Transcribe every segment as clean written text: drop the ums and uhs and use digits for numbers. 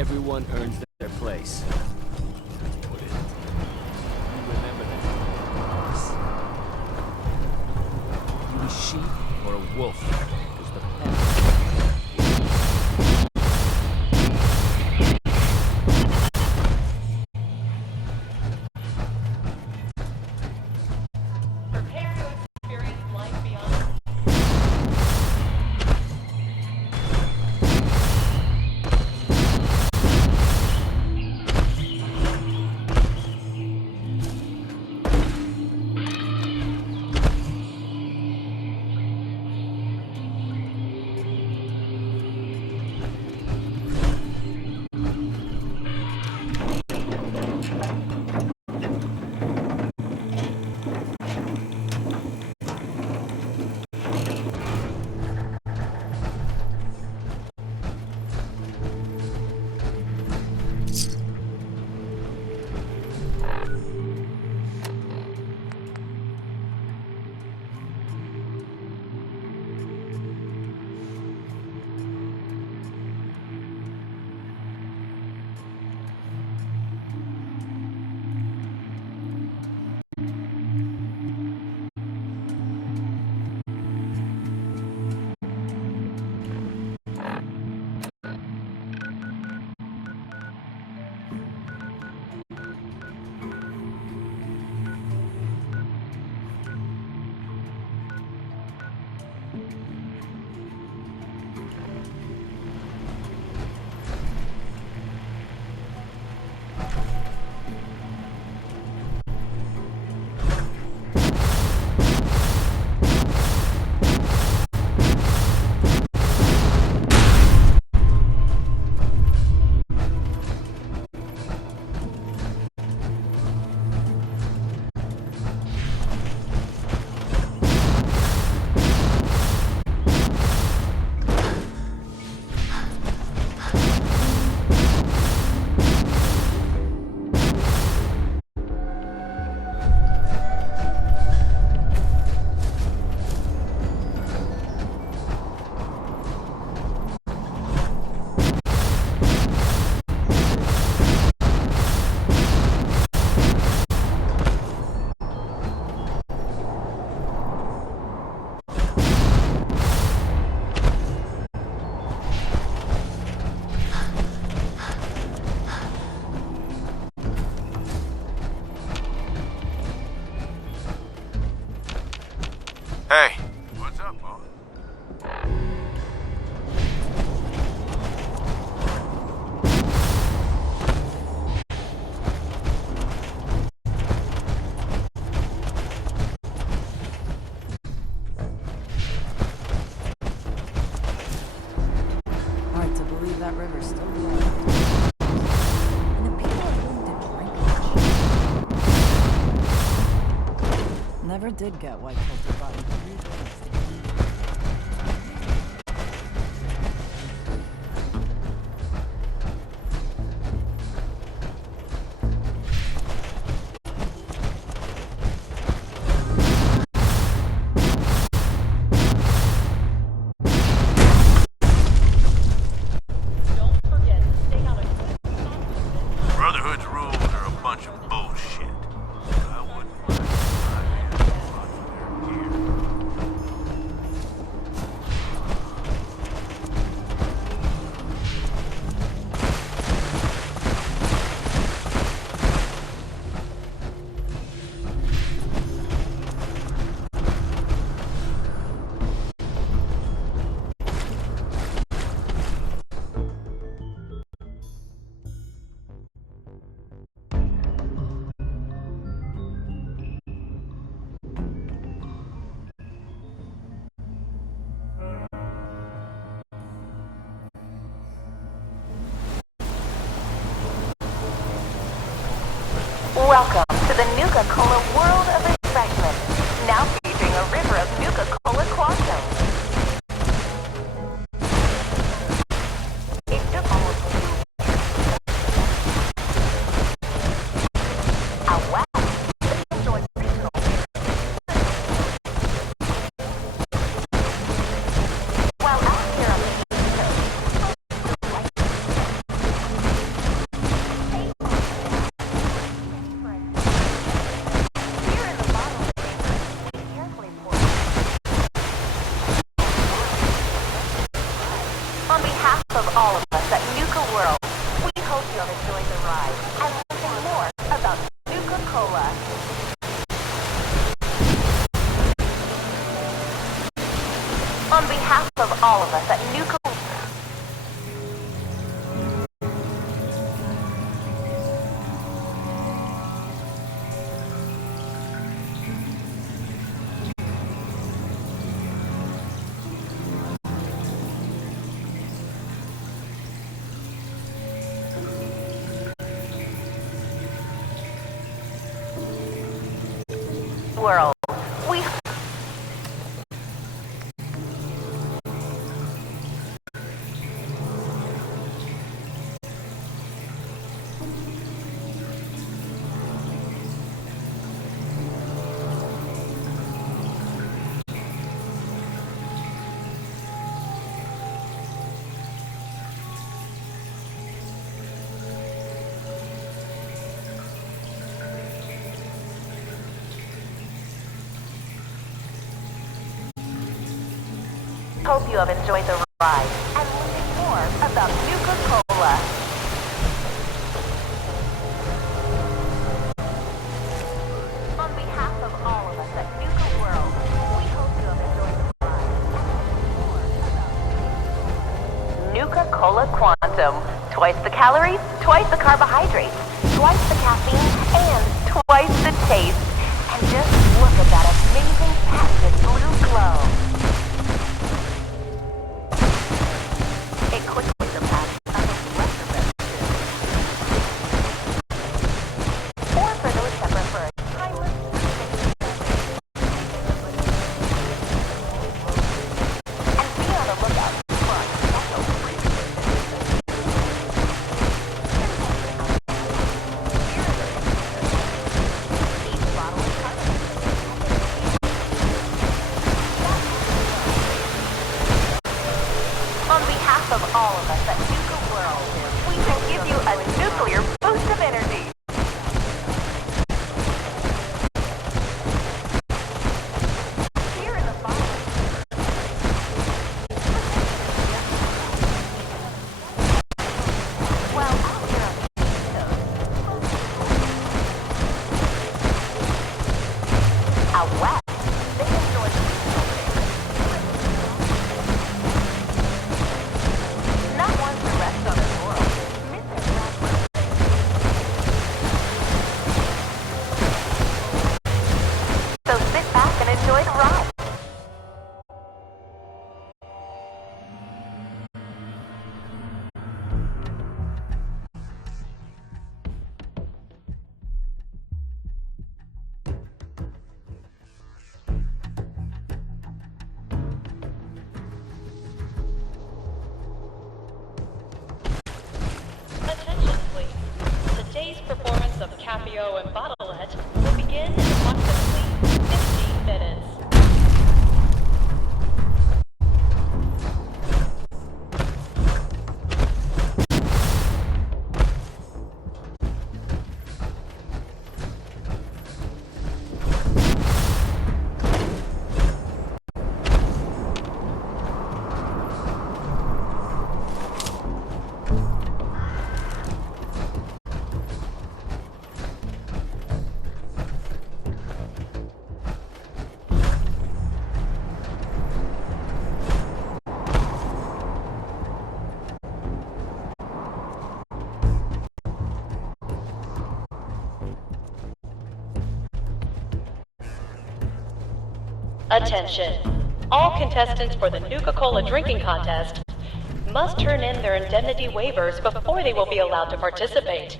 Everyone earns their place. Put it. You remember that. You a sheep or a wolf? Was the pet. Hey. What's up, boss? Hard to believe that river's still flowing. And the people are willing to drink it. Never did get why Culture got in 3 days. Brotherhood's rules are a bunch of bullshit. I wouldn't mind my hands on their gear. Welcome to the Nuka-Cola world of refreshment. Now featuring a river of Nuka-Cola croissants. It took almost 2 years. Ah, wow. Enjoy regional. While out here on the East Coast, you have enjoyed the ride and learned more about Nuka-Cola. On behalf of all of us at Nuka, world, we hope you have enjoyed the ride and learned more about Nuka-Cola. On behalf of all of us at Nuka World, we hope you have enjoyed the ride and learned more about Nuka-Cola Quantum. Twice the calories, twice the carbohydrates, twice the caffeine, and twice the taste. And just look at that amazing patented blue glow. It quickly surpassed other lesser beverages. Or for those that prefer a timeless and be on the lookout for our special each bottle is carbonated. On behalf of all of us at Nuka World, we will give you a nuclear boost of energy. Here in the bottle. While out here on the East Coast, out west, they enjoy the not one to rest on their laurels. Mr. Blackbird. So sit back and enjoy the ride. Attention, please. Today's performance of Capio and Bottleette will begin in approximately 15 minutes. Attention. All contestants for the Nuka-Cola drinking contest must turn in their indemnity waivers before they will be allowed to participate.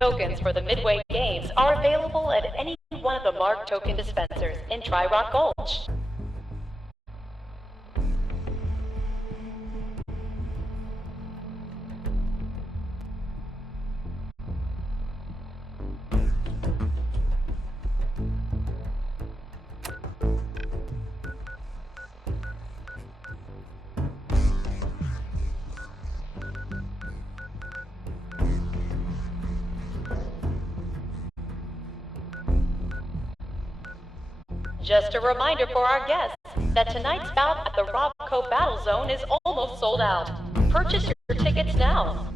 Tokens for the Midway Games are available at any one of the marked token dispensers in Dry Rock Gulch. Just a reminder for our guests that tonight's bout at the Robco Battle Zone is almost sold out. Purchase your tickets now.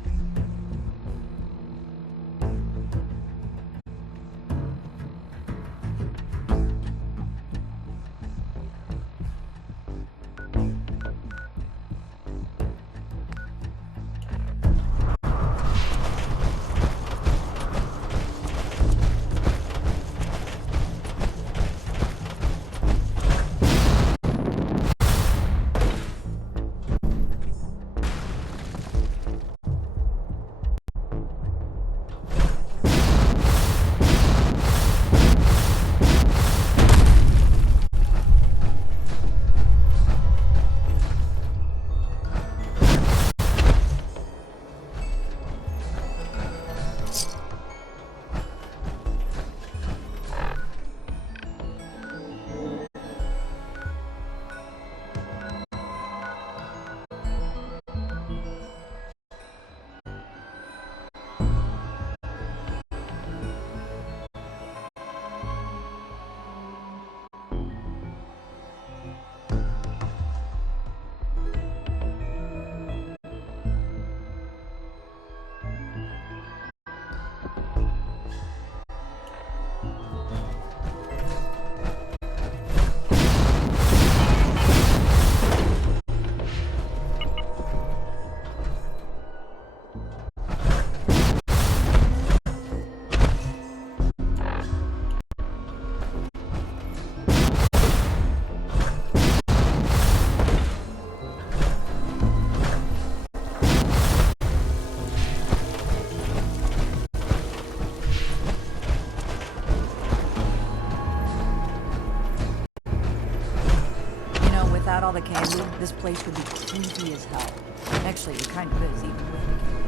Without all the candy, this place would be creepy as hell. Actually, it kind of is, even with the candy.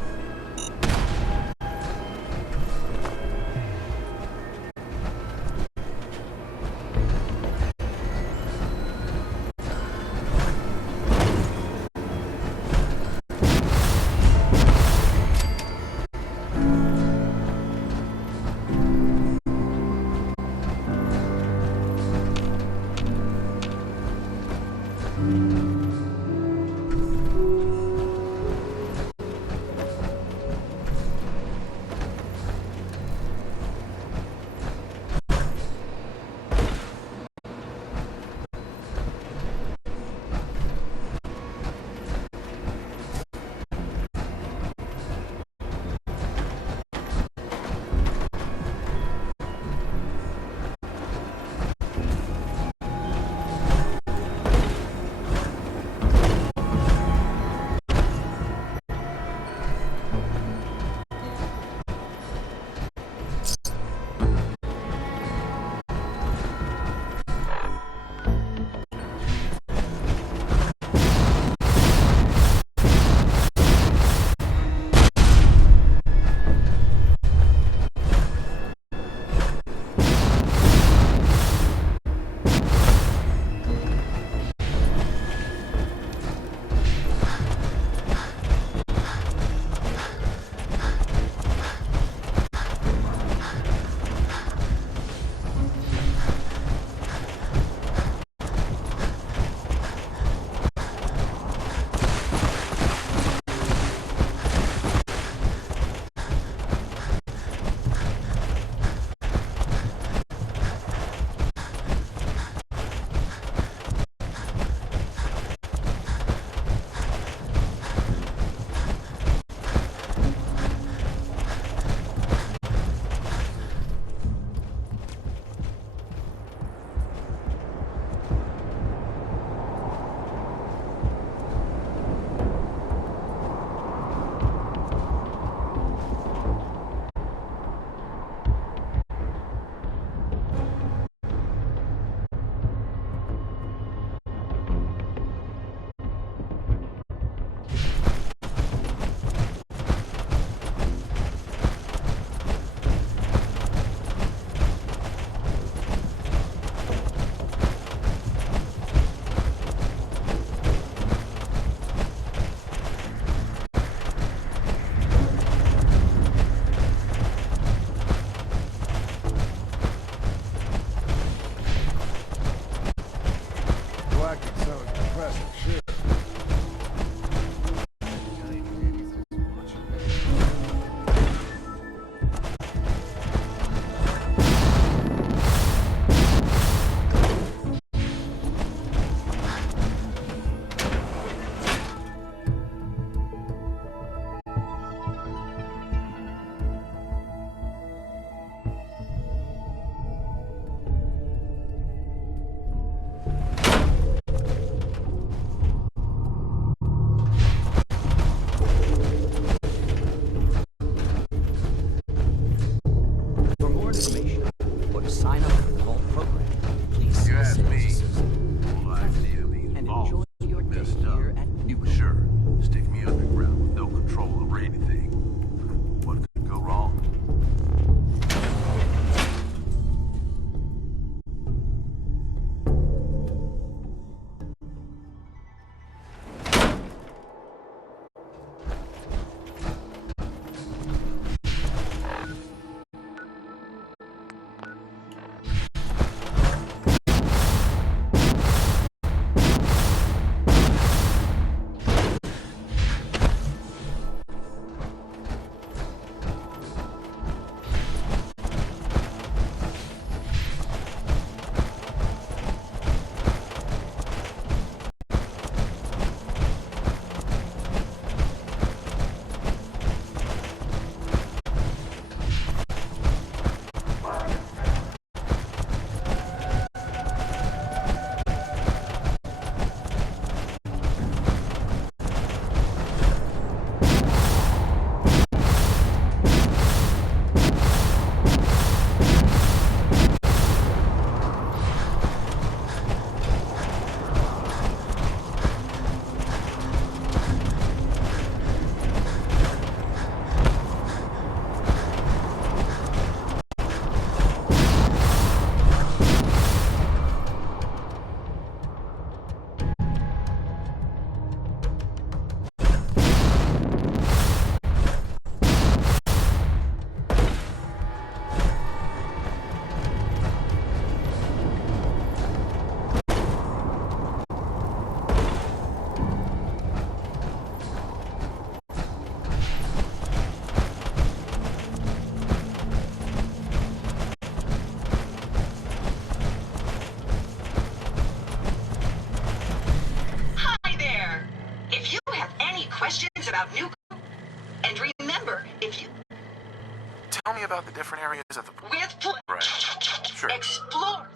tell me about the different areas of the... With pleasure. Right. Sure. Explore.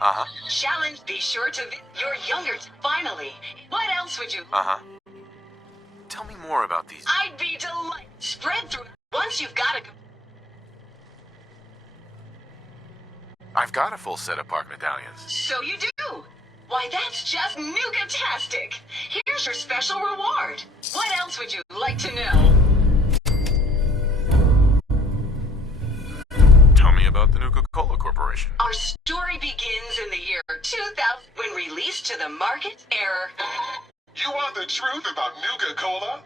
Uh-huh. Challenge. Be sure to you're younger. Finally. What else would you... Uh-huh. Tell me more about these... I'd be delighted. Spread through. Once you've got a... I've got a full set of park medallions. So you do. Why, that's just nougatastic. Here's your special reward. What else would you like to know? Tell me about the Nuka-Cola Corporation. Our story begins in the year 2000 when released to the market. Error. You want the truth about Nuka-Cola?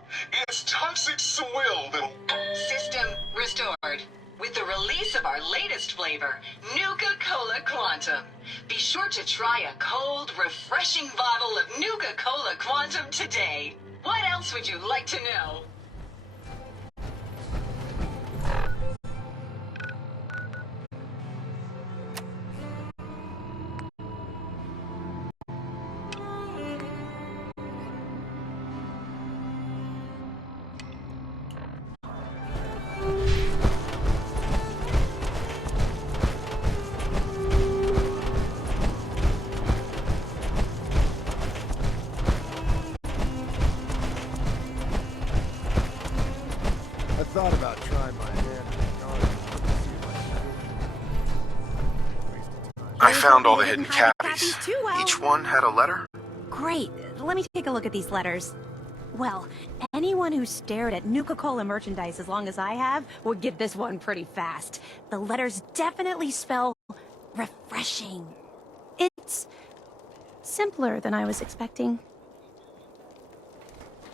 It's toxic swill that'll... System restored. With the release of our latest flavor, Nuka-Cola Quantum. Be sure to try a cold, refreshing bottle of Nuka-Cola Quantum today. What else would you like to know? I thought about trying my hand at the garden. I found all the hidden Hidden cavities. too, well. Each one had a letter? Great. Let me take a look at these letters. Well, anyone who stared at Nuka-Cola merchandise as long as I have would get this one pretty fast. The letters definitely spell refreshing. It's simpler than I was expecting.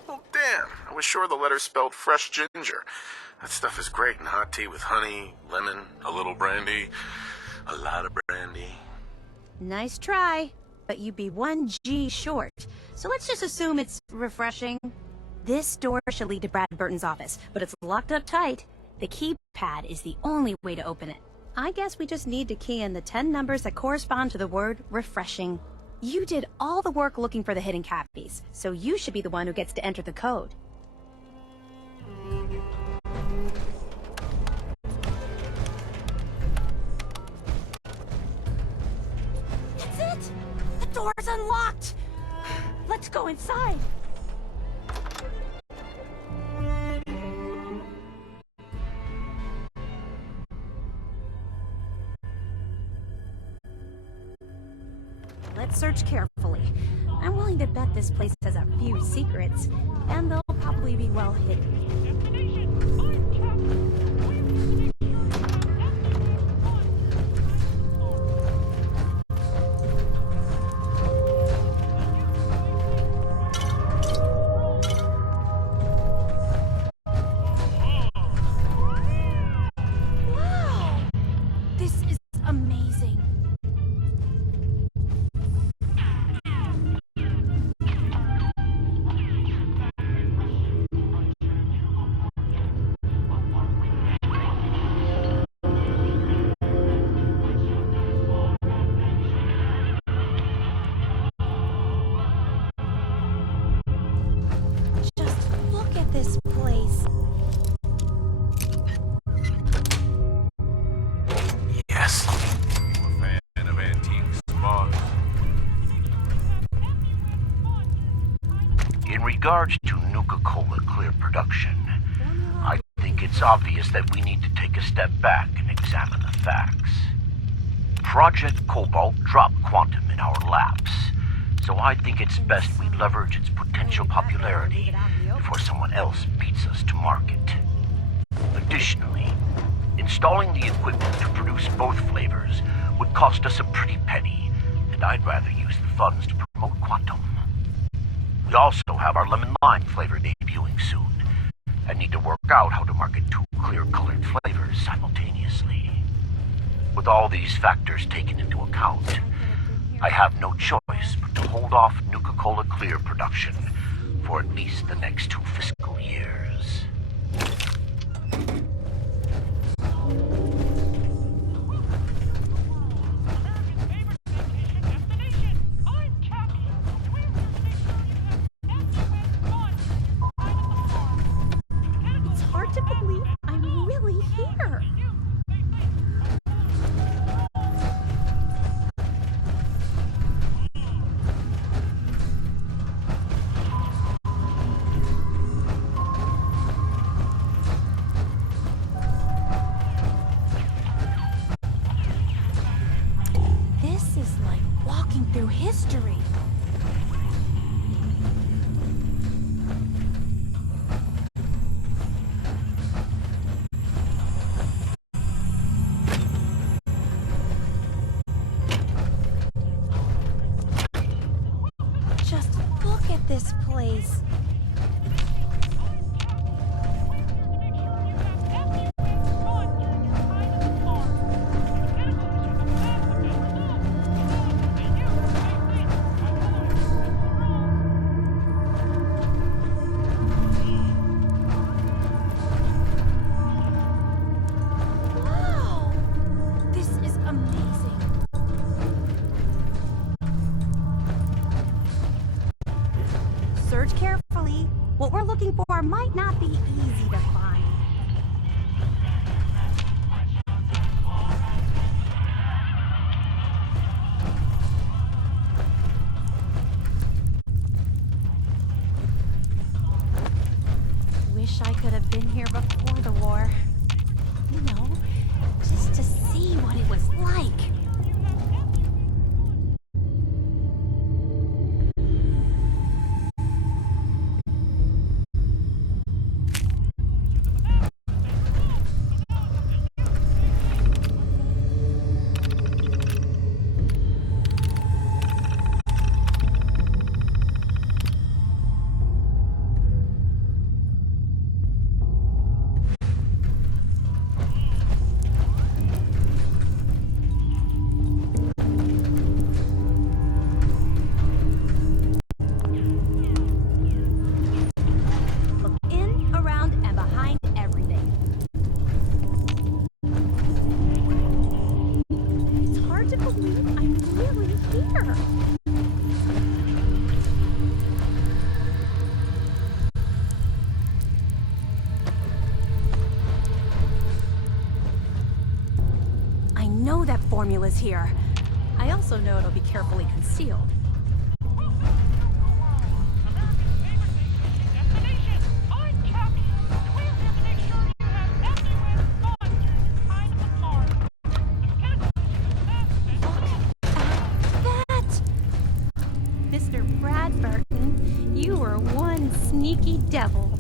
Well, damn. I was sure the letters spelled fresh ginger. That stuff is great in hot tea with honey, lemon, a little brandy, a lot of brandy. Nice try, but you'd be one G short. So let's just assume it's refreshing. This door should lead to Brad Burton's office, but it's locked up tight. The keypad is the only way to open it. I guess we just need to key in the 10 numbers that correspond to the word refreshing. You did all the work looking for the hidden cavities, so you should be the one who gets to enter the code. That's it! The door's unlocked! Let's go inside! Let's search carefully. I'm willing to bet this place has a few secrets, and they'll probably be well hidden. Wow! This is amazing. Just look at this place. Yes. I'm a fan of antiques, boss. In regards to Nuka-Cola Clear production, I think it's obvious that we need to take a step back and examine the facts. Project Cobalt dropped Quantum in our laps, so I think it's best we leverage its potential popularity before someone else beats us to market. Additionally, installing the equipment to produce both flavors would cost us a pretty penny, and I'd rather use the funds to promote Quantum. We also have our lemon lime flavor debuting soon, and need to work out how to market two clear-colored flavors simultaneously. With all these factors taken into account, I have no choice but to hold off Nuka-Cola Clear production for at least the next 2 fiscal years. It's hard to believe I'm really here? This is like walking through history. Just look at this place. Wow! This is amazing. Search carefully. What we're looking for might not be easy to find. Wish I could have been here before the war. You know, just to see what it was like. Look in, around, and behind everything. It's hard to believe I'm really here. I know that formula's here. I also know it'll be carefully concealed. That! Mr. Bradburton, you are one sneaky devil.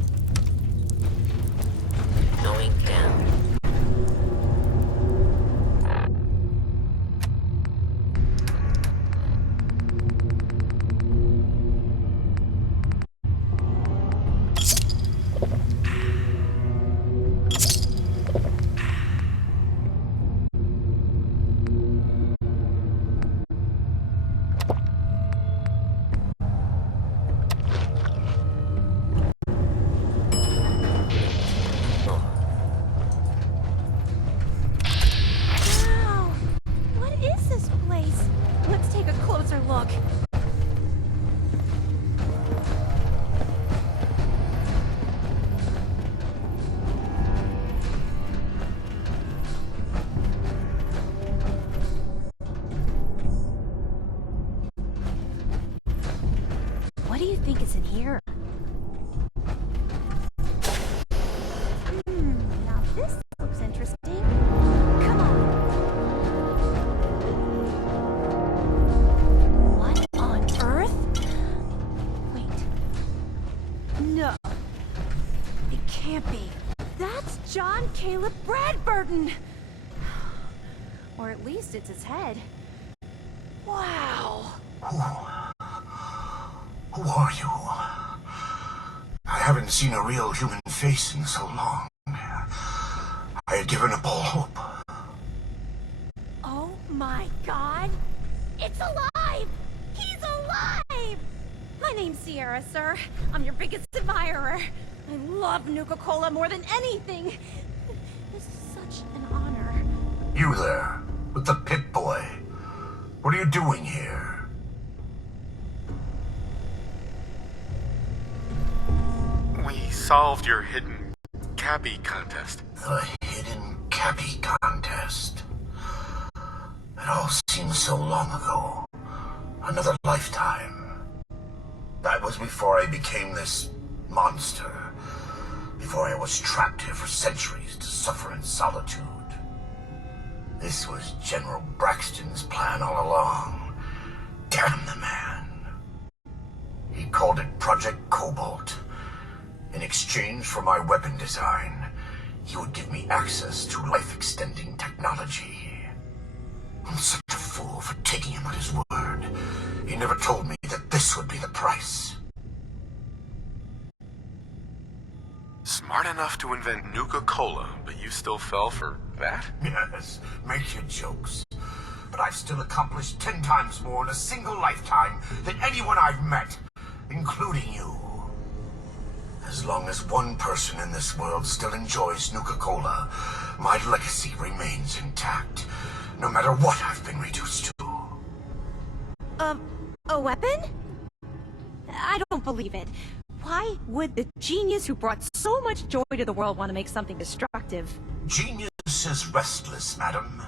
Going down. Wow! What is this place? Let's take a closer look. What do you think is in here? Now this looks interesting. Come on. What on earth? Wait. No. It can't be. That's John Caleb Bradburton. Or at least it's his head. Wow. Who are you? I haven't seen a real human face in so long. I had given up all hope. Oh my god! It's alive! He's alive! My name's Sierra, sir. I'm your biggest admirer. I love Nuka-Cola more than anything. This is such an honor. You there, with the pit boy. What are you doing here? We solved your hidden Cappy contest. The hidden Cappy contest. It all seems so long ago. Another lifetime. That was before I became this monster. Before I was trapped here for centuries to suffer in solitude. This was General Braxton's plan all along. Damn the man. He called it Project Cobalt. In exchange for my weapon design, he would give me access to life-extending technology. I'm such a fool for taking him at his word. He never told me that this would be the price. Smart enough to invent Nuka-Cola, but you still fell for that? Yes, make your jokes. But I've still accomplished 10 times more in a single lifetime than anyone I've met, including you. As long as one person in this world still enjoys Nuka-Cola, my legacy remains intact, no matter what I've been reduced to. A weapon? I don't believe it. Why would the genius who brought so much joy to the world want to make something destructive? Genius is restless, madam.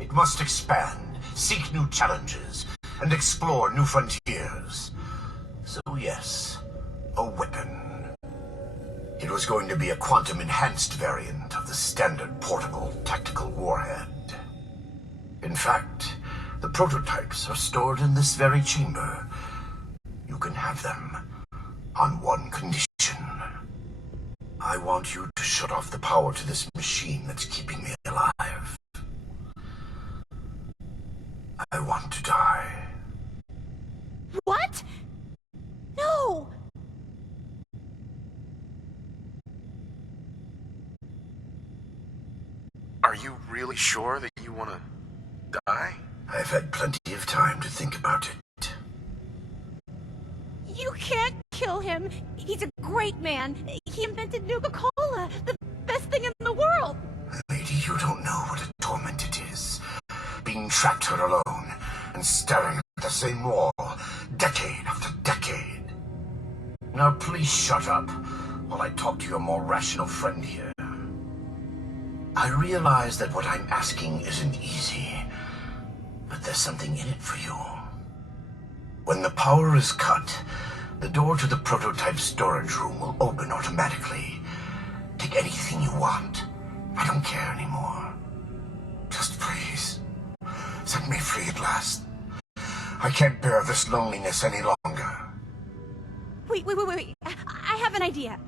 It must expand, seek new challenges, and explore new frontiers. So yes, a weapon. It was going to be a quantum-enhanced variant of the standard portable tactical warhead. In fact, the prototypes are stored in this very chamber. You can have them on one condition. I want you to shut off the power to this machine that's keeping me alive. I want to die. What? No! Are you really sure that you want to die? I've had plenty of time to think about it. You can't kill him. He's a great man. He invented Nuka-Cola, the best thing in the world. Lady, you don't know what a torment it is. Being trapped here alone and staring at the same wall, decade after decade. Now please shut up while I talk to your more rational friend here. I realize that what I'm asking isn't easy, but there's something in it for you. When the power is cut, the door to the prototype storage room will open automatically. Take anything you want. I don't care anymore. Just please, set me free at last. I can't bear this loneliness any longer. Wait. I have an idea.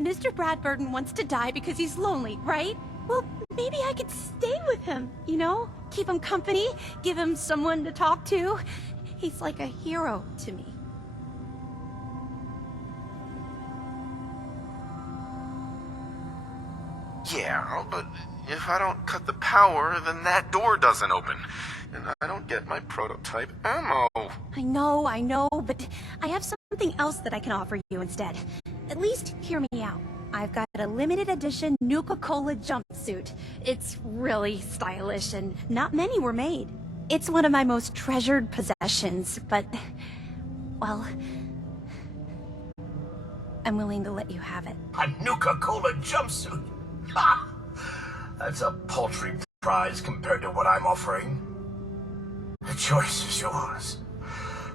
Mr. Bradburton wants to die because he's lonely, right? Well, maybe I could stay with him, you know? Keep him company, give him someone to talk to. He's like a hero to me. Yeah, but if I don't cut the power, then that door doesn't open. And I don't get my prototype ammo. I know, but I have something else that I can offer you instead. At least hear me out. I've got a limited edition Nuka-Cola jumpsuit. It's really stylish and not many were made. It's one of my most treasured possessions, but, well, I'm willing to let you have it. A Nuka-Cola jumpsuit? Ha! That's a paltry prize compared to what I'm offering. The choice is yours,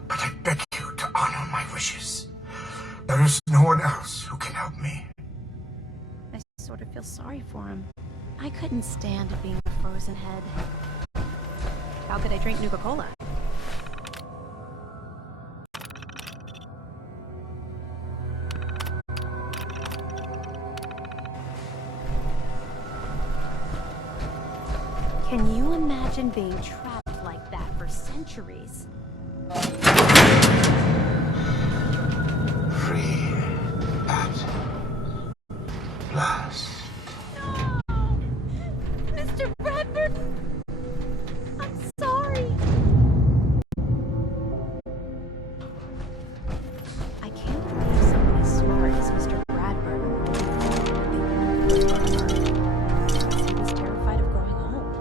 but I beg you to honor my wishes. There is no one else who can help me. I sort of feel sorry for him. I couldn't stand being a frozen head. How could I drink Nuka-Cola? Can you imagine being trapped like that for centuries? Free at last. No! Mr. Bradford! I'm sorry! I can't believe someone as smart as Mr. Bradford would be forever. He was terrified of going home.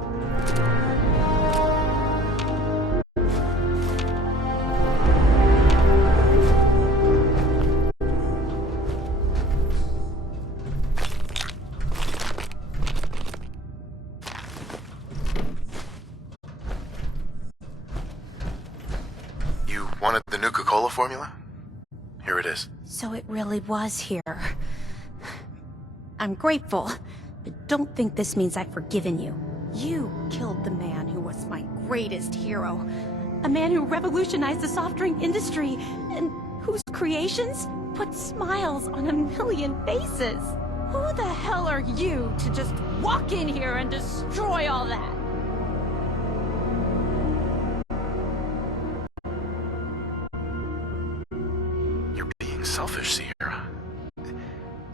Wanted the Nuka-Cola formula? Here it is. So it really was here. I'm grateful, but don't think this means I've forgiven you. You killed the man who was my greatest hero. A man who revolutionized the soft drink industry, and whose creations put smiles on a million faces. Who the hell are you to just walk in here and destroy all that? You're being selfish, Sierra.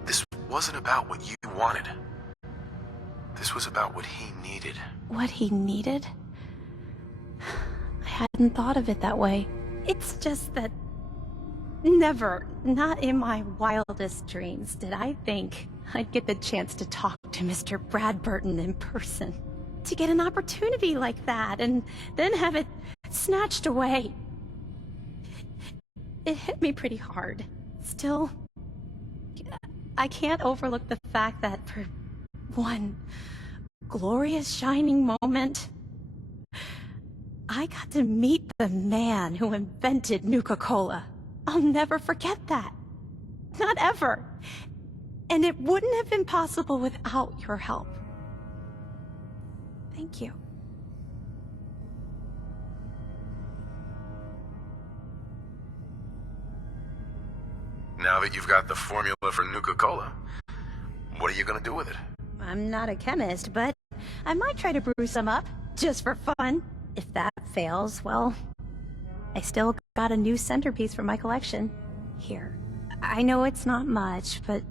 This wasn't about what you wanted. This was about what he needed. What he needed? I hadn't thought of it that way. It's just that never, not in my wildest dreams, did I think I'd get the chance to talk to Mr. Bradburton in person. To get an opportunity like that, and then have it snatched away. It hit me pretty hard. Still, I can't overlook the fact that for one glorious shining moment, I got to meet the man who invented Nuka-Cola. I'll never forget that. Not ever. And it wouldn't have been possible without your help. Thank you. Now that you've got the formula for Nuka-Cola, what are you gonna do with it? I'm not a chemist, but I might try to brew some up, just for fun. If that fails, well, I still got a new centerpiece for my collection. Here. I know it's not much, but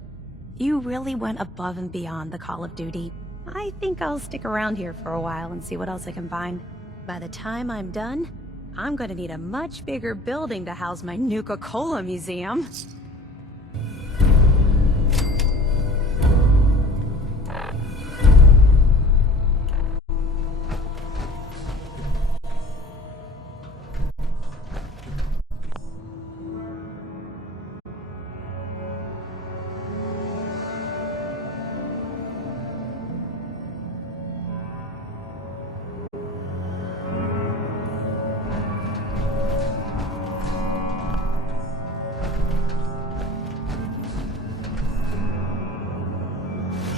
you really went above and beyond the Call of Duty. I think I'll stick around here for a while and see what else I can find. By the time I'm done, I'm gonna need a much bigger building to house my Nuka-Cola museum.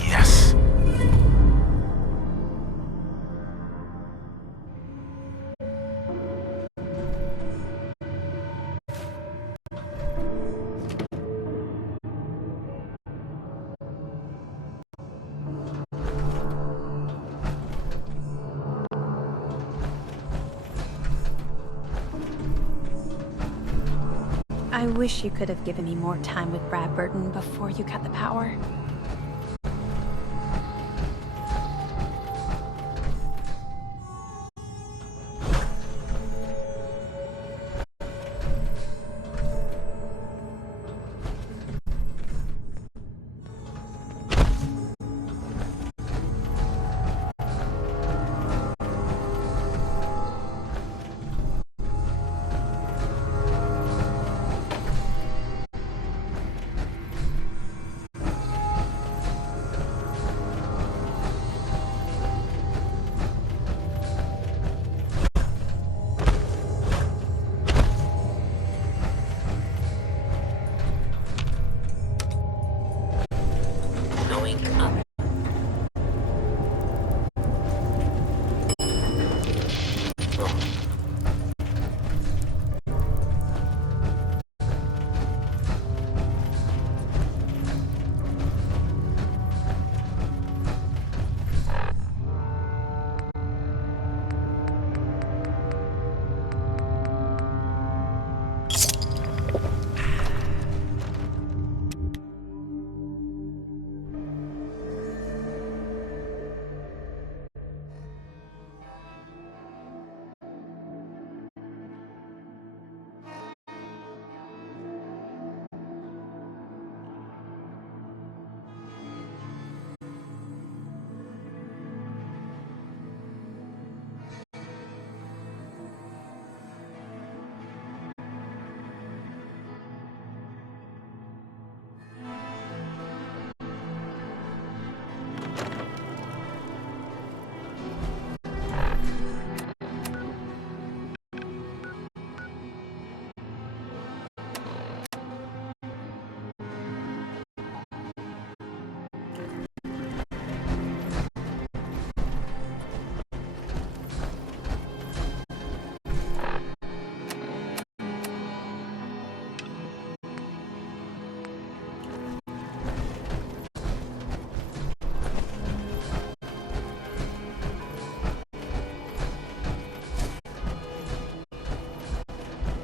Yes. I wish you could have given me more time with Bradburton before you got the power.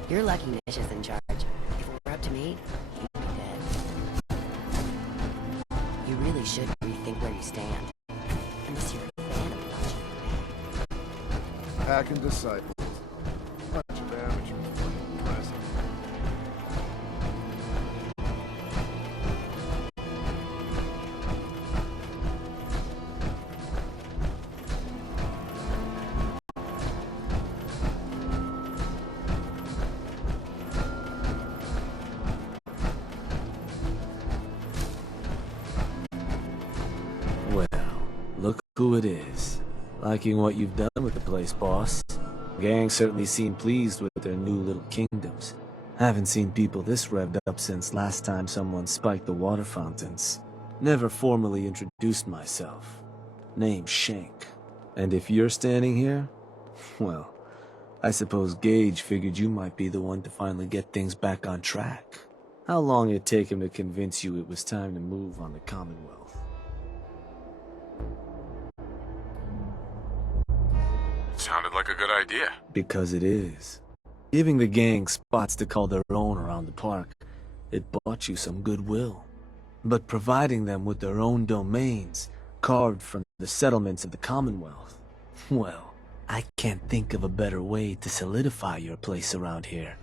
You're lucky Nish is in charge. If it were up to me, you'd be dead. You really should rethink where you stand. Unless you're a fan of watching. Hack and disciples. Bunch of amateurs playing impressive. Well, look who it is. Liking what you've done with the place, boss. The gang certainly seem pleased with their new little kingdoms. Haven't seen people this revved up since last time someone spiked the water fountains. Never formally introduced myself. Name's Shank. And if you're standing here, well, I suppose Gage figured you might be the one to finally get things back on track. How long it'd take him to convince you it was time to move on the Commonwealth? Sounded like a good idea. Because it is. Giving the gang spots to call their own around the park, it bought you some goodwill. But providing them with their own domains, carved from the settlements of the Commonwealth, well, I can't think of a better way to solidify your place around here.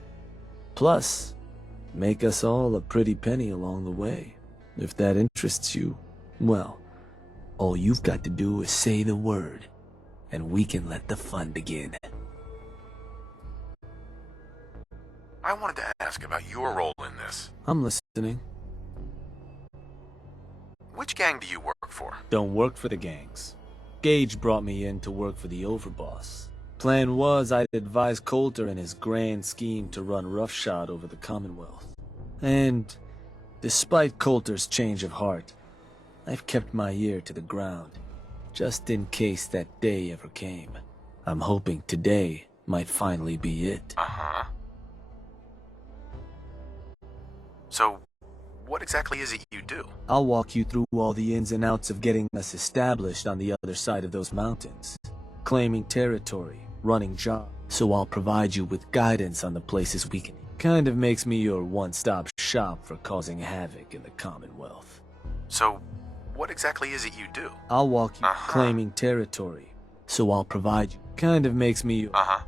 Plus, make us all a pretty penny along the way. If that interests you, well, all you've got to do is say the word, and we can let the fun begin. I wanted to ask about your role in this. I'm listening. Which gang do you work for? Don't work for the gangs. Gage brought me in to work for the overboss. Plan was I'd advise Coulter in his grand scheme to run roughshod over the Commonwealth. And despite Coulter's change of heart, I've kept my ear to the ground, just in case that day ever came. I'm hoping today might finally be it. Uh-huh. So, what exactly is it you do? I'll walk you through all the ins and outs of getting us established on the other side of those mountains. Claiming territory, running jobs. So I'll provide you with guidance on the places we can. Kind of makes me your one-stop shop for causing havoc in the Commonwealth. So, what exactly is it you do? I'll walk you claiming territory. So I'll provide you. Kind of makes me your... Uh-huh.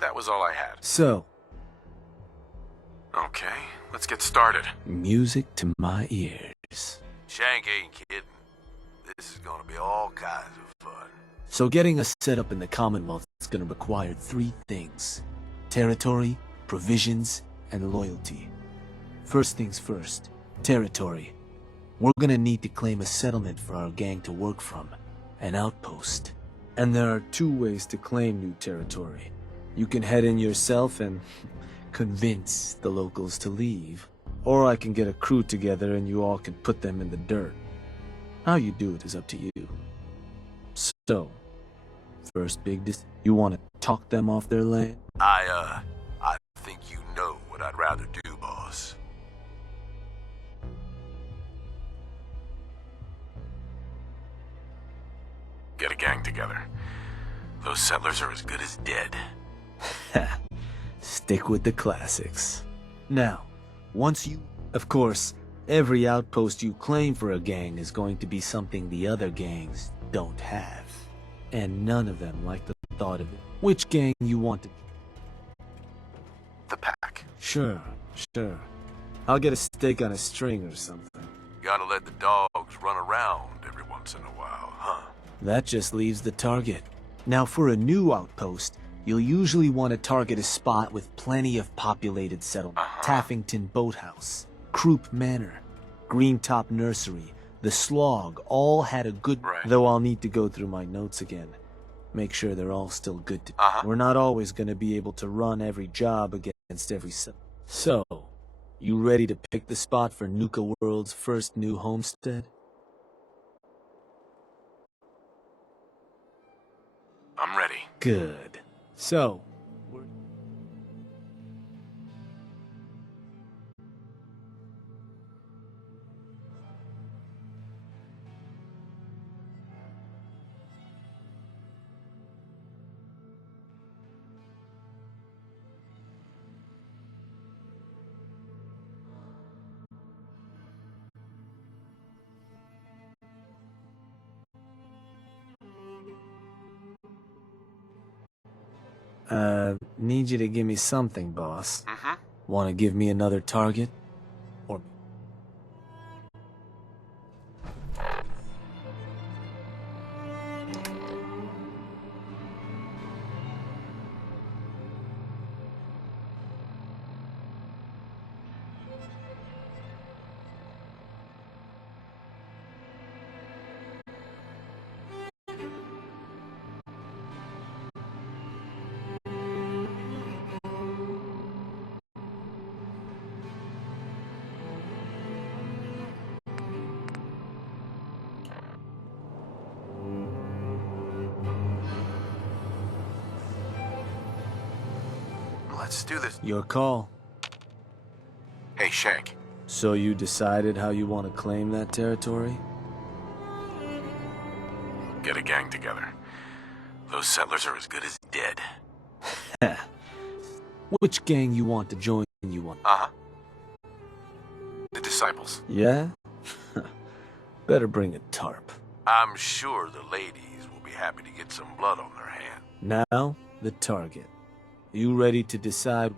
That was all I had. So... Okay, let's get started. Music to my ears. Shank ain't kidding. This is gonna be all kinds of fun. So getting us set up in the Commonwealth is gonna require 3 things. Territory, provisions, and loyalty. First things first, territory. We're gonna need to claim a settlement for our gang to work from, an outpost. And there are 2 ways to claim new territory. You can head in yourself and convince the locals to leave, or I can get a crew together and you all can put them in the dirt. How you do it is up to you. So, first big you want to talk them off their land? I think you know what I'd rather do, boss. Get a gang together. Those settlers are as good as dead. Stick with the classics. Now, once you... Of course, every outpost you claim for a gang is going to be something the other gangs don't have. And none of them like the thought of it. Which gang you want to... The pack. Sure. I'll get a stake on a string or something. Gotta let the dogs run around every once in a while, huh? That just leaves the target. Now for a new outpost, you'll usually want to target a spot with plenty of populated settlement. Taffington Boathouse, Croup Manor, Greentop Nursery, the Slog all had a good... Though I'll need to go through my notes again. Make sure they're all still good to... We're not always going to be able to run every job against every... So, you ready to pick the spot for Nuka World's first new homestead? I'm ready. Good. So, Need you to give me something, boss. Mm-hmm. Want to give me another target? Or... Let's do this. Your call. Hey, Shank. So you decided how you want to claim that territory? Get a gang together. Those settlers are as good as dead. Which gang you want to join you want? Uh-huh. The Disciples. Yeah? Better bring a tarp. I'm sure the ladies will be happy to get some blood on their hand. Now, the target. You ready to decide?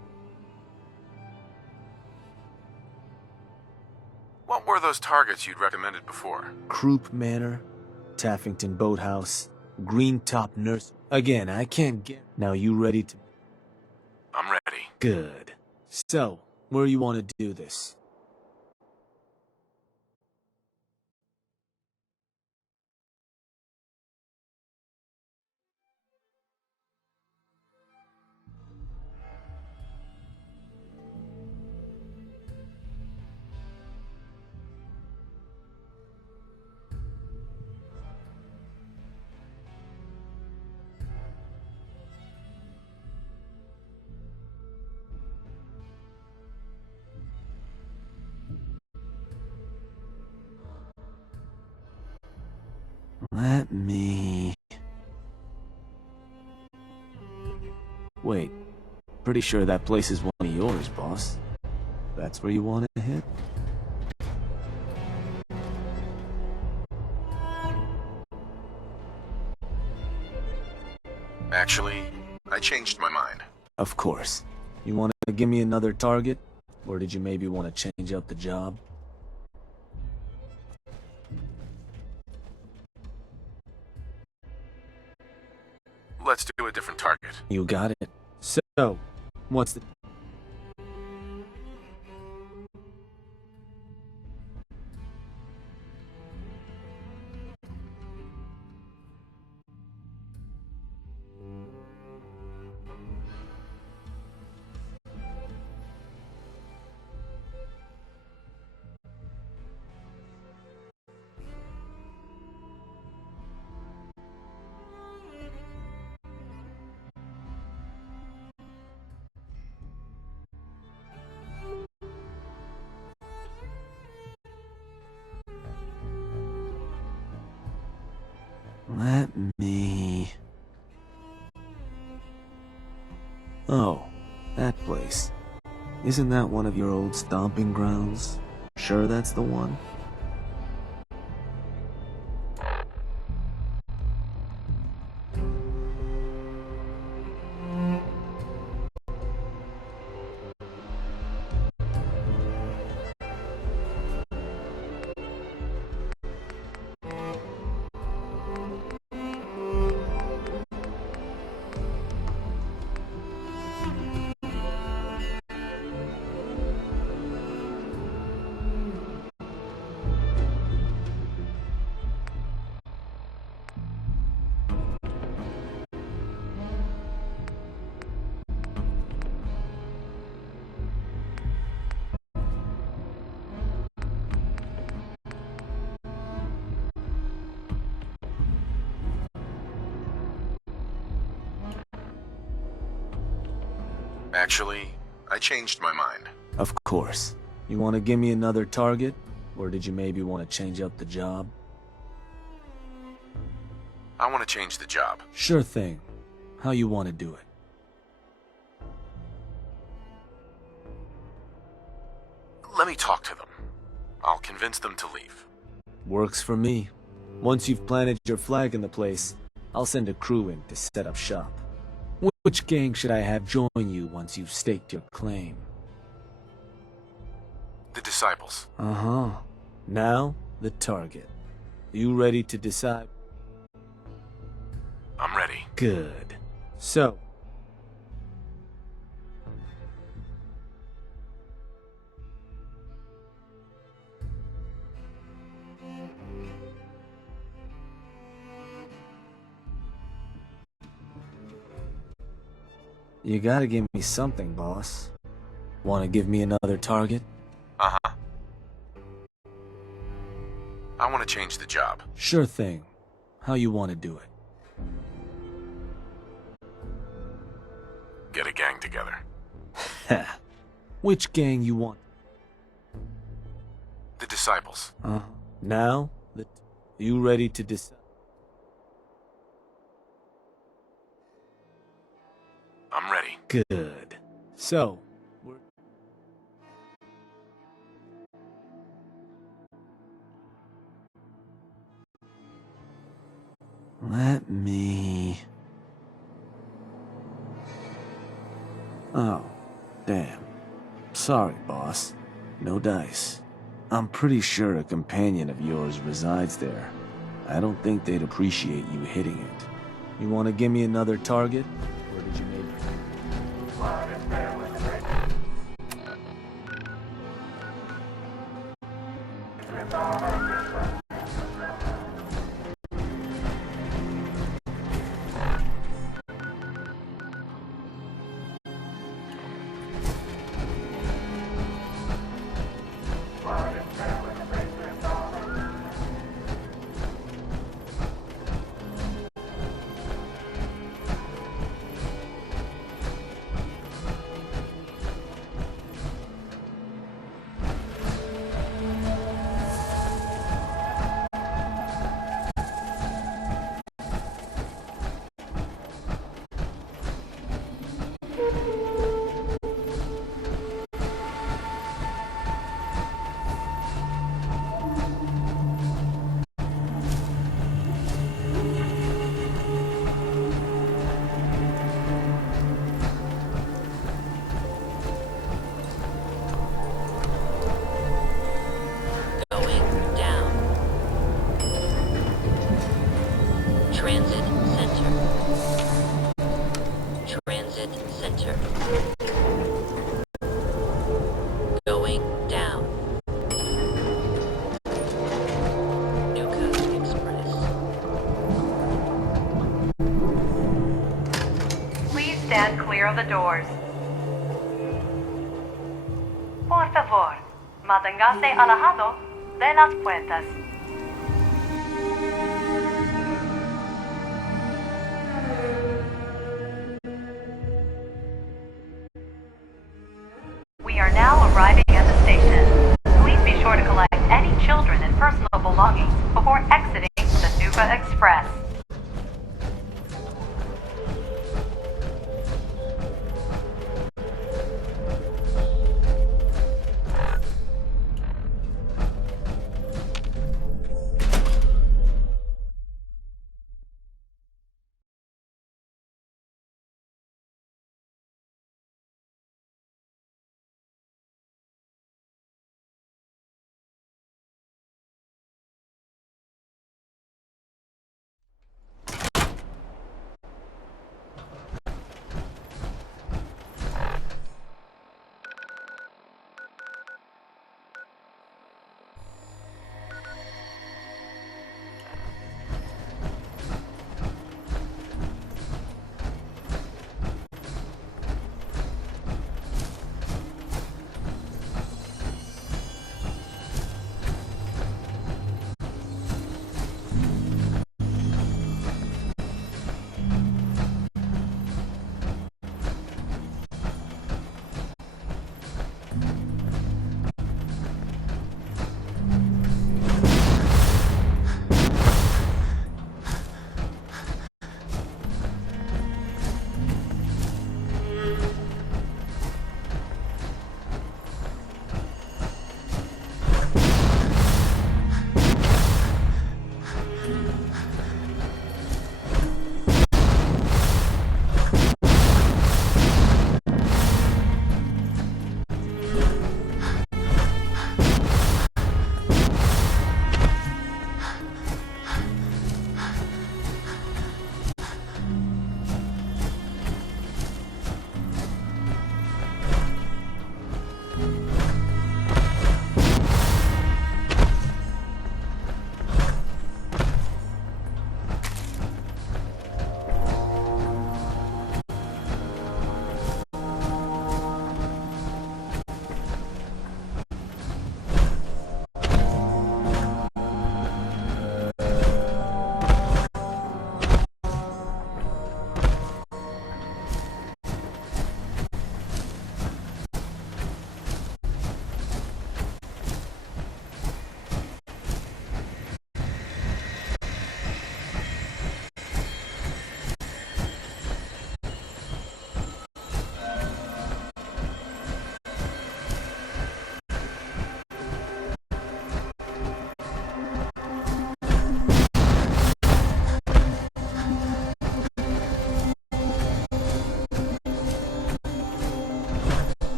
What were those targets you'd recommended before? Croup Manor, Taffington Boathouse, Green Top Nurse. Again, I can't get... Now you ready to... I'm ready. Good. So, where you want to do this? Let me... Wait. Pretty sure that place is one of yours, boss. That's where you want to hit? Actually, I changed my mind. Of course. You want to give me another target? Or did you maybe want to change up the job? Let's do a different target. You got it. So, what's the... Let me... Oh, that place. Isn't that one of your old stomping grounds? Sure that's the one? Actually, I changed my mind. Of course. You want to give me another target? Or did you maybe want to change up the job? I want to change the job. Sure thing. How you want to do it? Let me talk to them. I'll convince them to leave. Works for me. Once you've planted your flag in the place, I'll send a crew in to set up shop. Which gang should I have join you once you've staked your claim? The disciples. Uh-huh. Now, the target. You ready to decide? I'm ready. Good. So, you gotta give me something, boss. Wanna give me another target? Uh-huh. I want to change the job. Sure thing. How you wanna do it? Get a gang together. Ha. Which gang you want? The disciples. Now, you ready to decide? I'm ready. Good. So, let me... Oh, damn. Sorry, boss. No dice. I'm pretty sure a companion of yours resides there. I don't think they'd appreciate you hitting it. You want to give me another target? Or did you make... Going down. Transit center. Transit center. Going down. Nuka Express. Please stand clear of the doors. Por favor, manténgase alejado de las puertas. We are now arriving at the station. Please be sure to collect any children and personal belongings before exiting the Nuka Express.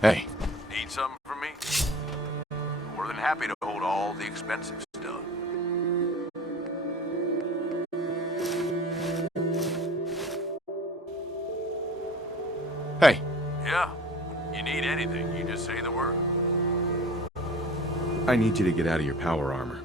Hey. Need something from me? More than happy to hold all the expensive stuff. Hey. Yeah. You need anything, you just say the word. I need you to get out of your power armor.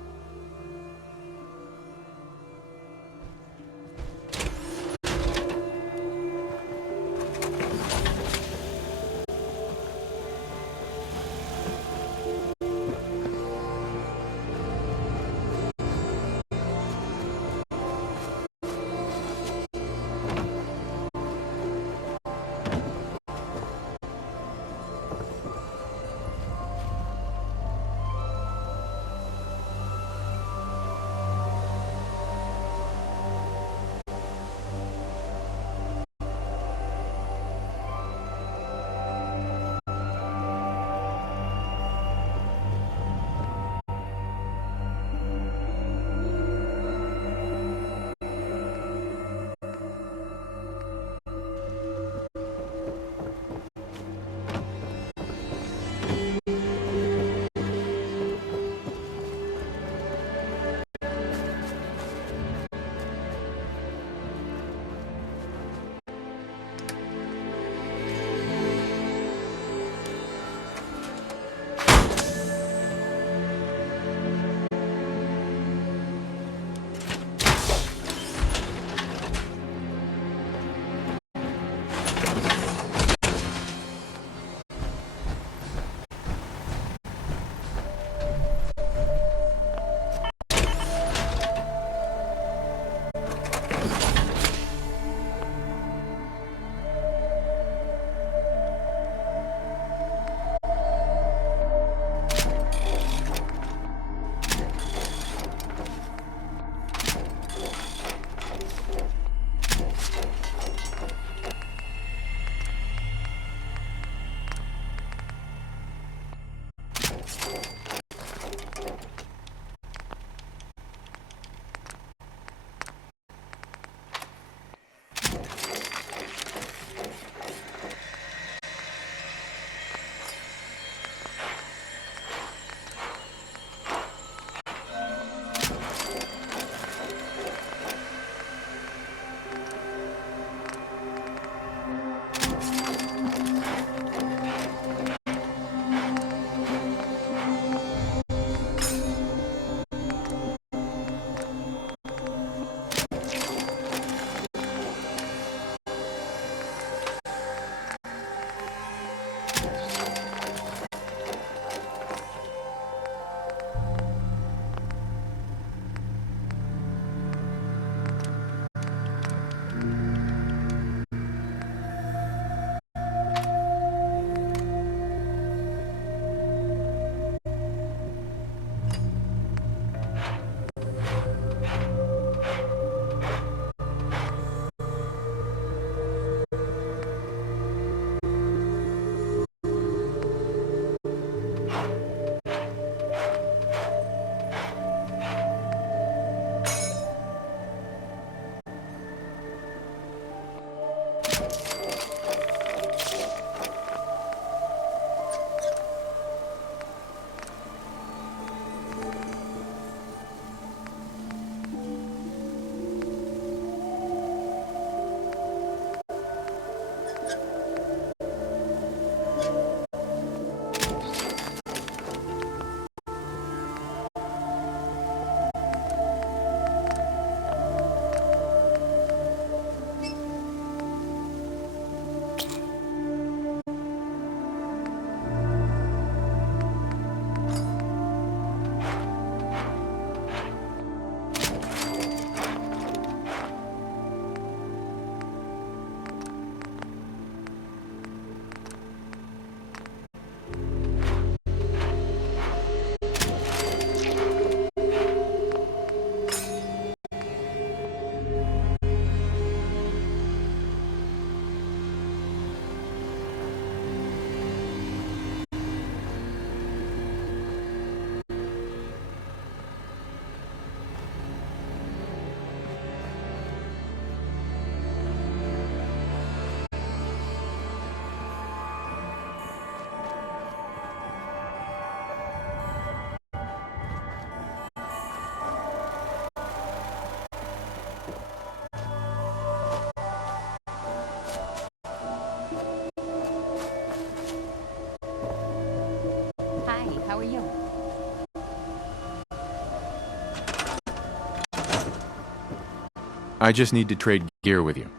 I just need to trade gear with you.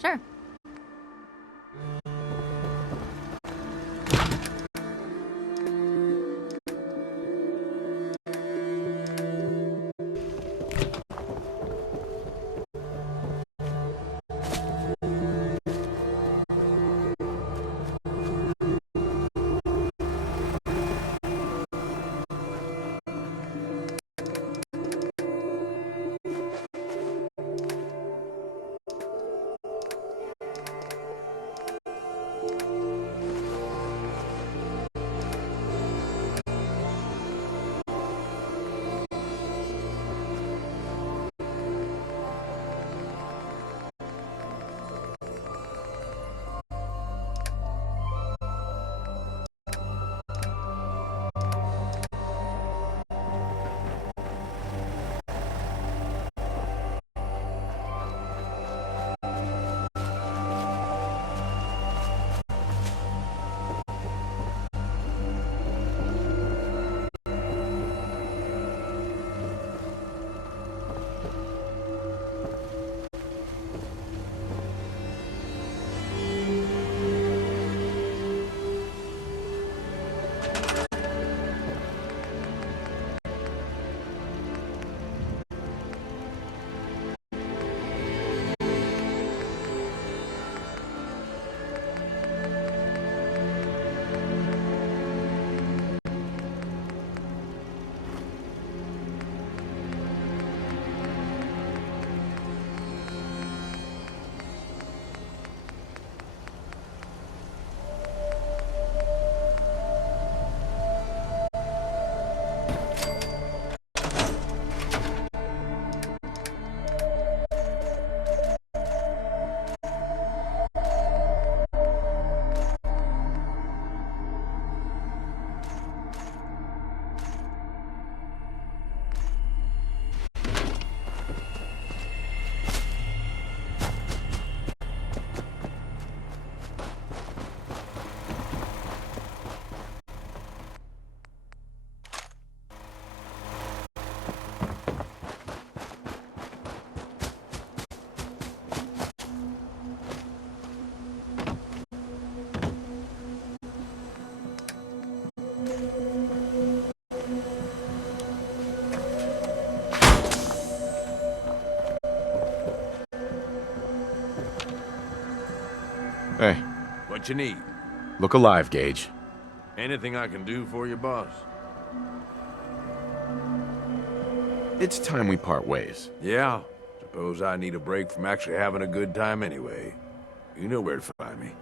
Sure. Hey. What you need? Look alive, Gage. Anything I can do for you, boss? It's time we part ways. Yeah. Suppose I need a break from actually having a good time anyway. You know where to find me.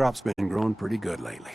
Crop's been growing pretty good lately.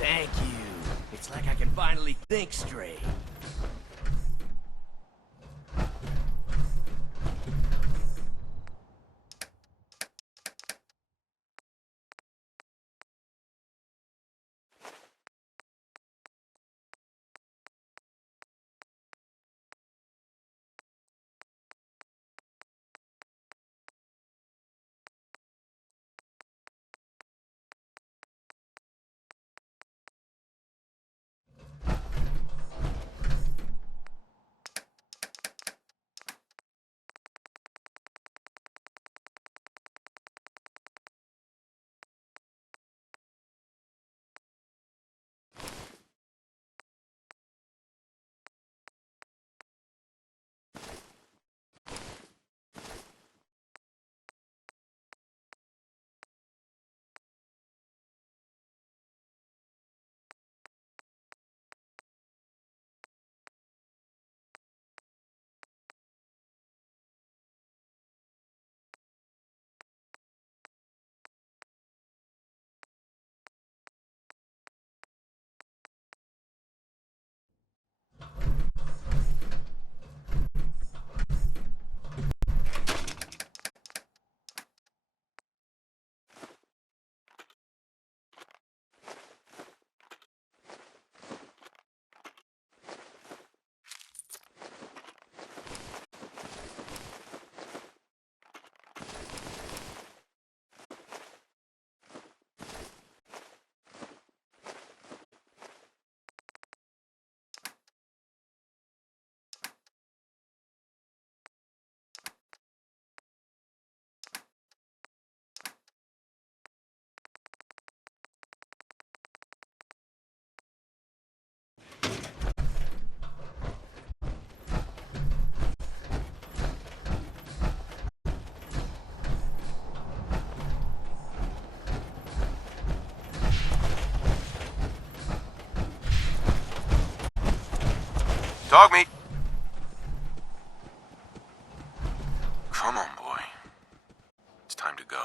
Thank you. It's like I can finally think straight. Dog meat. Come on, boy. It's time to go.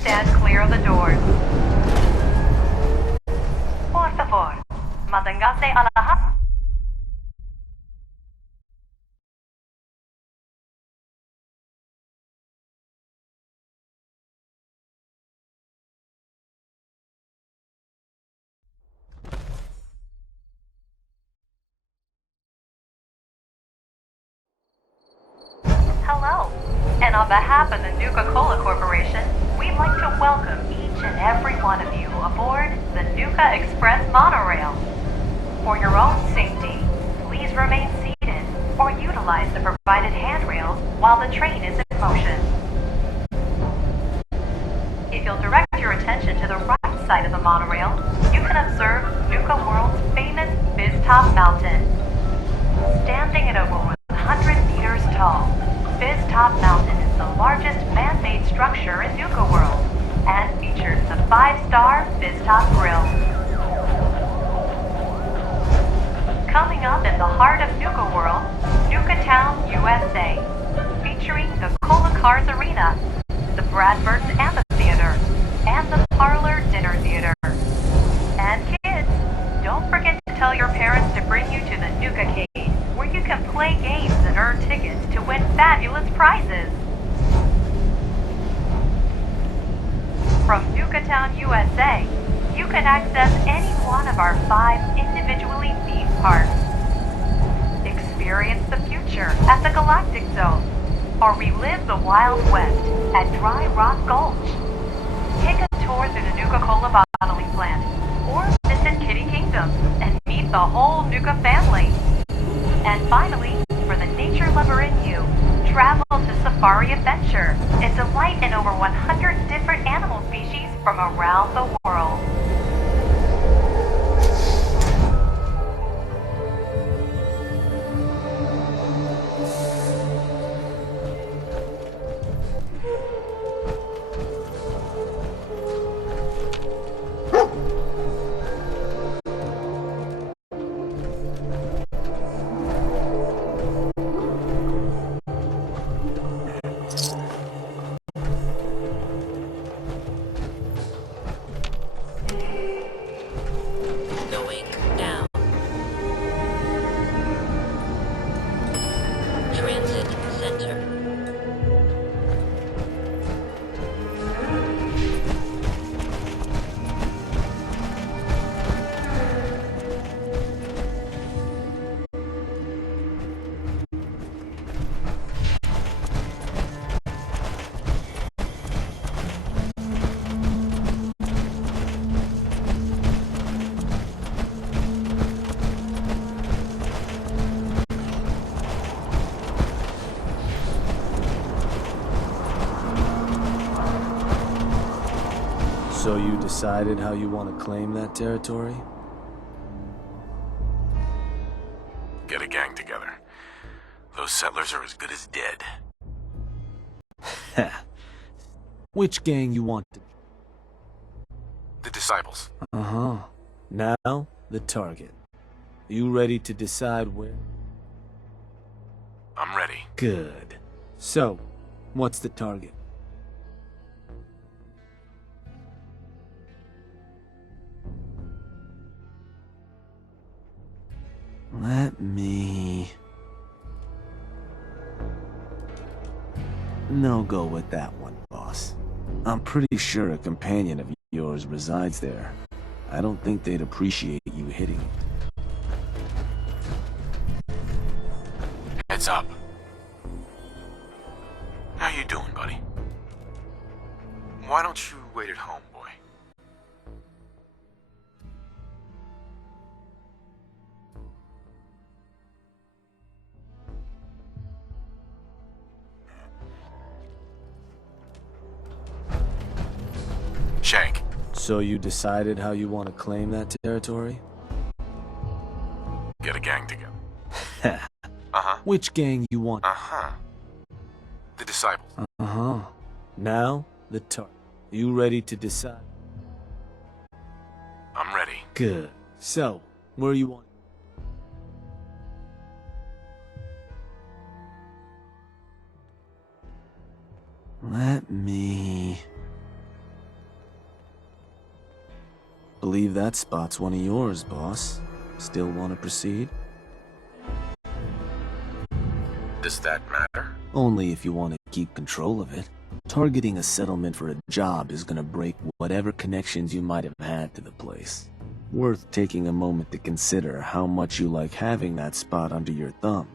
stand clear of the doors. Por favor, manténgase alejado. Hello, and on behalf of the Nuka-Cola Corporation, we'd like to welcome each and every one of you aboard the Nuka Express monorail. For your own safety, please remain seated or utilize the provided handrails while the train is in motion. If you'll direct your attention to the right side of the monorail, you can observe Nuka World's famous Biztop Mountain. Standing at over 100 meters tall, Biztop Mountain is the largest man-made structure in Nuka World and features the 5-star Biztop Grill. Coming up in the heart of Nuka World, Nuka Town, USA, featuring the Cola Cars Arena, the Brad Burton Amphitheater, and the Parlor Dinner Theater. And kids, don't forget to tell your parents to bring you to the Nuka Cave, where you can play games and earn tickets to win fabulous prizes. From Nuka Town, USA, you can access any one of our 5 individually themed parks. Experience the future at the Galactic Zone, or relive the Wild West at Dry Rock Gulch. Take a tour through the Nuka-Cola bottling plant, or visit Kitty Kingdom and meet the whole Nuka family. And finally, for the nature lover in you, travel to Safari Adventure and delight in over 100 different animal species from around the world. Going down. Transit Center. So you decided how you want to claim that territory? Get a gang together. Those settlers are as good as dead. Which gang you want to... The disciples. Uh-huh. Now, the target. You ready to decide where? I'm ready. Good. So, what's the target? Let me... No go with that one, boss. I'm pretty sure a companion of yours resides there. I don't think they'd appreciate you hitting it. Heads up. How you doing, buddy? Why don't you wait at home, boy? Shank. So you decided how you want to claim that territory? Get a gang together. Uh-huh. Which gang you want? Uh-huh. The disciples. Uh-huh. Now, the target. You ready to decide? I'm ready. Good. So, where you want? Let me... believe that spot's one of yours, boss. Still want to proceed? Does that matter? Only if you want to keep control of it. Targeting a settlement for a job is gonna break whatever connections you might have had to the place. Worth taking a moment to consider how much you like having that spot under your thumb.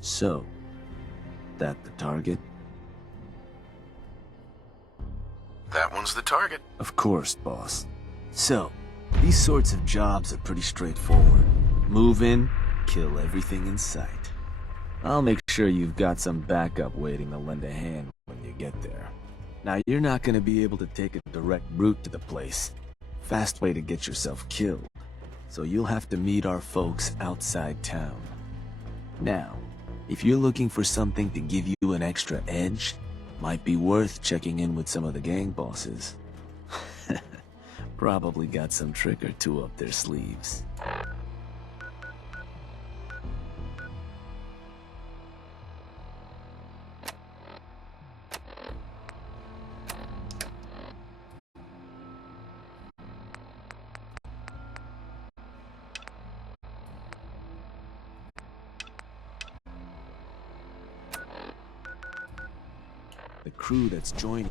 So, that the target? That one's the target. Of course, boss. So, these sorts of jobs are pretty straightforward. Move in, kill everything in sight. I'll make sure you've got some backup waiting to lend a hand when you get there. Now, you're not gonna be able to take a direct route to the place. Fast way to get yourself killed. So you'll have to meet our folks outside town. Now, if you're looking for something to give you an extra edge, might be worth checking in with some of the gang bosses. Probably got some trick or two up their sleeves. The crew that's joining.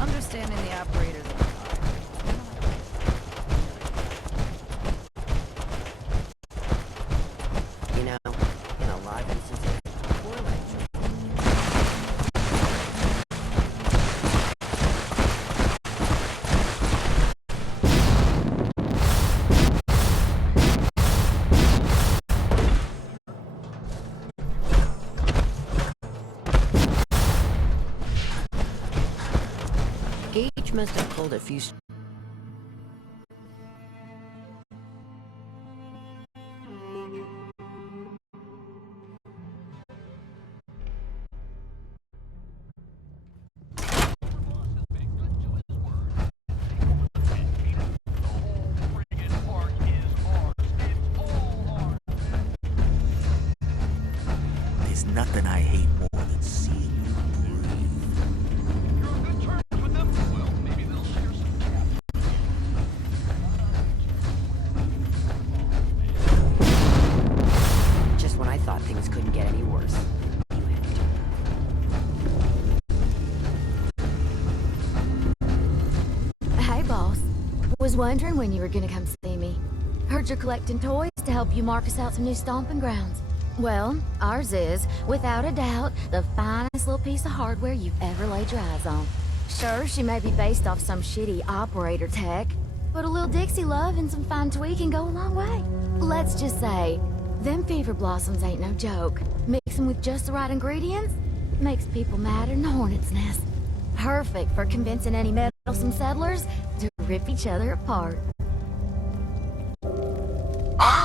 Understanding the operators. You know, in a lot of instances, poor electricity. Gage must have pulled a few. There's nothing I hate more than seeing you breathe. You're on good terms with them? Well, maybe they'll share some Just when I thought things couldn't get any worse. Hey, boss. Was wondering when you were gonna come see me. Heard you're collecting toys to help you mark us out some new stomping grounds. Well, ours is, without a doubt, the finest little piece of hardware you've ever laid your eyes on. Sure, she may be based off some shitty operator tech, but a little Dixie love and some fine tweaking go a long way. Let's just say, them fever blossoms ain't no joke. Mix them with just the right ingredients, makes people madder than a hornet's nest. Perfect for convincing any meddlesome settlers to rip each other apart.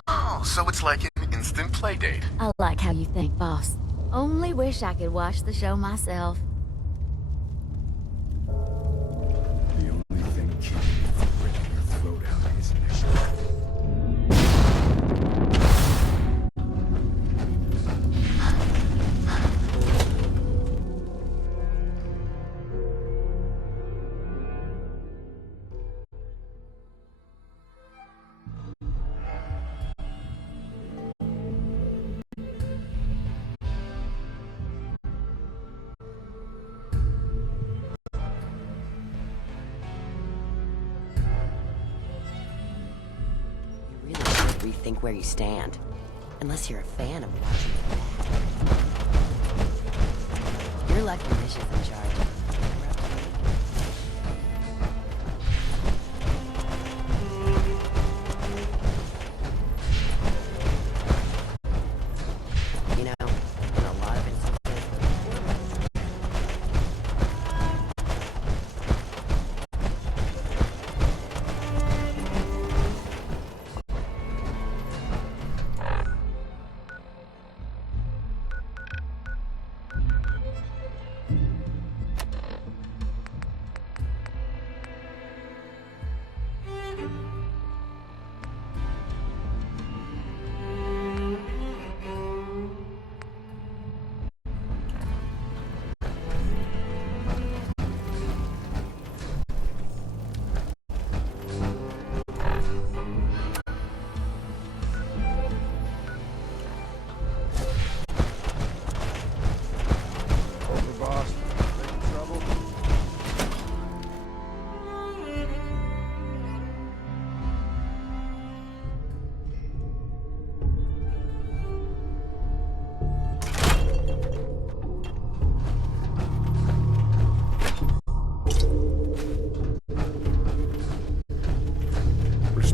Oh, so it's like an instant play date. I like how you think, boss. Only wish I could watch the show myself. The only thing keeping me from breaking your throat out is initiative. You really should rethink where you stand. Unless you're a fan of watching it. You're lucky Misha's in charge. You know, in a lot of instances,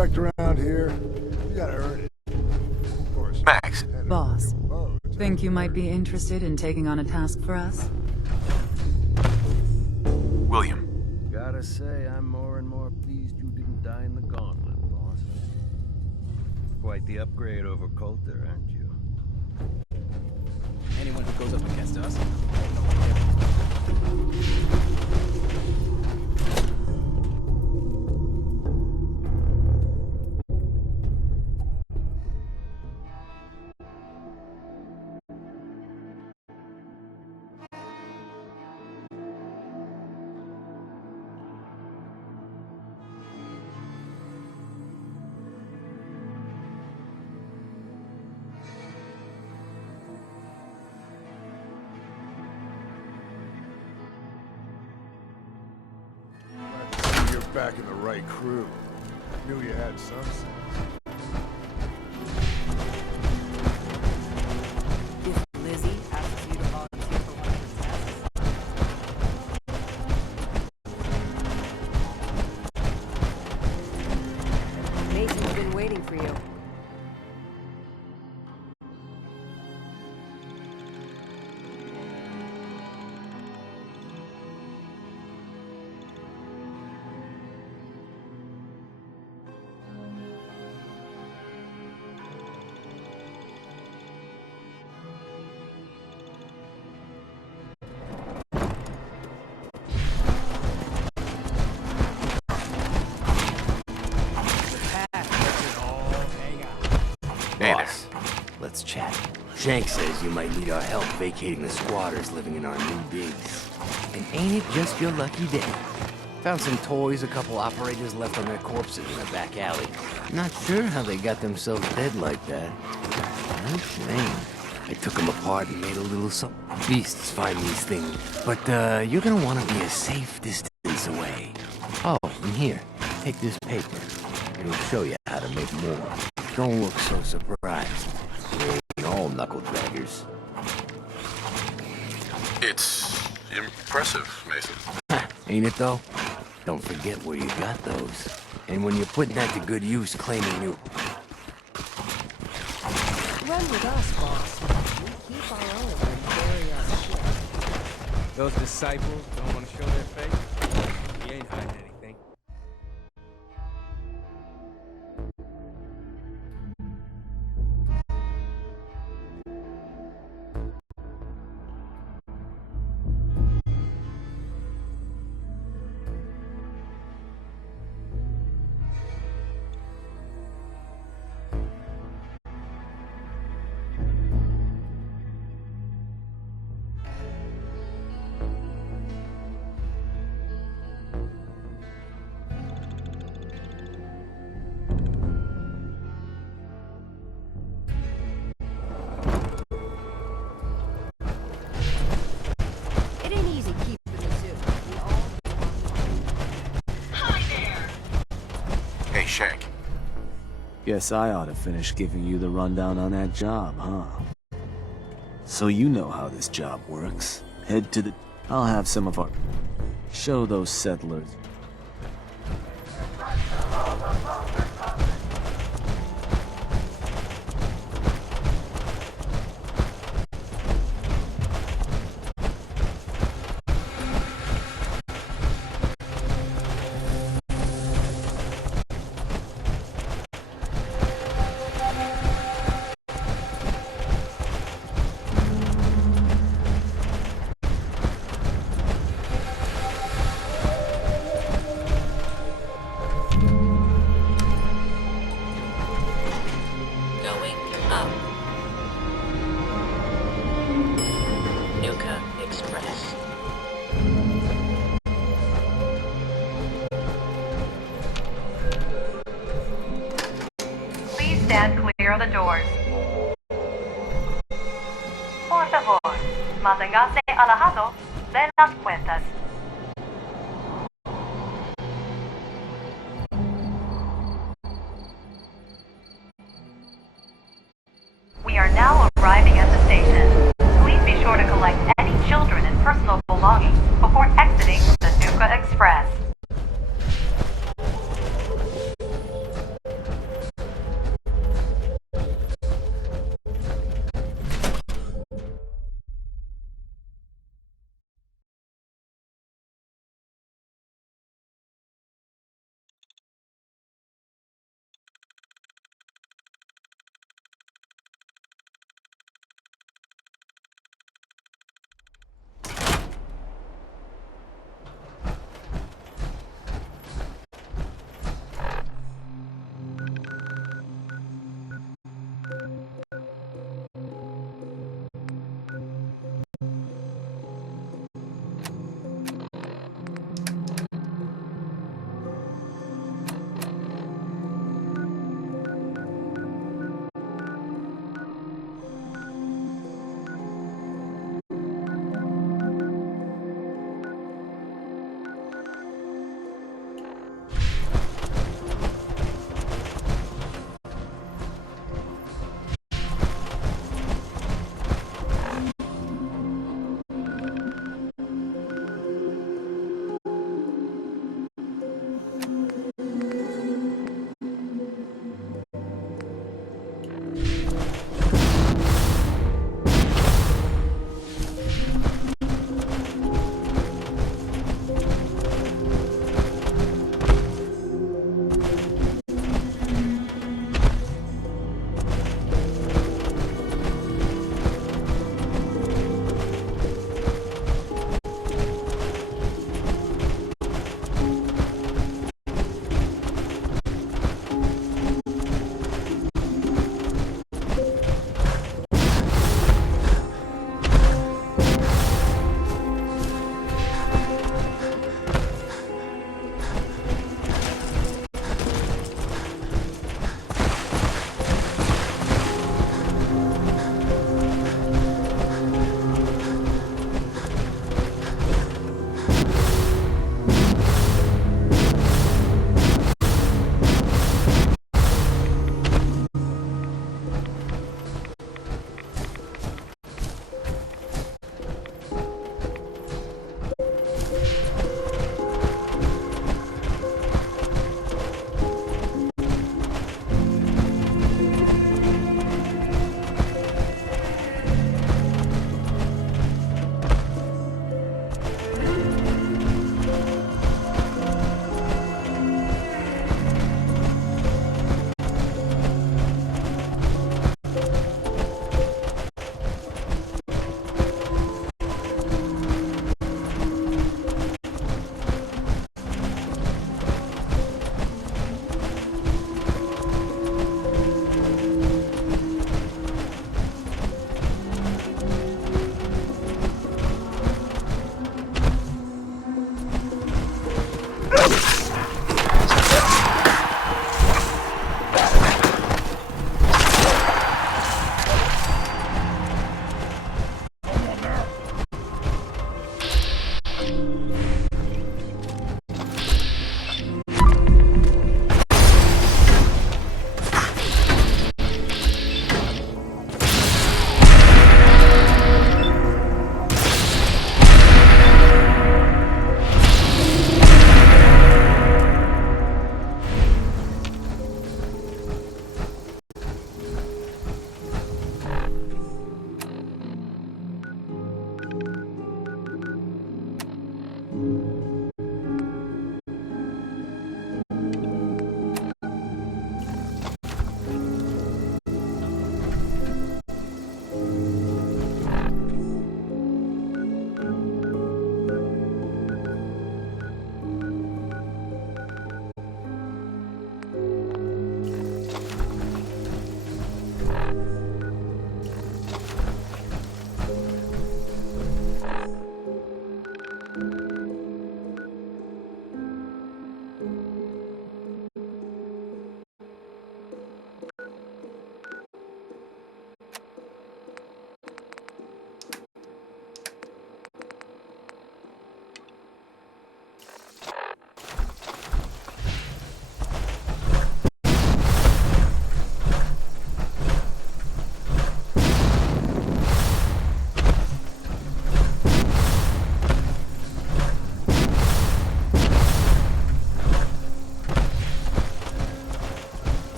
respect around here, you gotta earn it. Of course. Max. Boss, think you might be interested in taking on a task for us? William. Gotta say, I'm more and more pleased you didn't die in the gauntlet, boss. Quite the upgrade over Coulter, aren't you? Anyone who goes up against us. You're back in the right crew. Knew you had some sense. If Lizzie asks you to volunteer for one of her tasks. Mason's been waiting for you. Boss, let's chat. Shank says you might need our help vacating the squatters living in our new digs. And ain't it just your lucky day? Found some toys a couple operators left on their corpses in a back alley. Not sure how they got themselves dead like that. No shame. I took them apart and made a little something. Beasts find these things. But you're gonna want to be a safe distance away. Oh, and here, take this paper. It'll show you how to make more. Don't look so surprised. We ain't all knuckle draggers. It's impressive, Mason. Ain't it though? Don't forget where you got those. And when you're putting that to good use, claiming you... Run with us, boss. We keep our own and bury our shit. Those disciples don't want to show their face. He ain't hiding anything. It ain't easy keeping the zoo. We all Hi there! Hey, Shank. Guess I ought to finish giving you the rundown on that job, huh? So you know how this job works. Head to the... I'll have some of our... Show those settlers. Going up. Nuka Express. Please stand clear of the doors. Por favor, manténgase alejado de las puertas. We are now arriving at the station. Please be sure to collect any children and personal belongings before exiting the Nuka Express.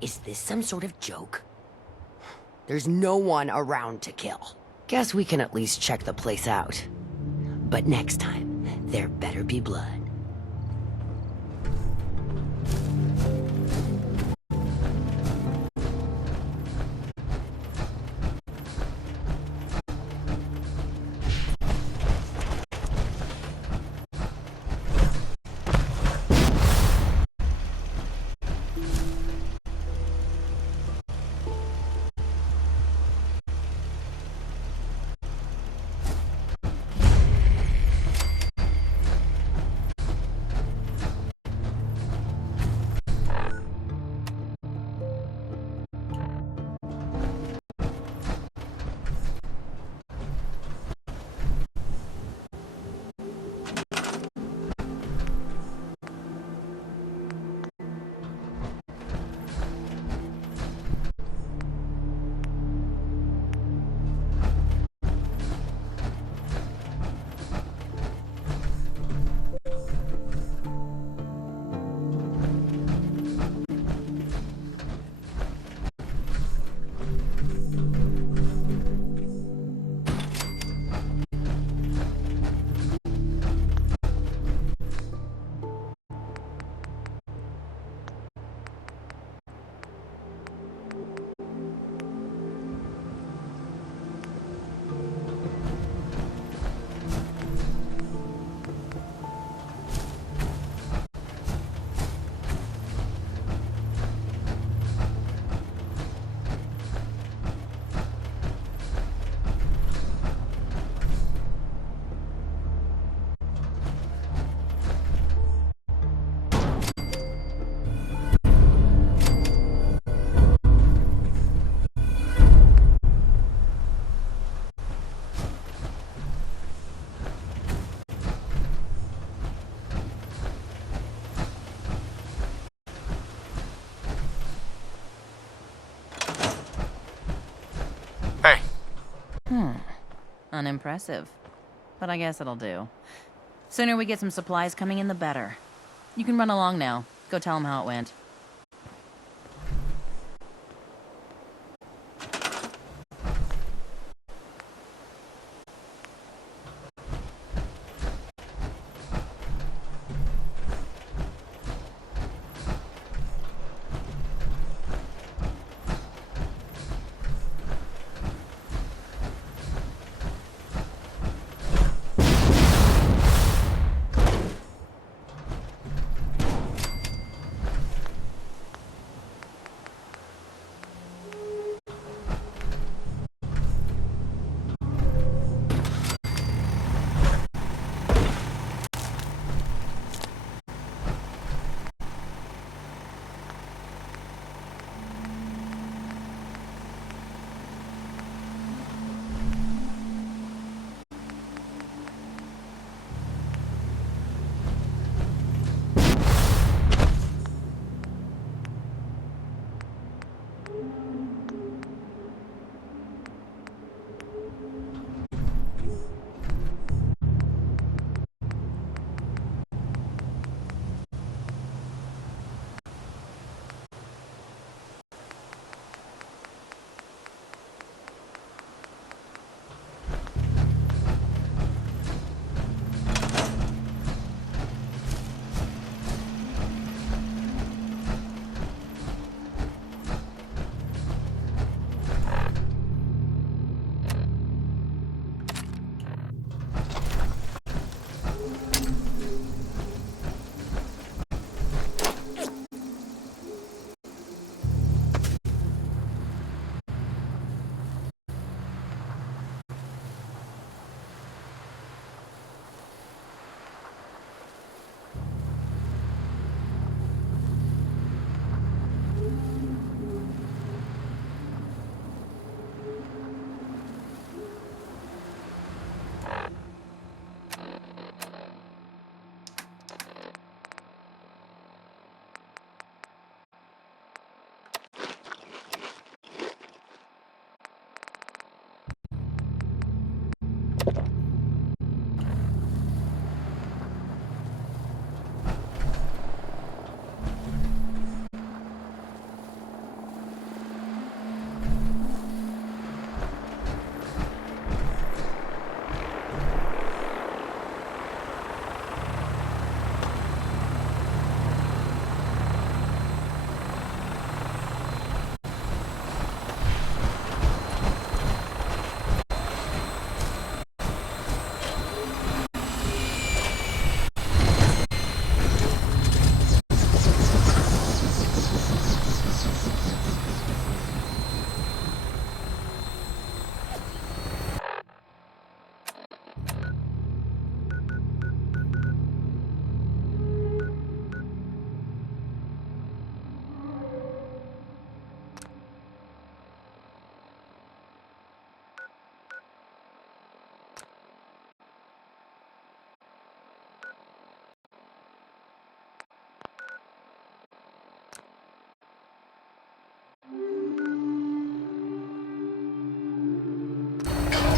Is this some sort of joke? There's no one around to kill. Guess we can at least check the place out. But next time, there better be blood. Unimpressive. But I guess it'll do. Sooner we get some supplies coming in, the better. You can run along now. Go tell him how it went.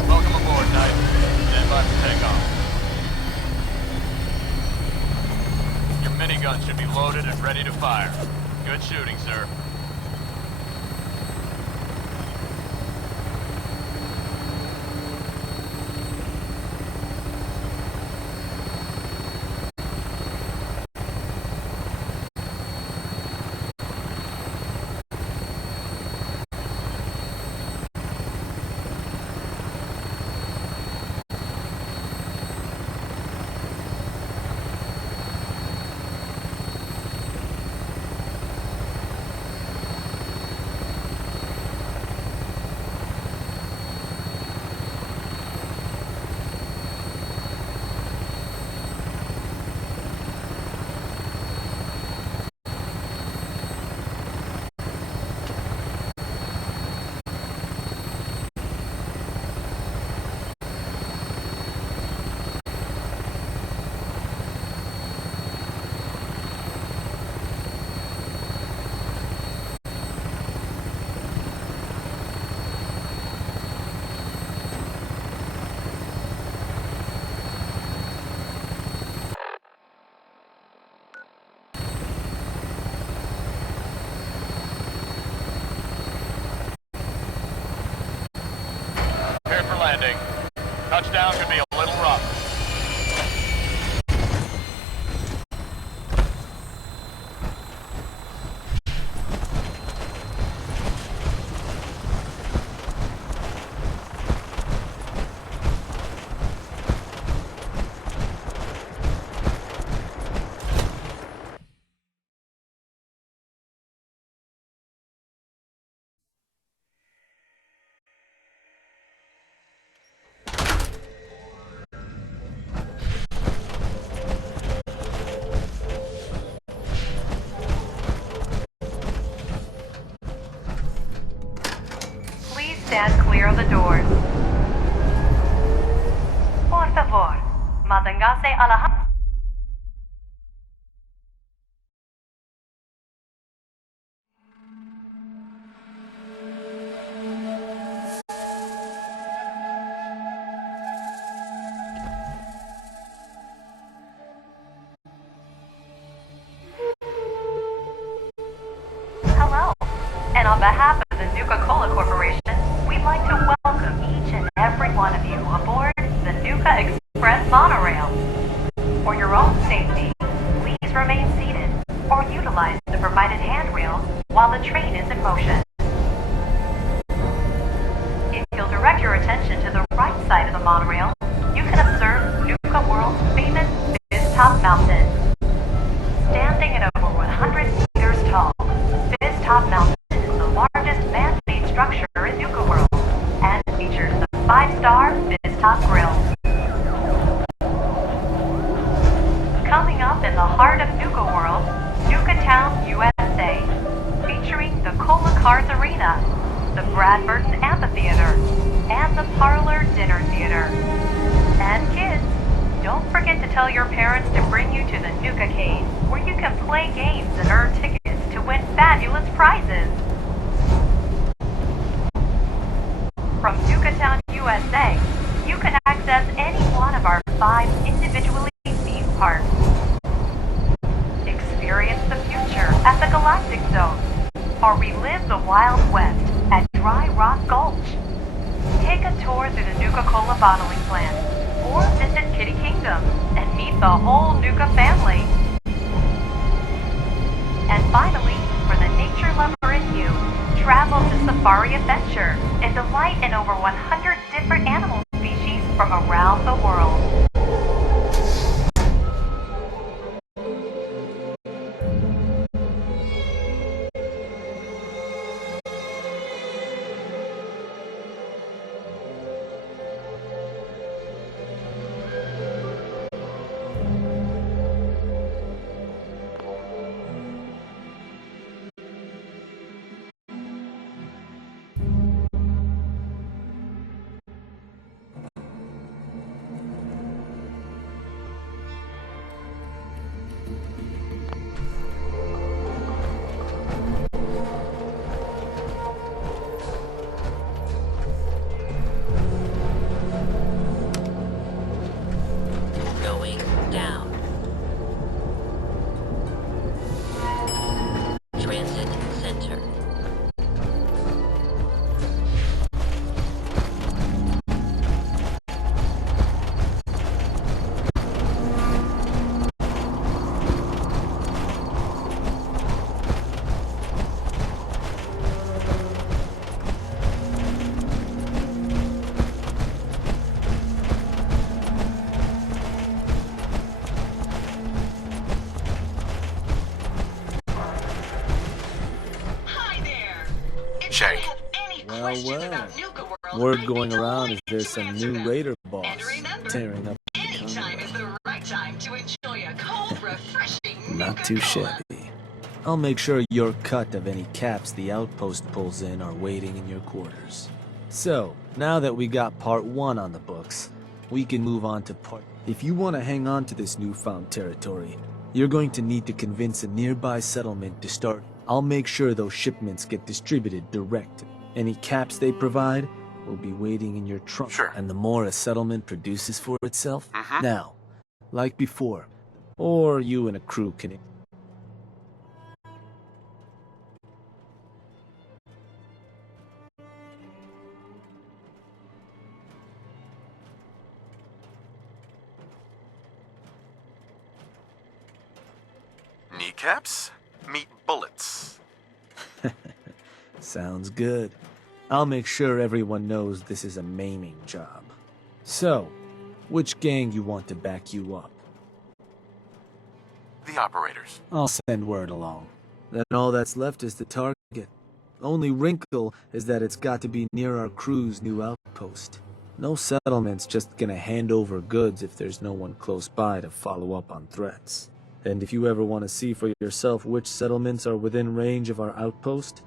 Welcome aboard, Knight. Stand by for takeoff. Your minigun should be loaded and ready to fire. Good shooting, sir. Touchdown could be a little rough. Please stand clear of the doors. Por favor, manténgase alejado. Hello, and on behalf of the Nuka-Cola Corporation, we'd like to welcome each and every one of you aboard the Nuka Express monorail. For your own safety, please remain seated or utilize the provided handrails while the train is in motion. If you'll direct your attention to the right side of the monorail, you can observe Nuka World's famous Fizz-Top Mountain. Standing at over 100 meters tall, Fizz-Top Mountain is the largest man-made structure in Nuka World and features the 5-star Fizz-Top Grill. Coming up in the heart of Nuka World, Nuka Town, USA, featuring the Cola Cars Arena, the Brad Burton Amphitheater, and the Parlor Dinner Theater. And kids, don't forget to tell your parents to bring you to the Nuka Cave, where you can play games and earn tickets to win fabulous prizes. From Nuka Town, USA, you can access any one of our 5 individually themed parks. Experience the future at the Galactic Zone, or relive the Wild West at Dry Rock Gulch. Take a tour through the Nuka-Cola bottling plant, or visit Kitty Kingdom and meet the whole Nuka family. And finally, for the nature lover in you, travel to Safari Adventure and delight in over 100 different animal species from around the world. Going down. Transit Center. Shay. Well. Word going around is there's some new raider boss tearing up the Anytime is the right time to enjoy a cold, refreshing Not too shabby. I'll make sure your cut of any caps the outpost pulls in are waiting in your quarters. So, now that we got part 1 on the books, we can move on to part... If you want to hang on to this newfound territory, you're going to need to convince a nearby settlement to start. I'll make sure those shipments get distributed direct. Any caps they provide will be waiting in your trunk. Sure. And the more a settlement produces for itself, now, like before, or you and a crew can... caps, meet bullets. Sounds good. I'll make sure everyone knows this is a maiming job. So, which gang you want to back you up? The operators. I'll send word along. Then all that's left is the target. Only wrinkle is that it's got to be near our crew's new outpost. No settlement's just gonna hand over goods if there's no one close by to follow up on threats. And if you ever want to see for yourself which settlements are within range of our outpost,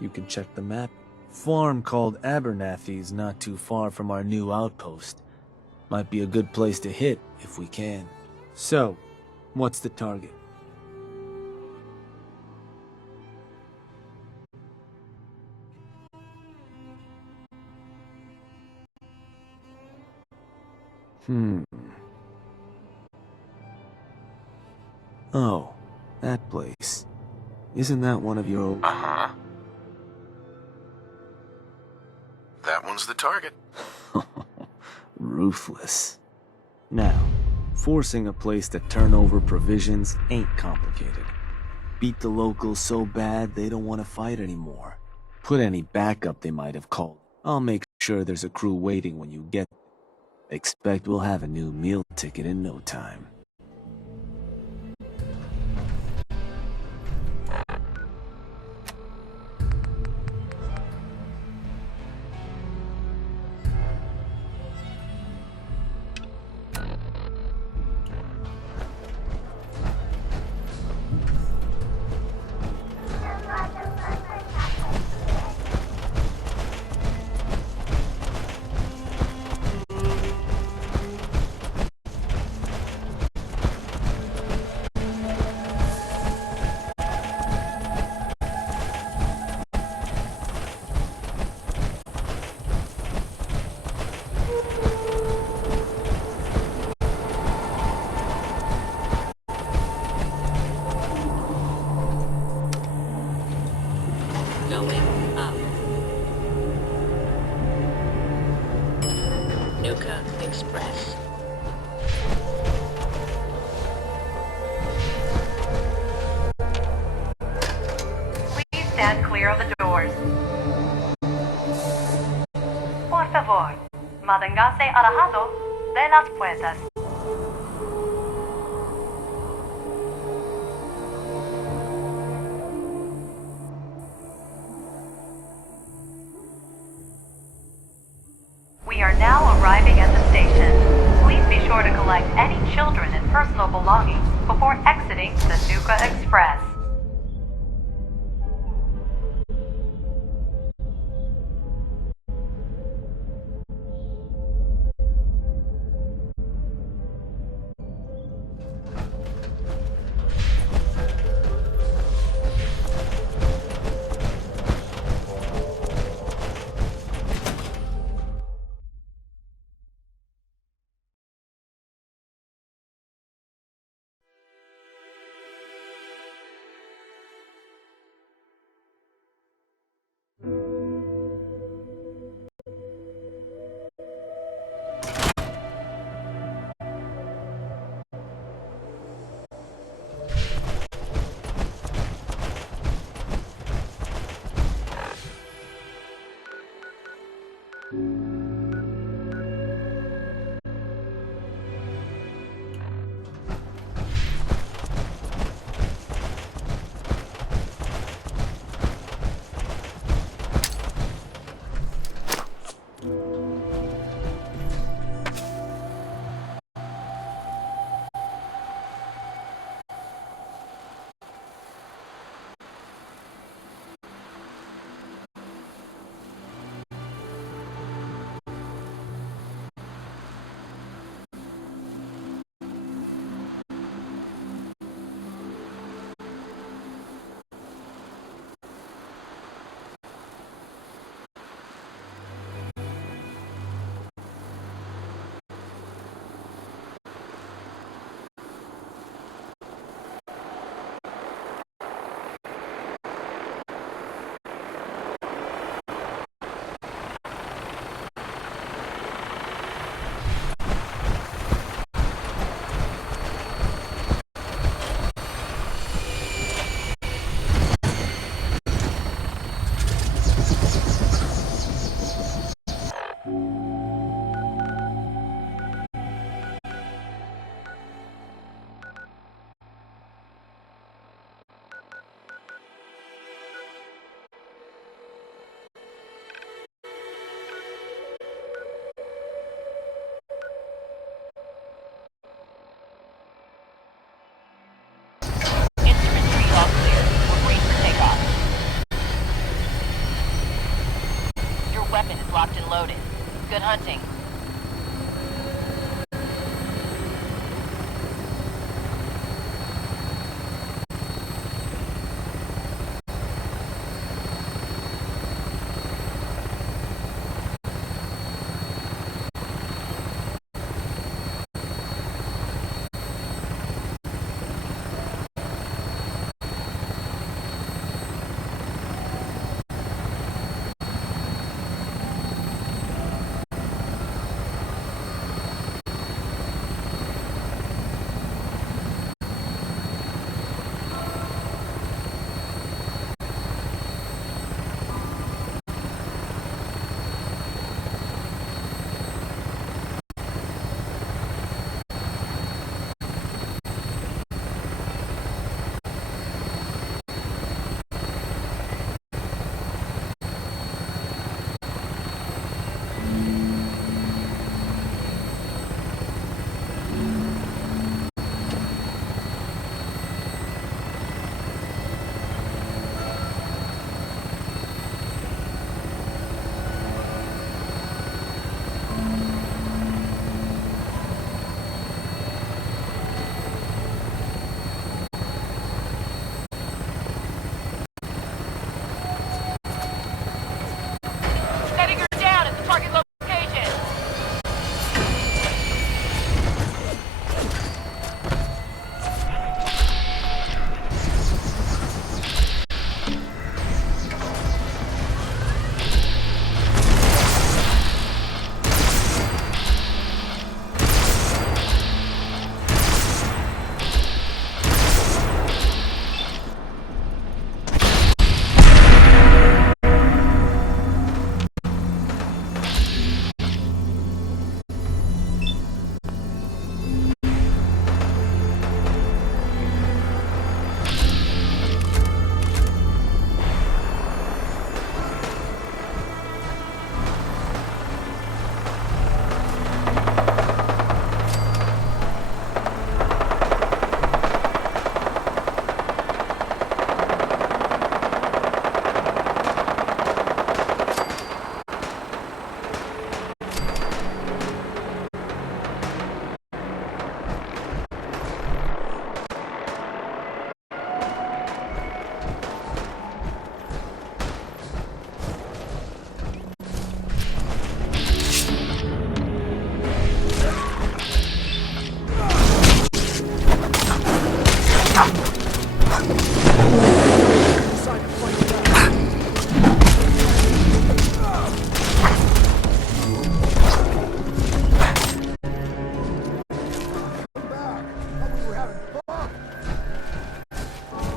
you can check the map. Farm called Abernathy's not too far from our new outpost. Might be a good place to hit if we can. So, what's the target? Oh, that place. Isn't that one of your old... Uh-huh. That one's the target. Ruthless. Now, forcing a place to turn over provisions ain't complicated. Beat the locals so bad they don't want to fight anymore. Put any backup they might have called. I'll make sure there's a crew waiting when you get there. Expect we'll have a new meal ticket in no time. Going up. Nuka Express. Please stand clear of the doors. Por favor, manténgase alejado de las puertas. We are now arriving at the station. Please be sure to collect any children and personal belongings before exiting the Nuka Express.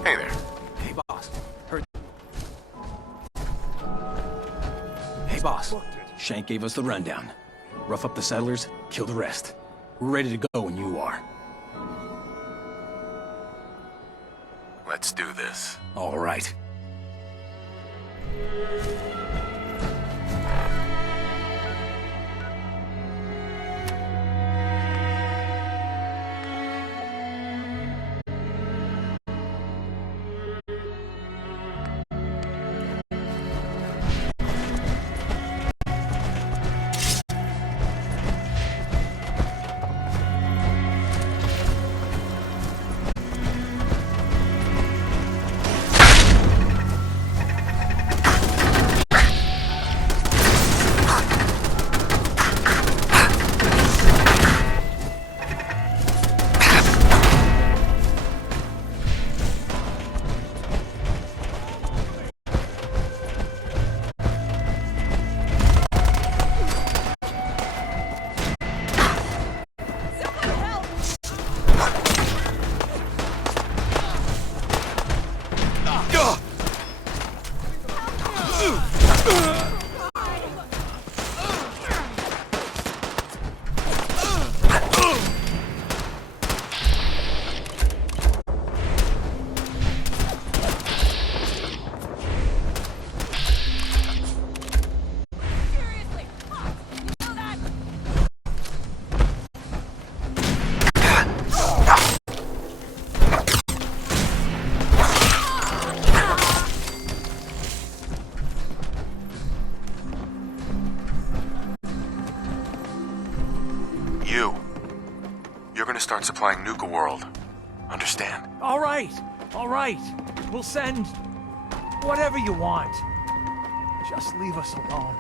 Hey there. Hey, boss. Heard. Hey, boss. Shank gave us the rundown. Rough up the settlers, kill the rest. We're ready to go when you are. Let's do this. All right. You're gonna start supplying Nuka World. Understand? All right. We'll send whatever you want. Just leave us alone.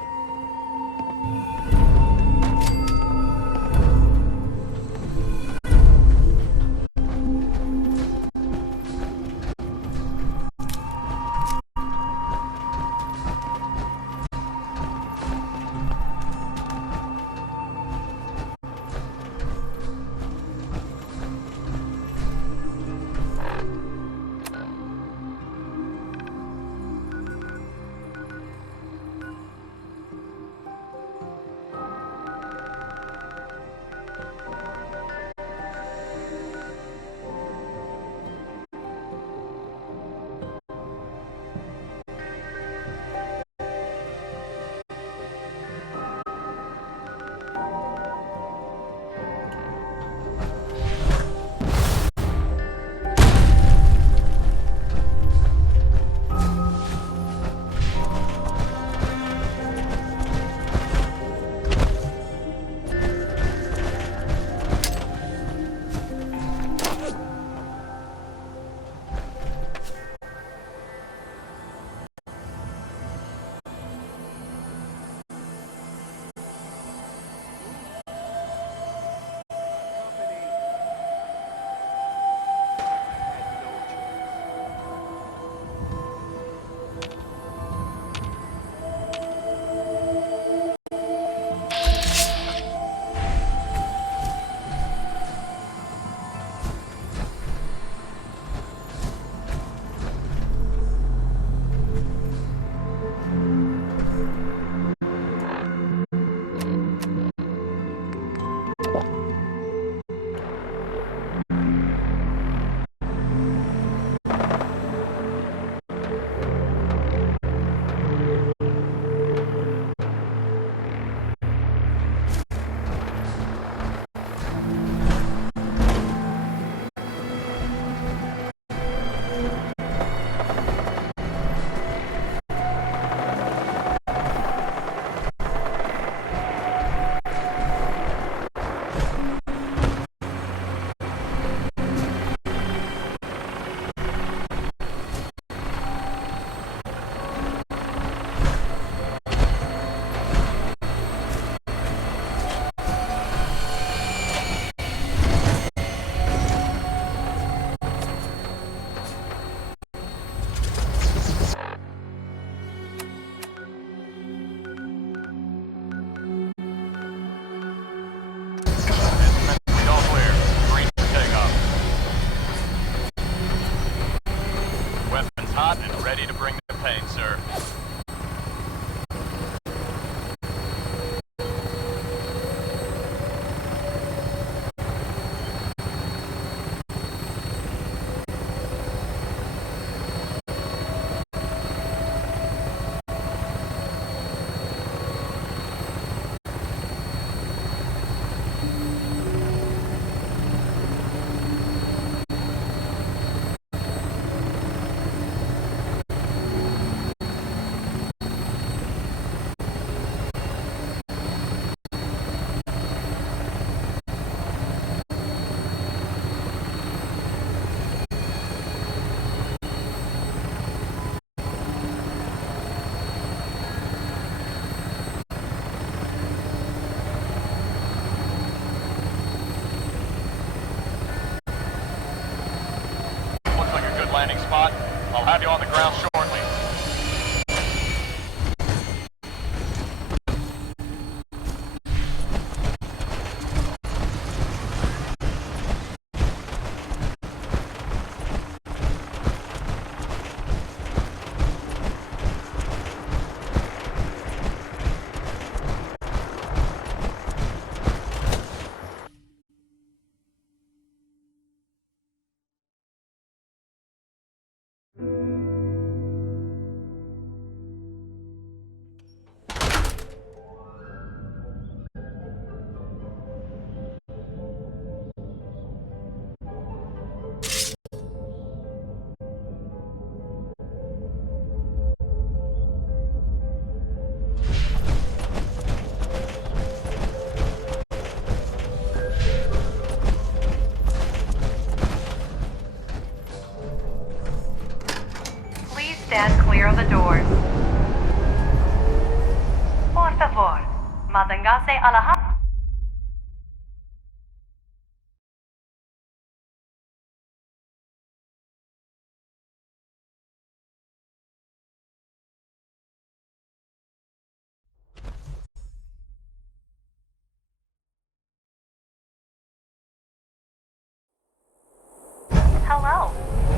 Véngase a la Hello,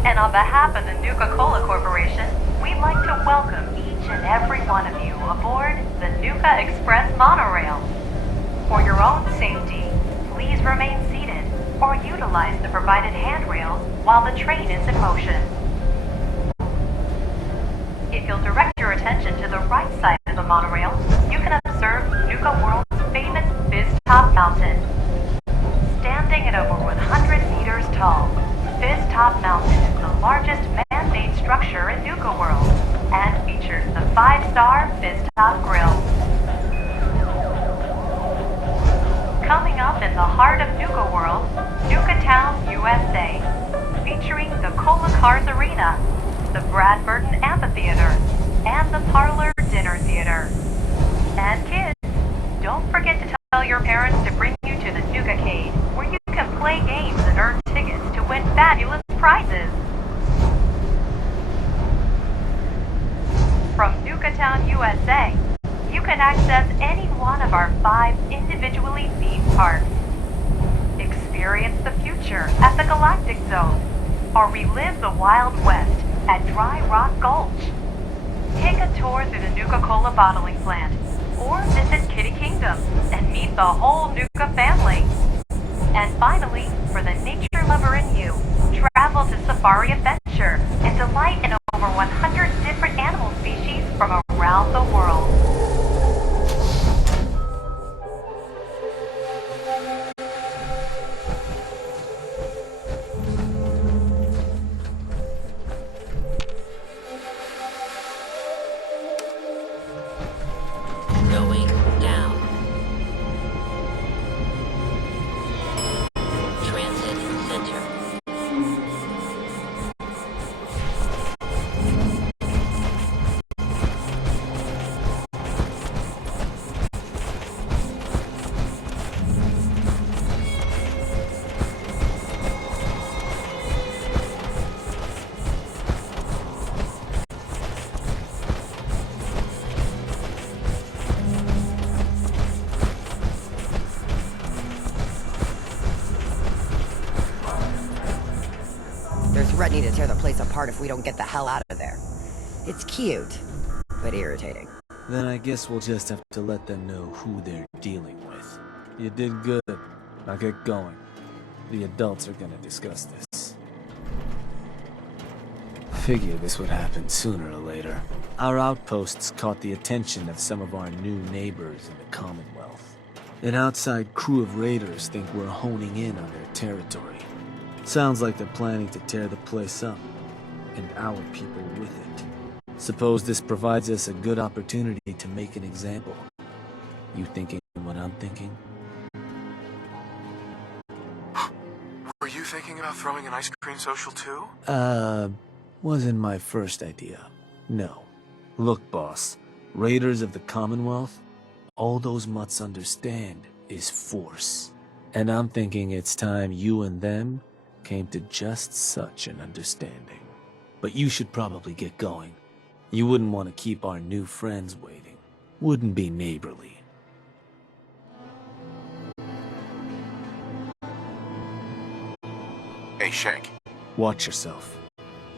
and on behalf of the Nuka-Cola Corporation, we'd like to welcome each and every one of you aboard the Nuka Express monorail. For your own safety, please remain seated or utilize the provided handrails while the train is in motion. If you'll direct your attention to the right side of the monorail, you can observe Nuka World's famous Fizz-Top Mountain. Standing at over 100 meters tall, Fizz-Top Mountain is the largest man-made structure in Nuka World and features the 5-star Fizz-Top Grill. Coming up in the heart of Nuka World, Nuka Town, USA, featuring the Cola Cars Arena, the Brad Burton Amphitheater, and the Parlor Dinner Theater. And kids, don't forget to tell your parents to bring you to the Nuka Cade, where you can play games and earn tickets to win fabulous prizes. From Nuka Town, USA, you can access any one of our 5 individually themed parks. Experience the future at the Galactic Zone, or relive the Wild West at Dry Rock Gulch. Take a tour through the Nuka-Cola bottling plant, or visit Kitty Kingdom and meet the whole Nuka family. And finally, for the nature lover in you, travel to Safari Adventure and delight in over 100 different animal species from around the world. Going down. Transit Center. They're threatening to tear the place apart if we don't get the hell out of there. It's cute, but irritating. Then I guess we'll just have to let them know who they're dealing with. You did good. Now get going. The adults are gonna discuss this. Figure this would happen sooner or later. Our outposts caught the attention of some of our new neighbors in the Commonwealth. An outside crew of raiders think we're honing in on their territory. Sounds like they're planning to tear the place up, and our people with it. Suppose this provides us a good opportunity to make an example. You thinking what I'm thinking? Were you thinking about throwing an ice cream social too? Wasn't my first idea. No. Look, boss. Raiders of the Commonwealth, all those mutts understand is force. And I'm thinking it's time you and them came to just such an understanding. But you should probably get going. You wouldn't want to keep our new friends waiting. Wouldn't be neighborly. Hey, Shank. Watch yourself.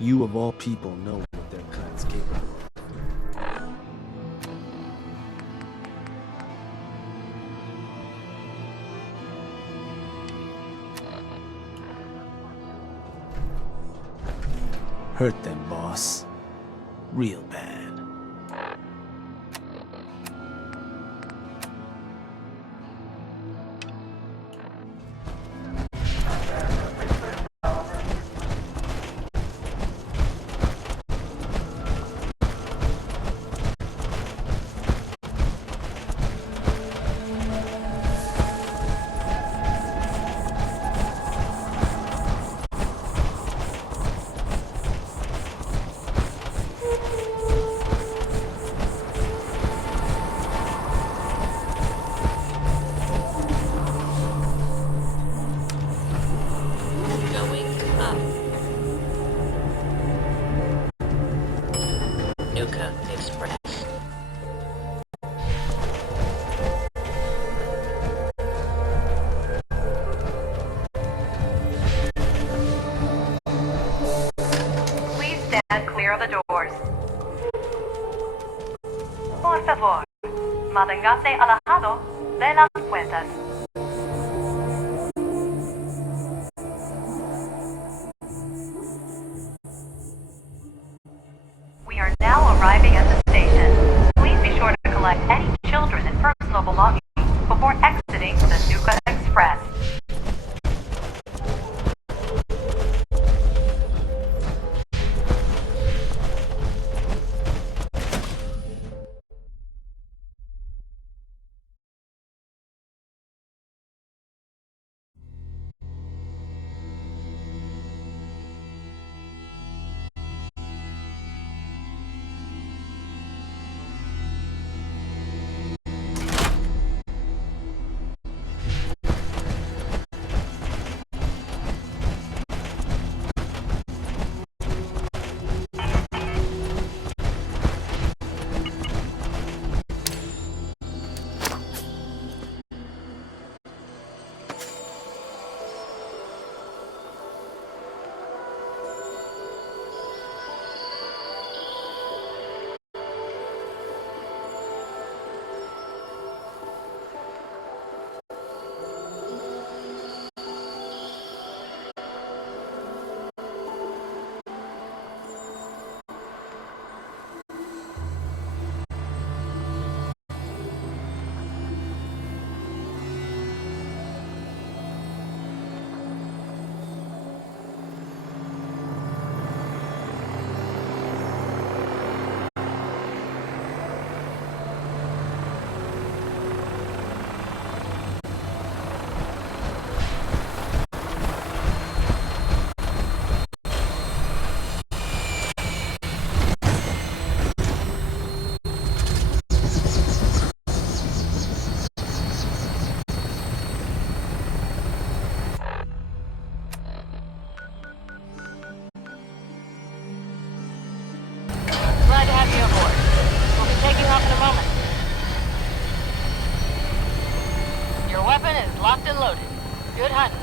You of all people know what their kind's capable of. Hurt them, boss. Real bad. Nuka Express. Please stand clear of the doors. Por favor, manténgase alejado de las puertas. We are now arriving at the station. Please be sure to collect any children and personal belongings before exiting the Nuka Express. Glad to have you aboard. We'll be taking off in a moment. Your weapon is locked and loaded. Good hunting.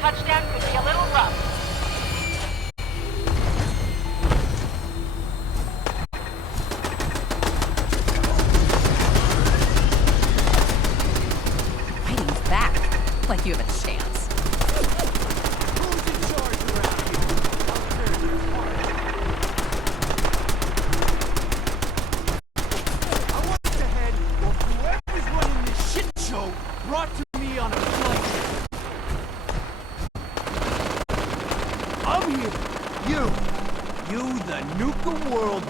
Touchdown could be a little rough. Fighting's back. Like you have a chance. Brought to me on a flight. I'm here. You the Nuka world.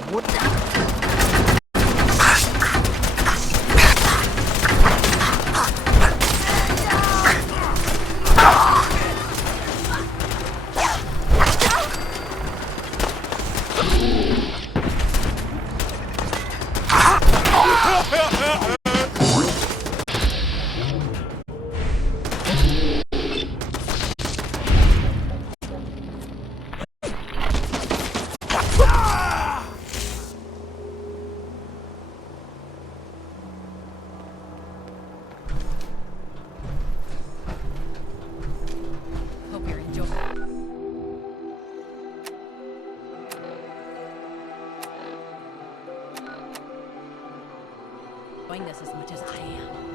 enjoying this as much as I am.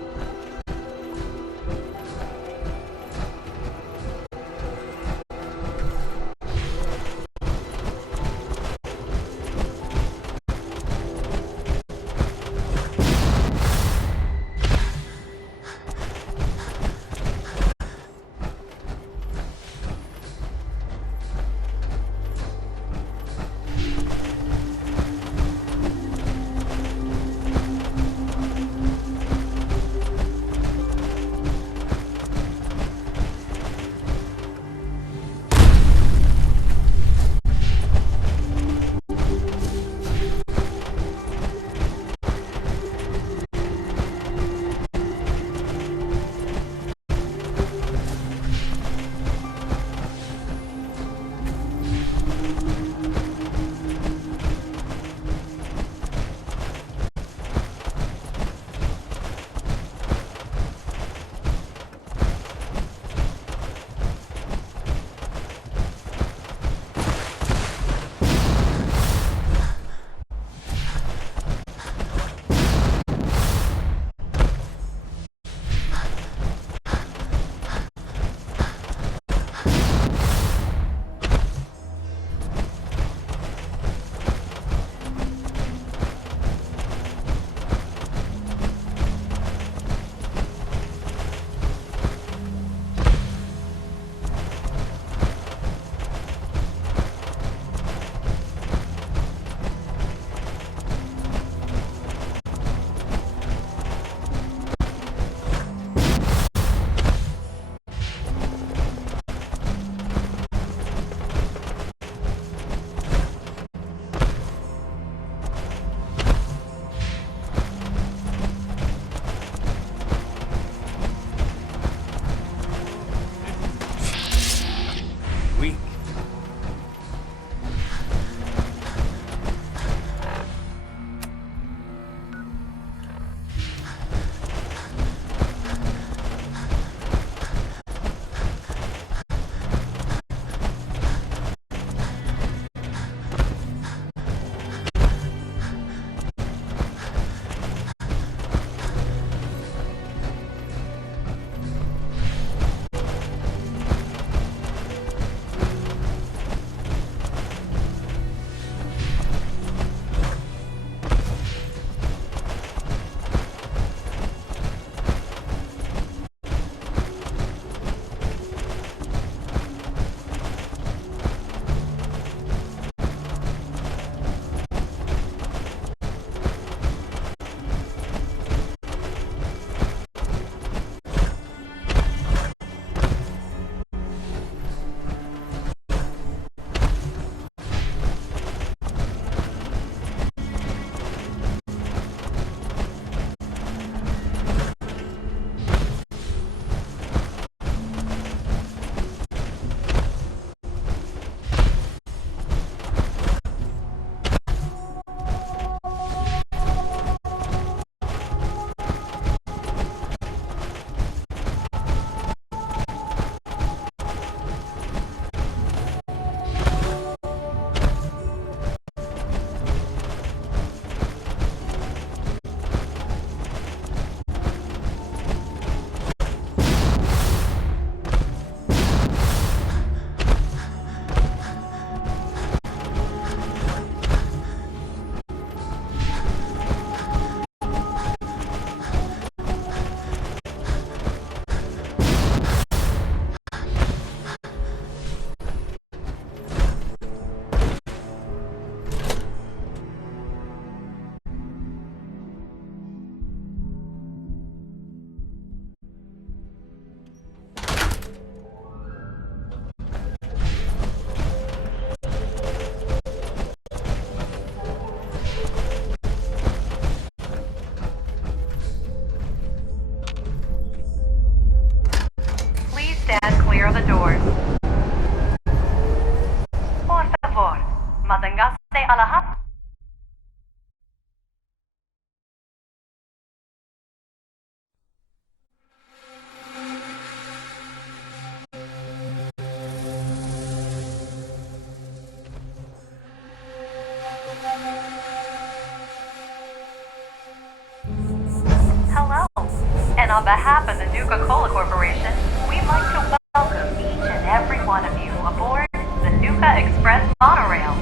On behalf of the Nuka-Cola Corporation, we'd like to welcome each and every one of you aboard the Nuka Express monorail.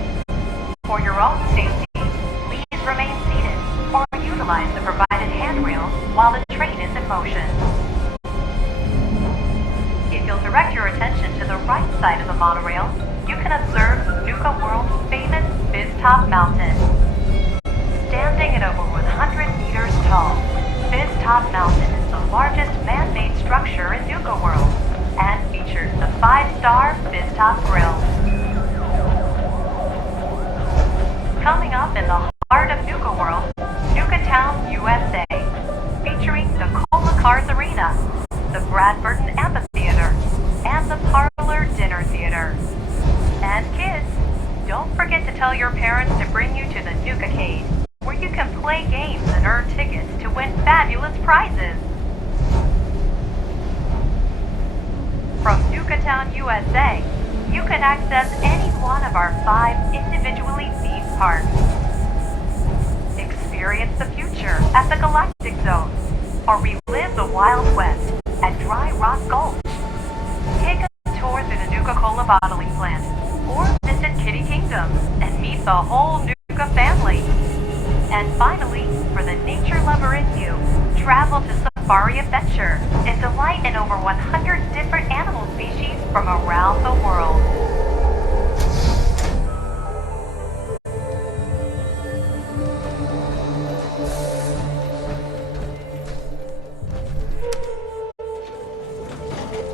For your own safety, please remain seated or utilize the provided handrails while the train is in motion. If you'll direct your attention to the right side of the monorail, you can observe Nuka World's famous Fizz-Top Mountain. Standing at over 100 meters tall, Fizz-Top Mountain is the largest man-made structure in Nuka World and features the 5-star Fizz-Top Grill. Coming up in the heart of Nuka World, Nuka Town, USA, featuring the Cola Cars Arena, the Bradburton Amphitheater, and the Parlor Dinner Theater. And kids, don't forget to tell your parents to bring you to the Nuka-Cade, where you can play games and earn tickets to win fabulous prizes. From Nuka Town, USA, you can access any one of our 5 individually themed parks. Experience the future at the Galactic Zone, or relive the Wild West at Dry Rock Gulch. Take a tour through the Nuka-Cola bottling plant, or visit Kitty Kingdom and meet the whole Nuka family. And finally, for the nature lover in you, travel to Safari Adventure and delight in over 100 different animal species from around the world.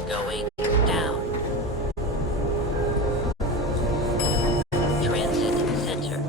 Going down. Transit center.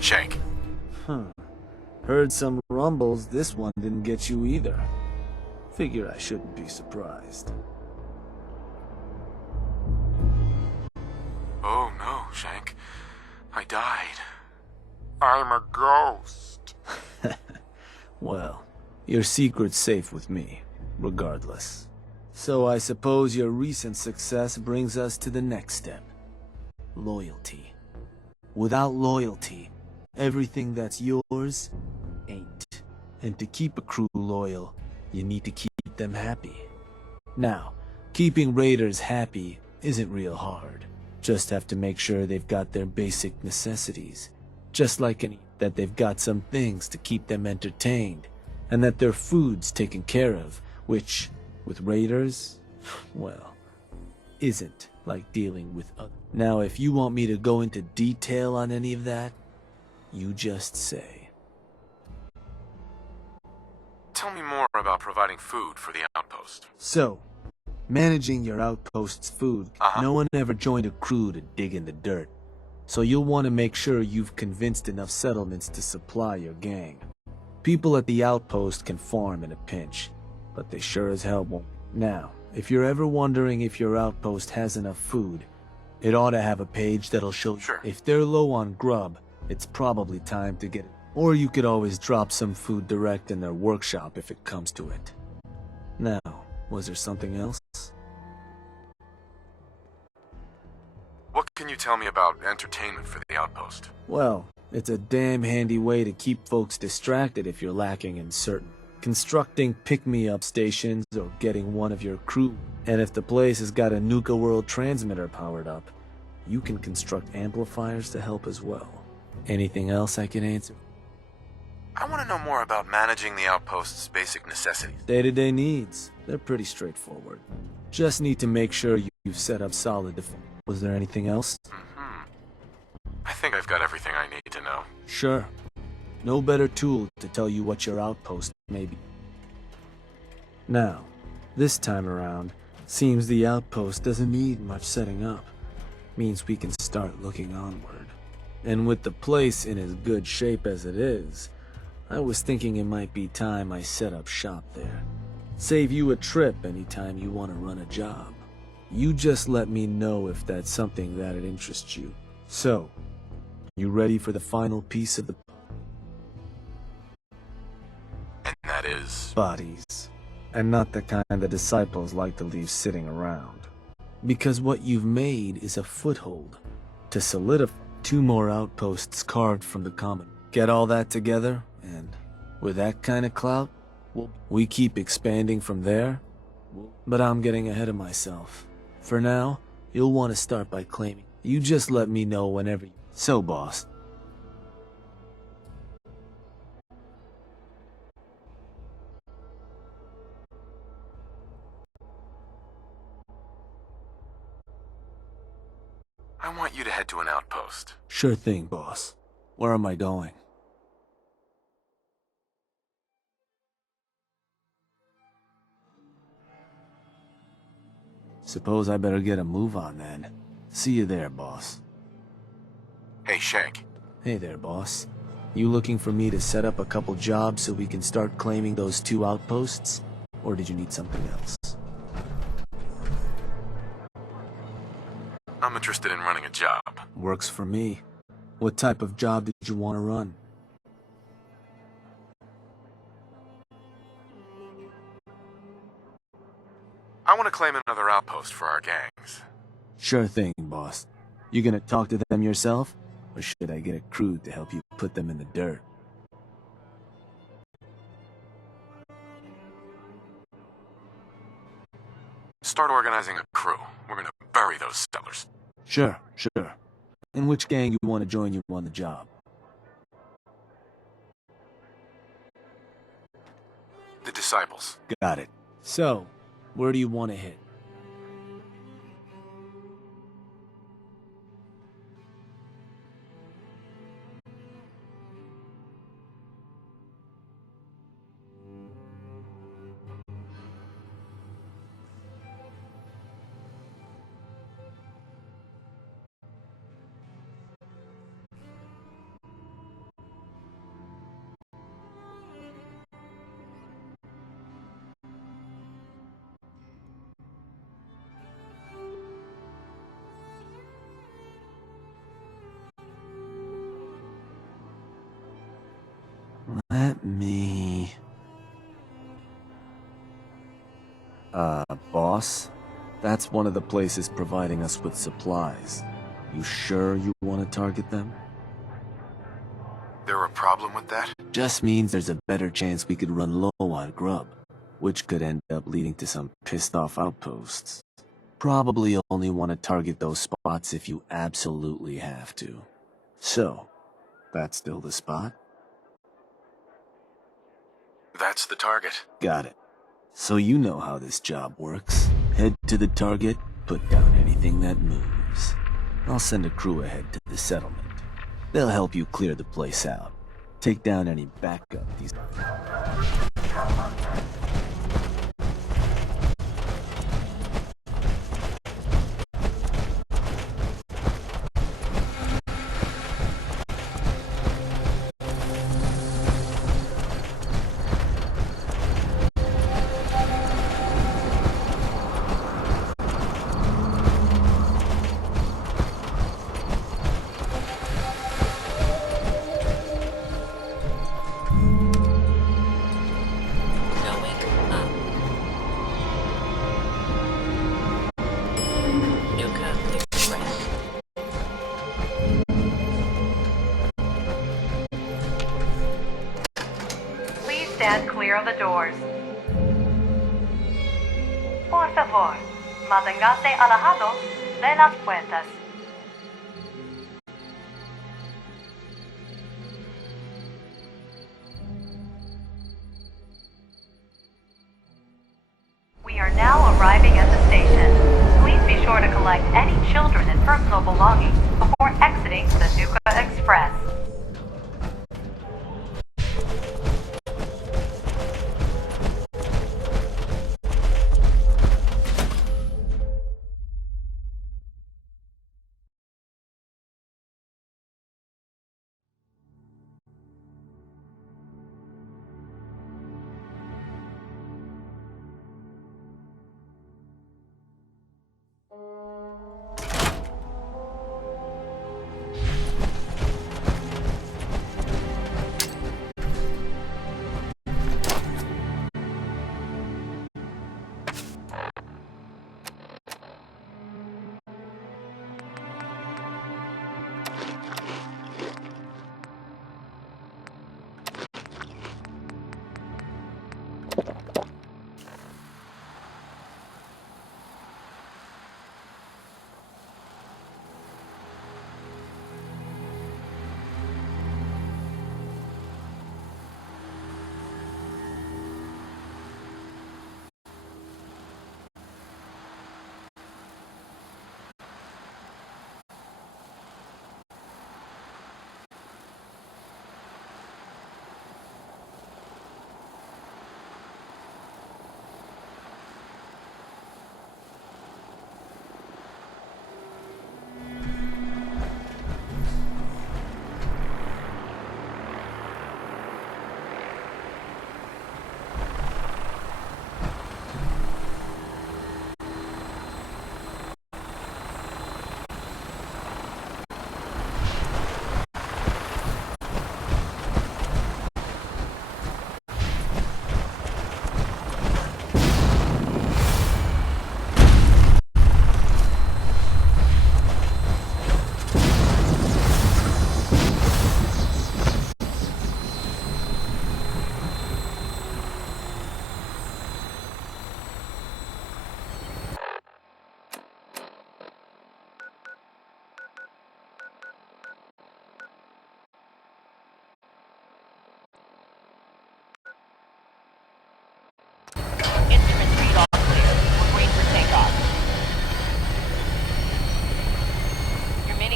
Shank. Heard some rumbles this one didn't get you either. Figure I shouldn't be surprised. Oh no, Shank. I died. I'm a ghost. Well, your secret's safe with me, regardless. So I suppose your recent success brings us to the next step. Loyalty. Without loyalty, everything that's yours ain't. And to keep a crew loyal, you need to keep them happy. Now, keeping raiders happy isn't real hard. Just have to make sure they've got their basic necessities. Just like that they've got some things to keep them entertained. And that their food's taken care of, which, with raiders, well, isn't like dealing with others. Now, if you want me to go into detail on any of that, you just say. Tell me more about providing food for the outpost. So, managing your outpost's food, no one ever joined a crew to dig in the dirt. So you'll want to make sure you've convinced enough settlements to supply your gang. People at the outpost can farm in a pinch, but they sure as hell won't. Now, if you're ever wondering if your outpost has enough food, it ought to have a page that'll show if they're low on grub, it's probably time to get it. Or you could always drop some food direct in their workshop if it comes to it. Now, was there something else? What can you tell me about entertainment for the outpost? Well, it's a damn handy way to keep folks distracted if you're lacking in certain. Constructing pick-me-up stations or getting one of your crew. And if the place has got a Nuka World transmitter powered up, you can construct amplifiers to help as well. Anything else I can answer? I want to know more about managing the outpost's basic necessities. Day-to-day needs. They're pretty straightforward. Just need to make sure you've set up solid defense. Was there anything else? I think I've got everything I need to know. Sure. No better tool to tell you what your outpost may be. Now, this time around, seems the outpost doesn't need much setting up. Means we can start looking onward. And with the place in as good shape as it is, I was thinking it might be time I set up shop there. Save you a trip anytime you want to run a job. You just let me know if that's something that'd interest you. So, you ready for the final piece of the... And that is... bodies. And not the kind the disciples like to leave sitting around. Because what you've made is a foothold to solidify 2 more outposts carved from the common. Get all that together, and with that kind of clout, we keep expanding from there. But I'm getting ahead of myself. For now, you'll want to start by claiming. You just let me know whenever you... So, boss. I want you to head to an outpost. Sure thing, boss. Where am I going? Suppose I better get a move on then. See you there, boss. Hey, Shank. Hey there, boss. You looking for me to set up a couple jobs so we can start claiming those 2 outposts? Or did you need something else? I'm interested in running a job. Works for me. What type of job did you want to run? I want to claim another outpost for our gangs. Sure thing, boss. You gonna talk to them yourself? Or should I get a crew to help you put them in the dirt? Start organizing a crew. We're gonna bury those settlers. Sure. And which gang you want to join you on the job? The disciples. Got it. So, where do you want to hit? Let me... boss? That's one of the places providing us with supplies. You sure you want to target them? There a problem with that? Just means there's a better chance we could run low on grub, which could end up leading to some pissed-off outposts. Probably you'll only want to target those spots if you absolutely have to. So, that's still the spot? That's the target. Got it. So you know how this job works. Head to the target, put down anything that moves. I'll send a crew ahead to the settlement. They'll help you clear the place out. Take down any backup these... Stand clear of the doors. Por favor, manténgase alejado de las puertas. We are now arriving at the station. Please be sure to collect any children and personal belongings before exiting the Nuka Express.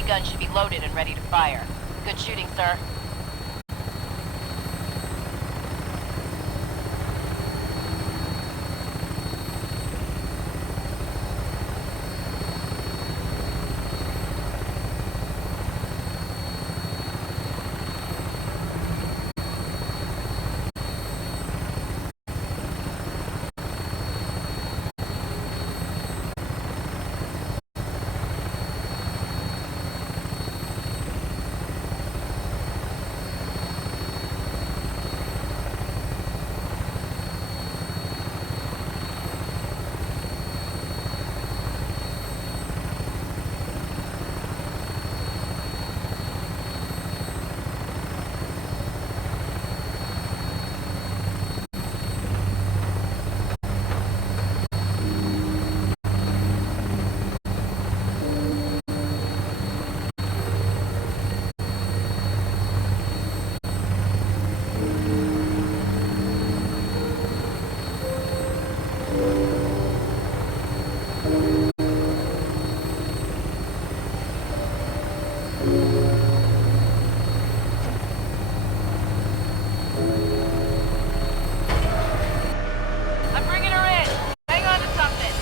mini guns should be loaded and ready to fire. Good shooting, sir. I'm bringing her in. Hang on to something.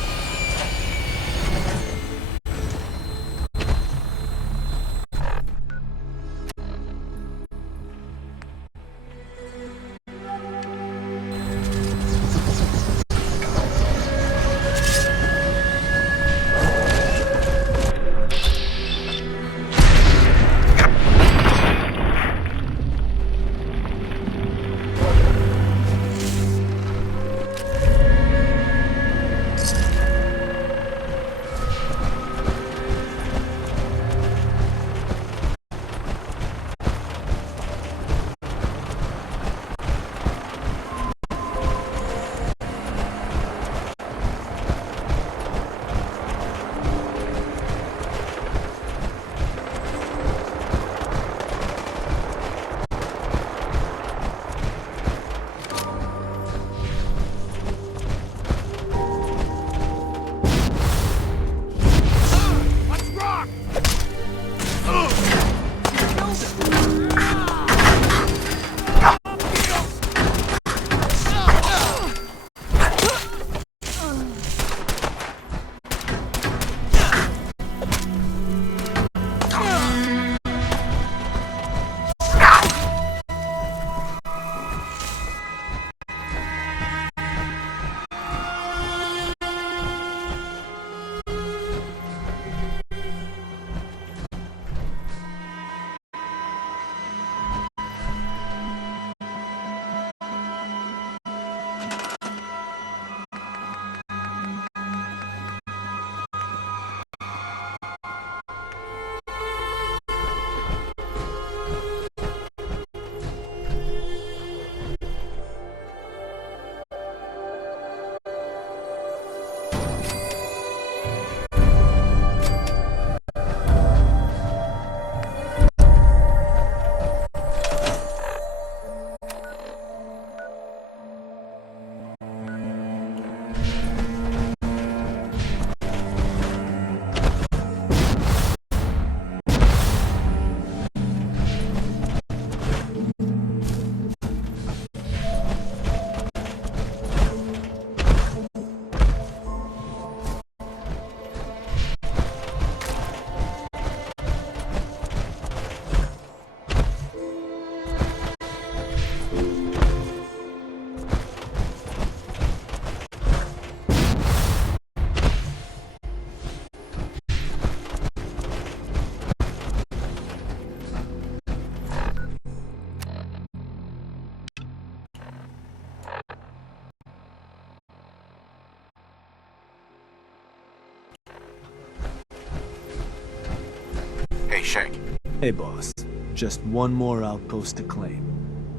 Hey, Shank. Hey, boss. Just one more outpost to claim.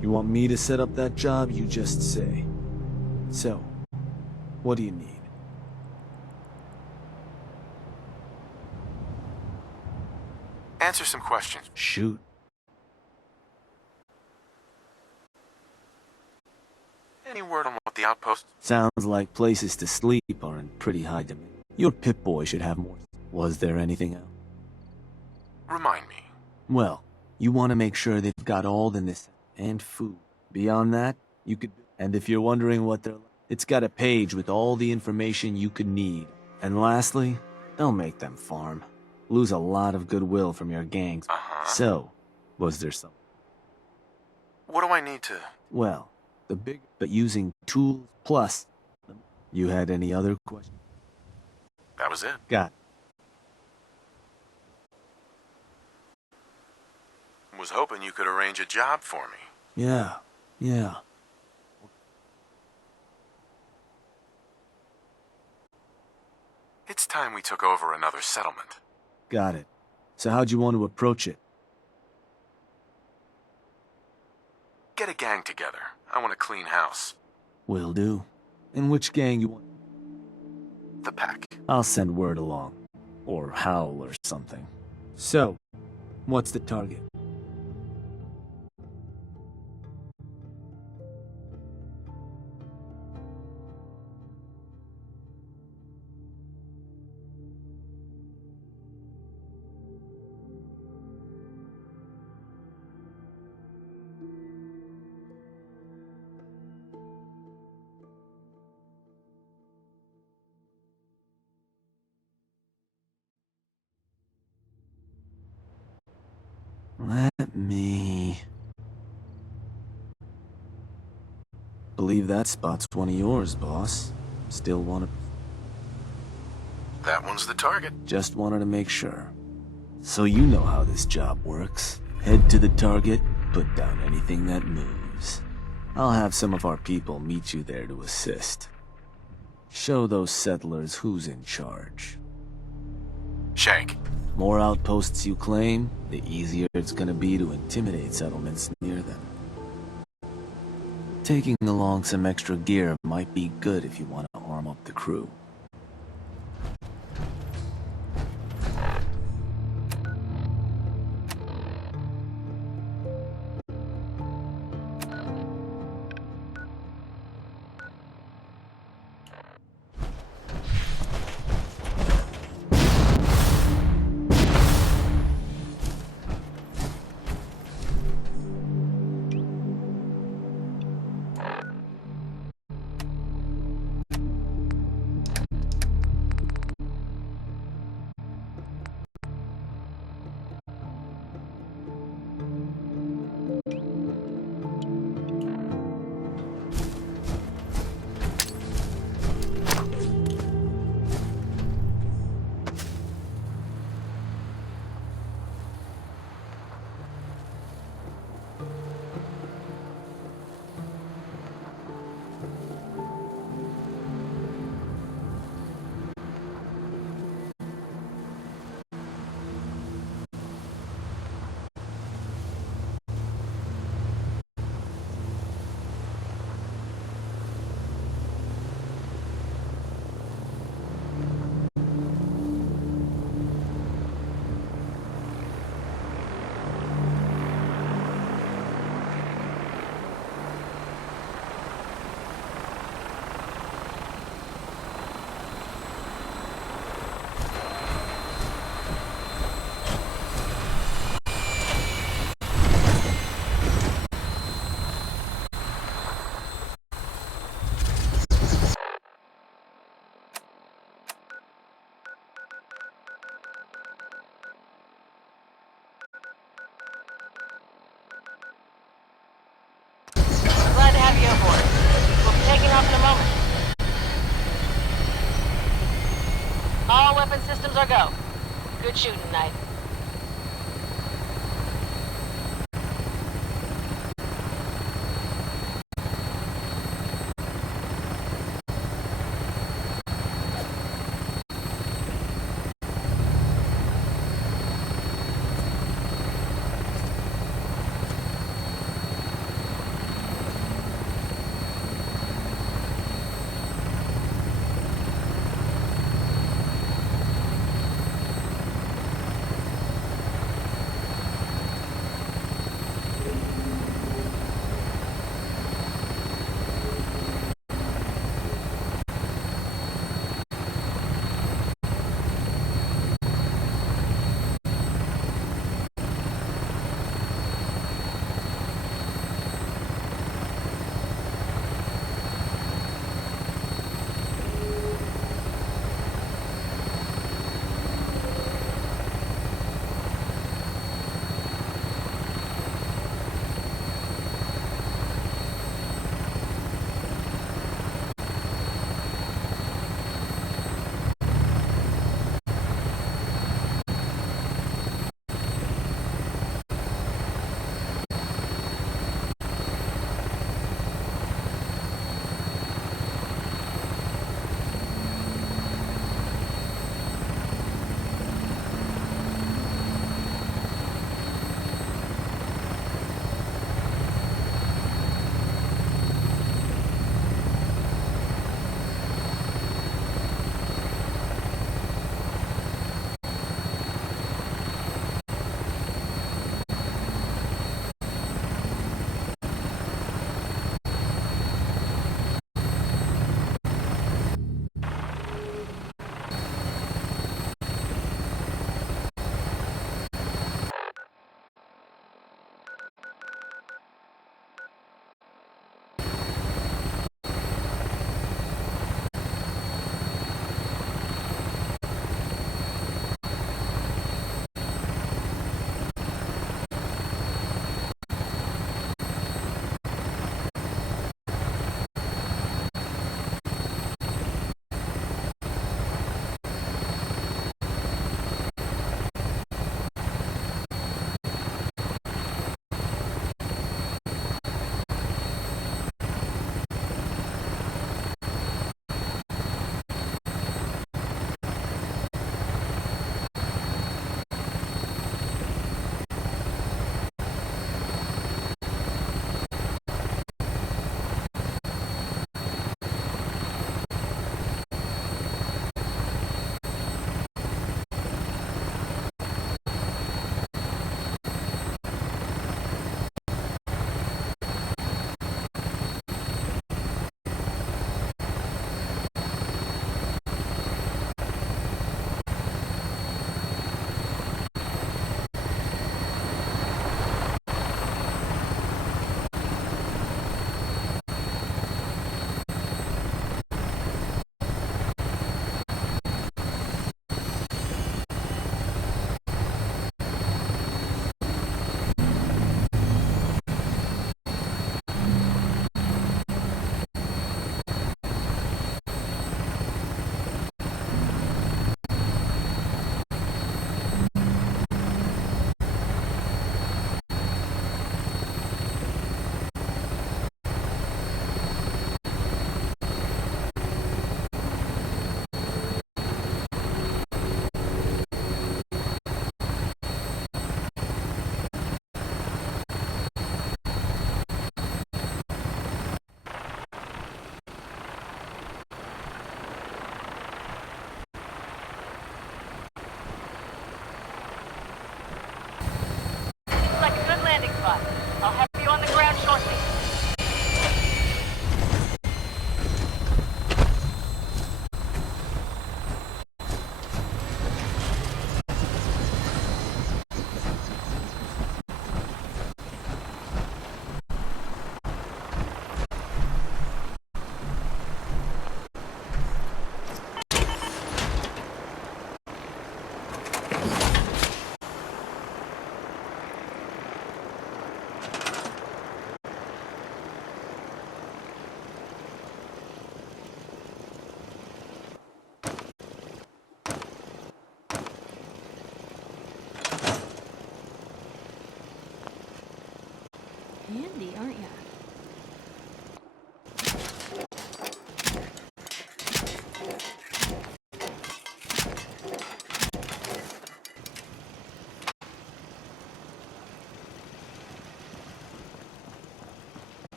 You want me to set up that job, you just say. So, what do you need? Answer some questions. Shoot. Any word on what the outpost... Sounds like places to sleep are in pretty high demand. Your Pip-Boy should have more. Was there anything else? Remind me. Well, you want to make sure they've got all the necessities and food. Beyond that, you could... And if you're wondering what they're like, it's got a page with all the information you could need. And lastly, don't make them farm. Lose a lot of goodwill from your gangs. So, was there something? What do I need to... Well, but using tools plus... You had any other questions? That was it. Got it. Was hoping you could arrange a job for me. Yeah. It's time we took over another settlement. Got it. So how'd you want to approach it? Get a gang together. I want a clean house. Will do. And which gang you want? The pack. I'll send word along. Or Howl or something. So, what's the target? Let me... Believe that spot's one of yours, boss. Still want to... That one's the target. Just wanted to make sure. So you know how this job works. Head to the target, put down anything that moves. I'll have some of our people meet you there to assist. Show those settlers who's in charge. Shank. More outposts you claim, the easier it's gonna be to intimidate settlements near them. Taking along some extra gear might be good if you want to arm up the crew. Glad to have you aboard. We'll be taking off in a moment. All weapon systems are go. Good shooting, Knight. handy, aren't ya?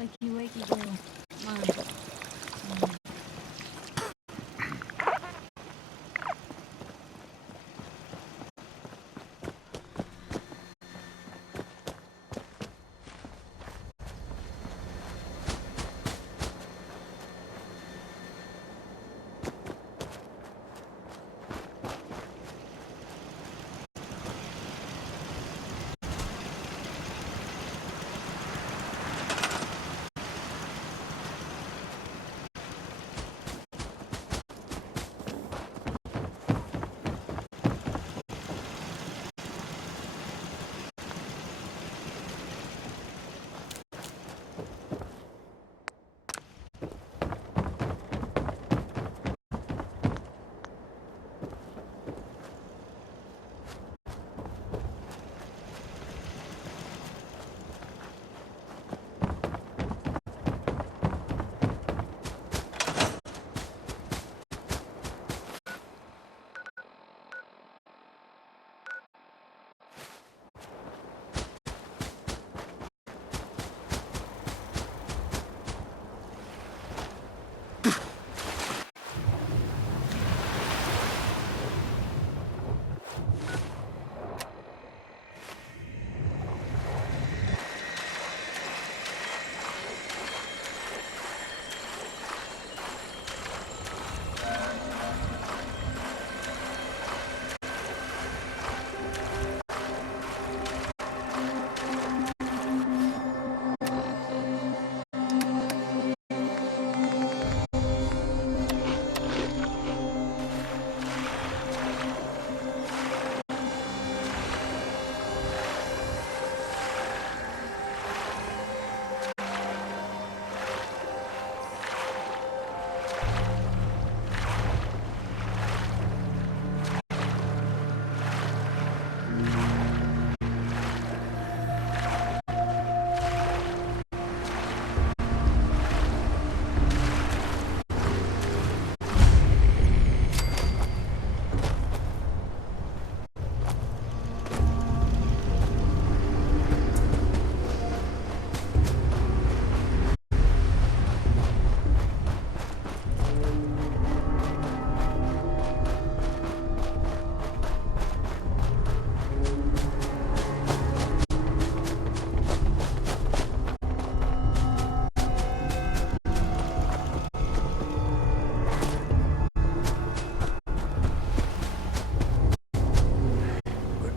Wakey, wakey, girl. Come on.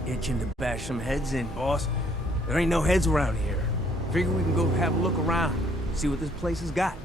Itching to bash some heads in, boss. There ain't no heads around here. Figure we can go have a look around, see what this place has got.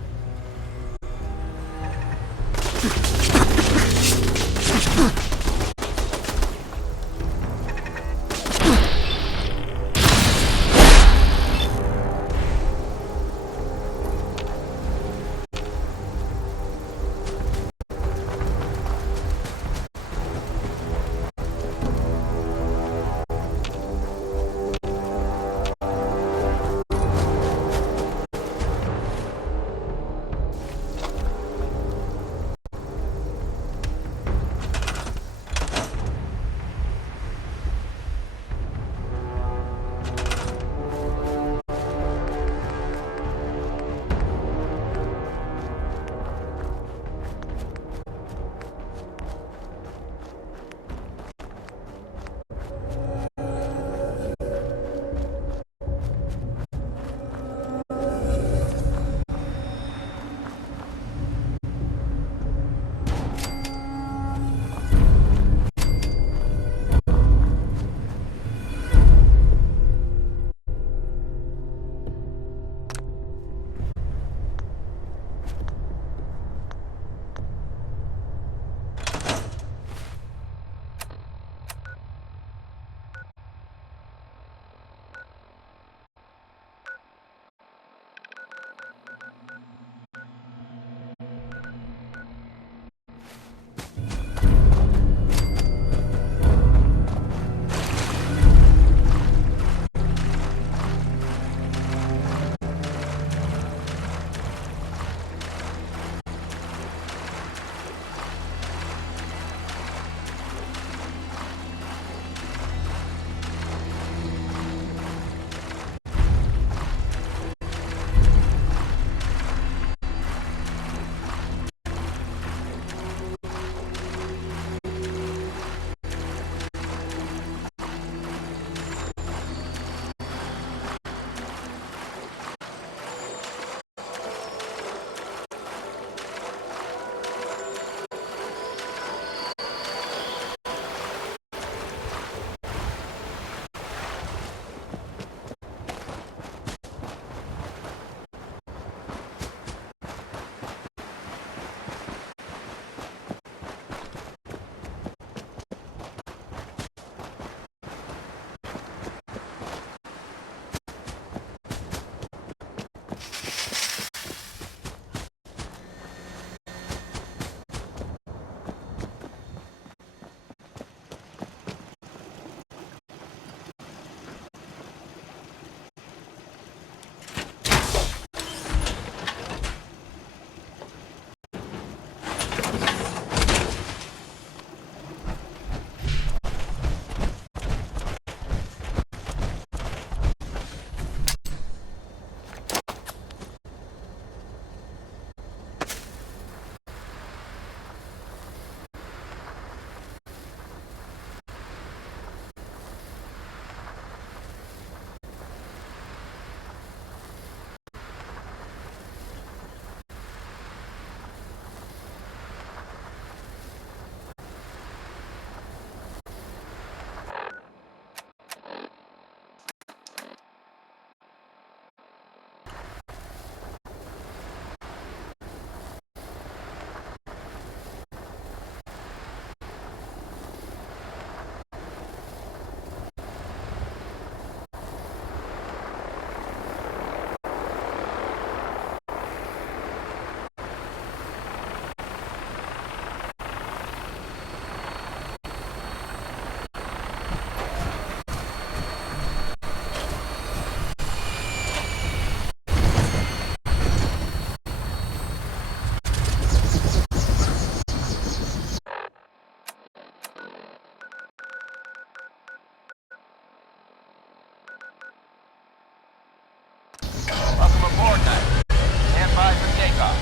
got?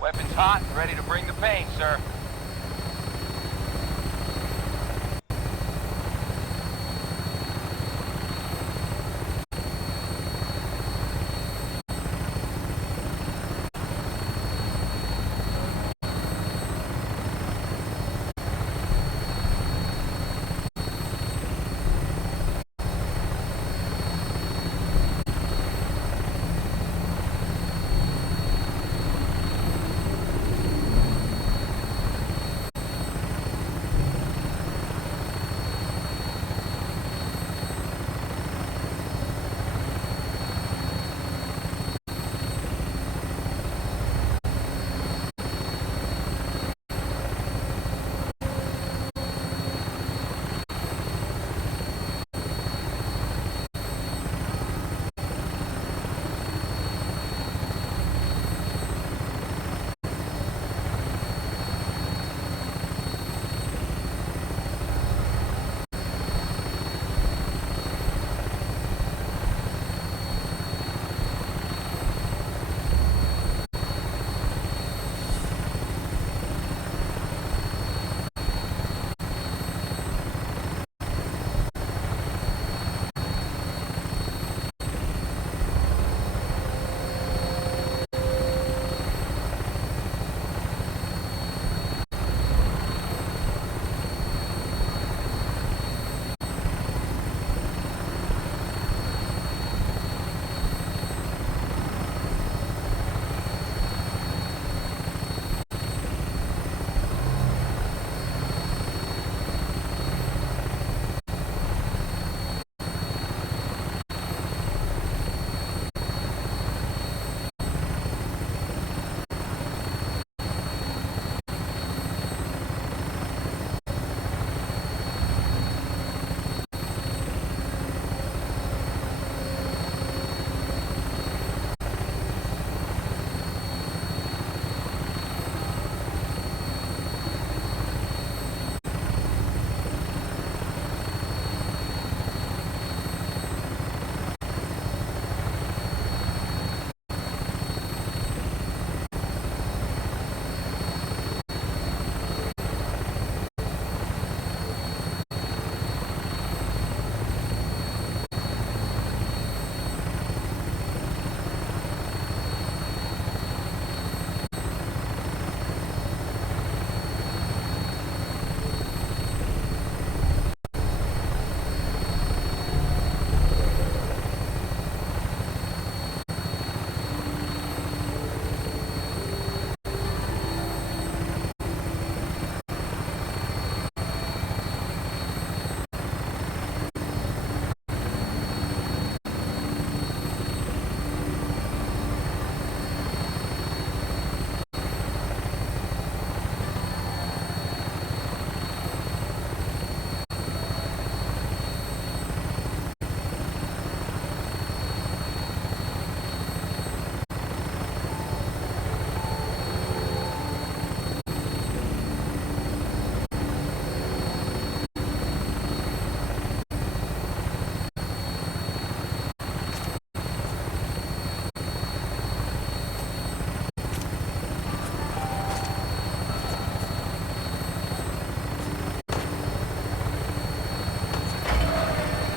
Weapons hot and ready to bring the pain, sir.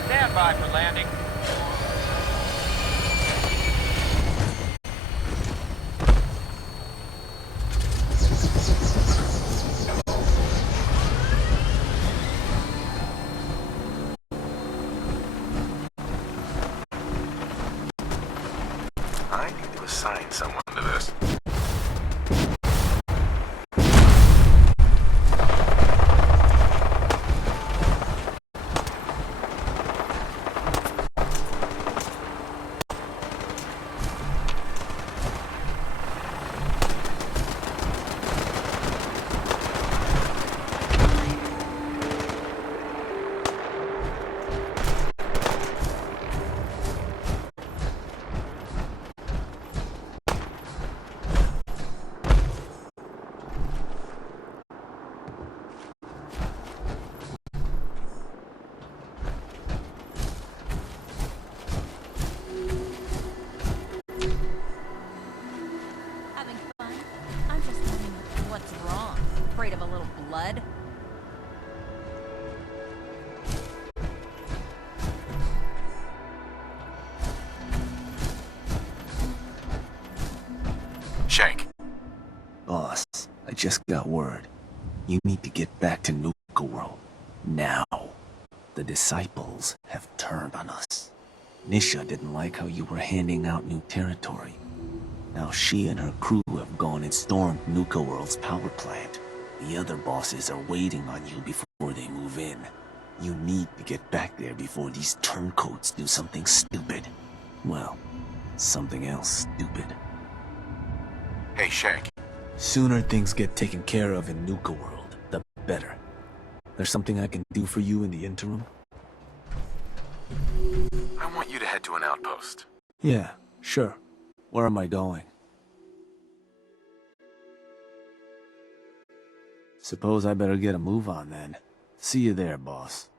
Stand by for landing. I need to assign someone to this. bud. Shank. Boss, I just got word. You need to get back to Nuka World. Now. The disciples have turned on us. Nisha didn't like how you were handing out new territory. Now she and her crew have gone and stormed Nuka World's power plant. The other bosses are waiting on you before they move in. You need to get back there before these turncoats do something stupid. Well, something else stupid. Hey, Shank. Sooner things get taken care of in Nuka World, the better. There's something I can do for you in the interim? I want you to head to an outpost. Yeah, sure. Where am I going? Suppose I better get a move on then. See you there, boss.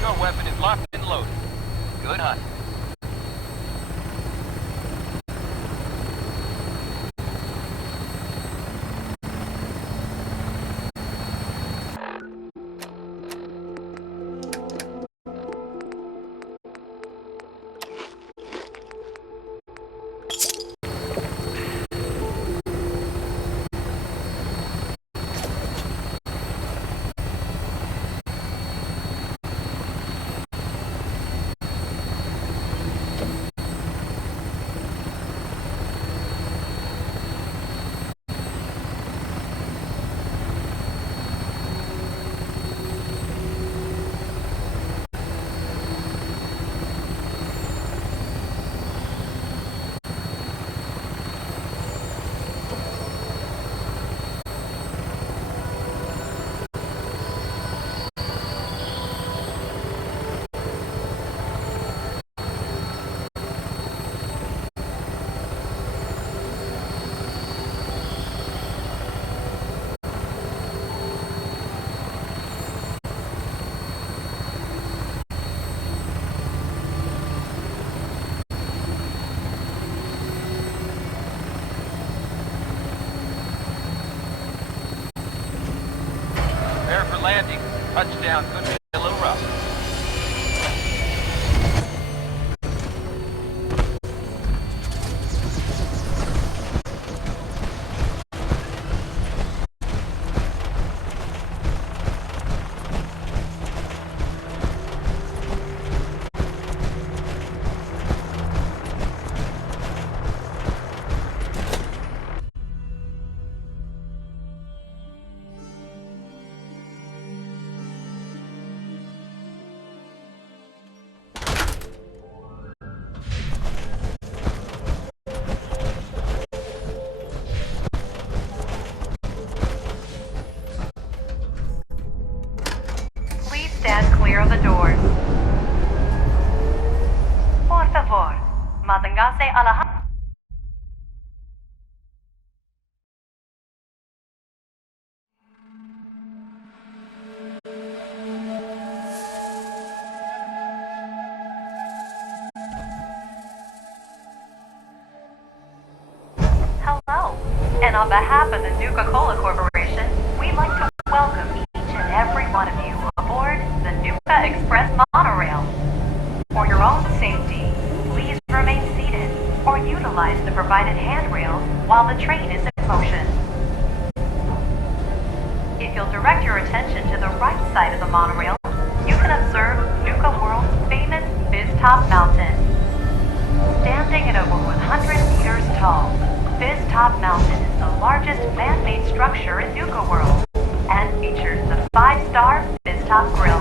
Your weapon is locked and loaded. Good hunt. Prepare for landing. Touchdown could be a little rough. Please stand clear of the doors. Por favor, manténgase a la on behalf of the Nuka-Cola Corporation, we'd like to welcome each and every one of you aboard the Nuka Express monorail. For your own safety, please remain seated or utilize the provided handrail while the train is in motion. If you'll direct your attention to the right side of the monorail, you can observe Nuka World's famous Fizz-Top Mountain. Standing at over 100 meters tall, Fizz-Top Mountain is the largest man-made structure in Nuka World and features the 5-star Fizz-Top Grill.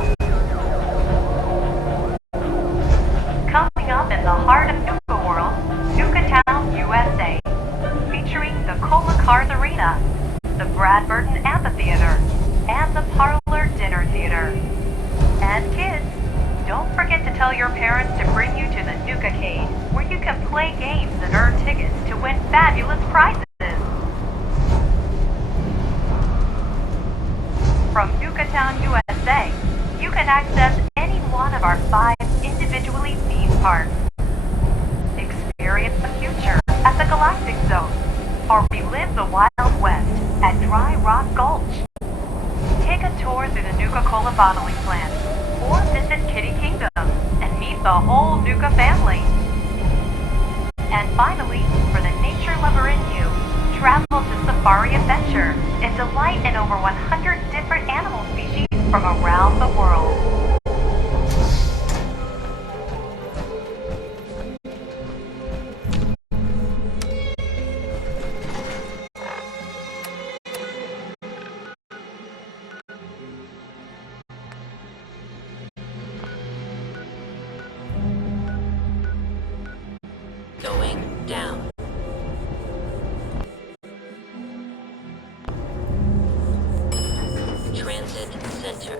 Coming up in the heart of Nuka World, Nuka Town, USA, featuring the Cola Cars Arena, the Brad Burton Amphitheater, and the Parlor Dinner Theater. And kids, don't forget to tell your parents to bring you to the Nuka-Cade, where you can play games and earn tickets to win fabulous prizes. From Nuka Town, USA, you can access any one of our 5 individually themed parks. Experience the future at the Galactic Zone, or relive the Wild West at Dry Rock Gulch. Take a tour through the Nuka-Cola bottling plant, or visit Kitty Kingdom and meet the whole Nuka family. And finally, for the nature lover in you, travel to Safari Adventure and delight in over 100 different animal species from around the world. Going down. Transit Center.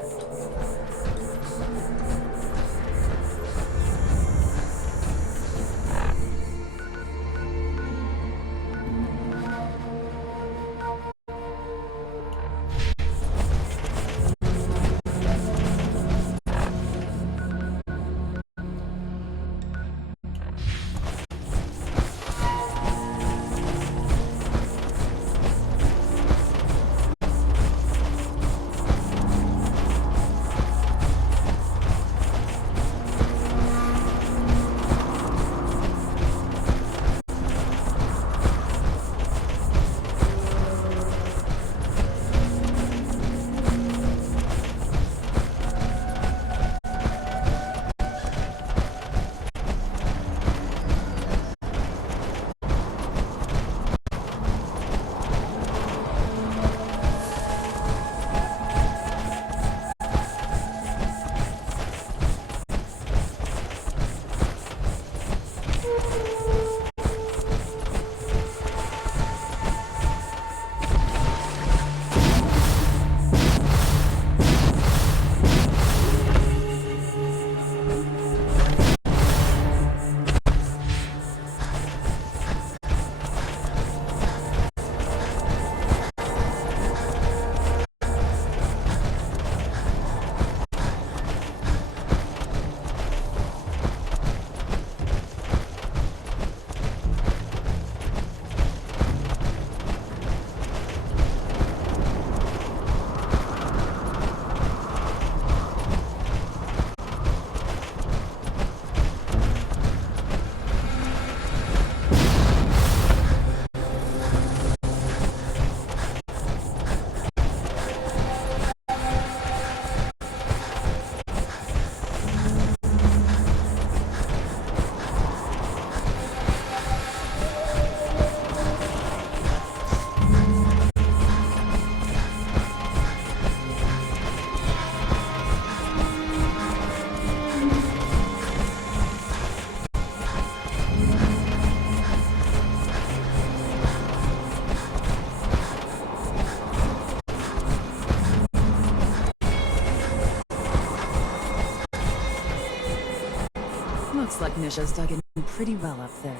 Looks like Nisha's dug in pretty well up there.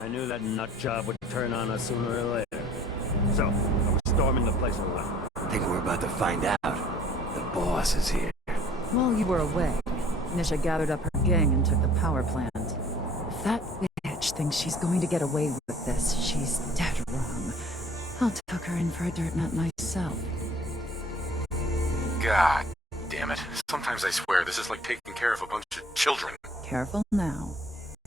I knew that nut job would turn on us sooner or later. So, are we storming the place or what? I think we're about to find out. The boss is here. While you were away, Nisha gathered up her gang and took the power plant. If that bitch thinks she's going to get away with this, she's dead wrong. I'll tuck her in for a dirt nut myself. God damn it. Sometimes I swear this is like taking care of a bunch of children. Careful now.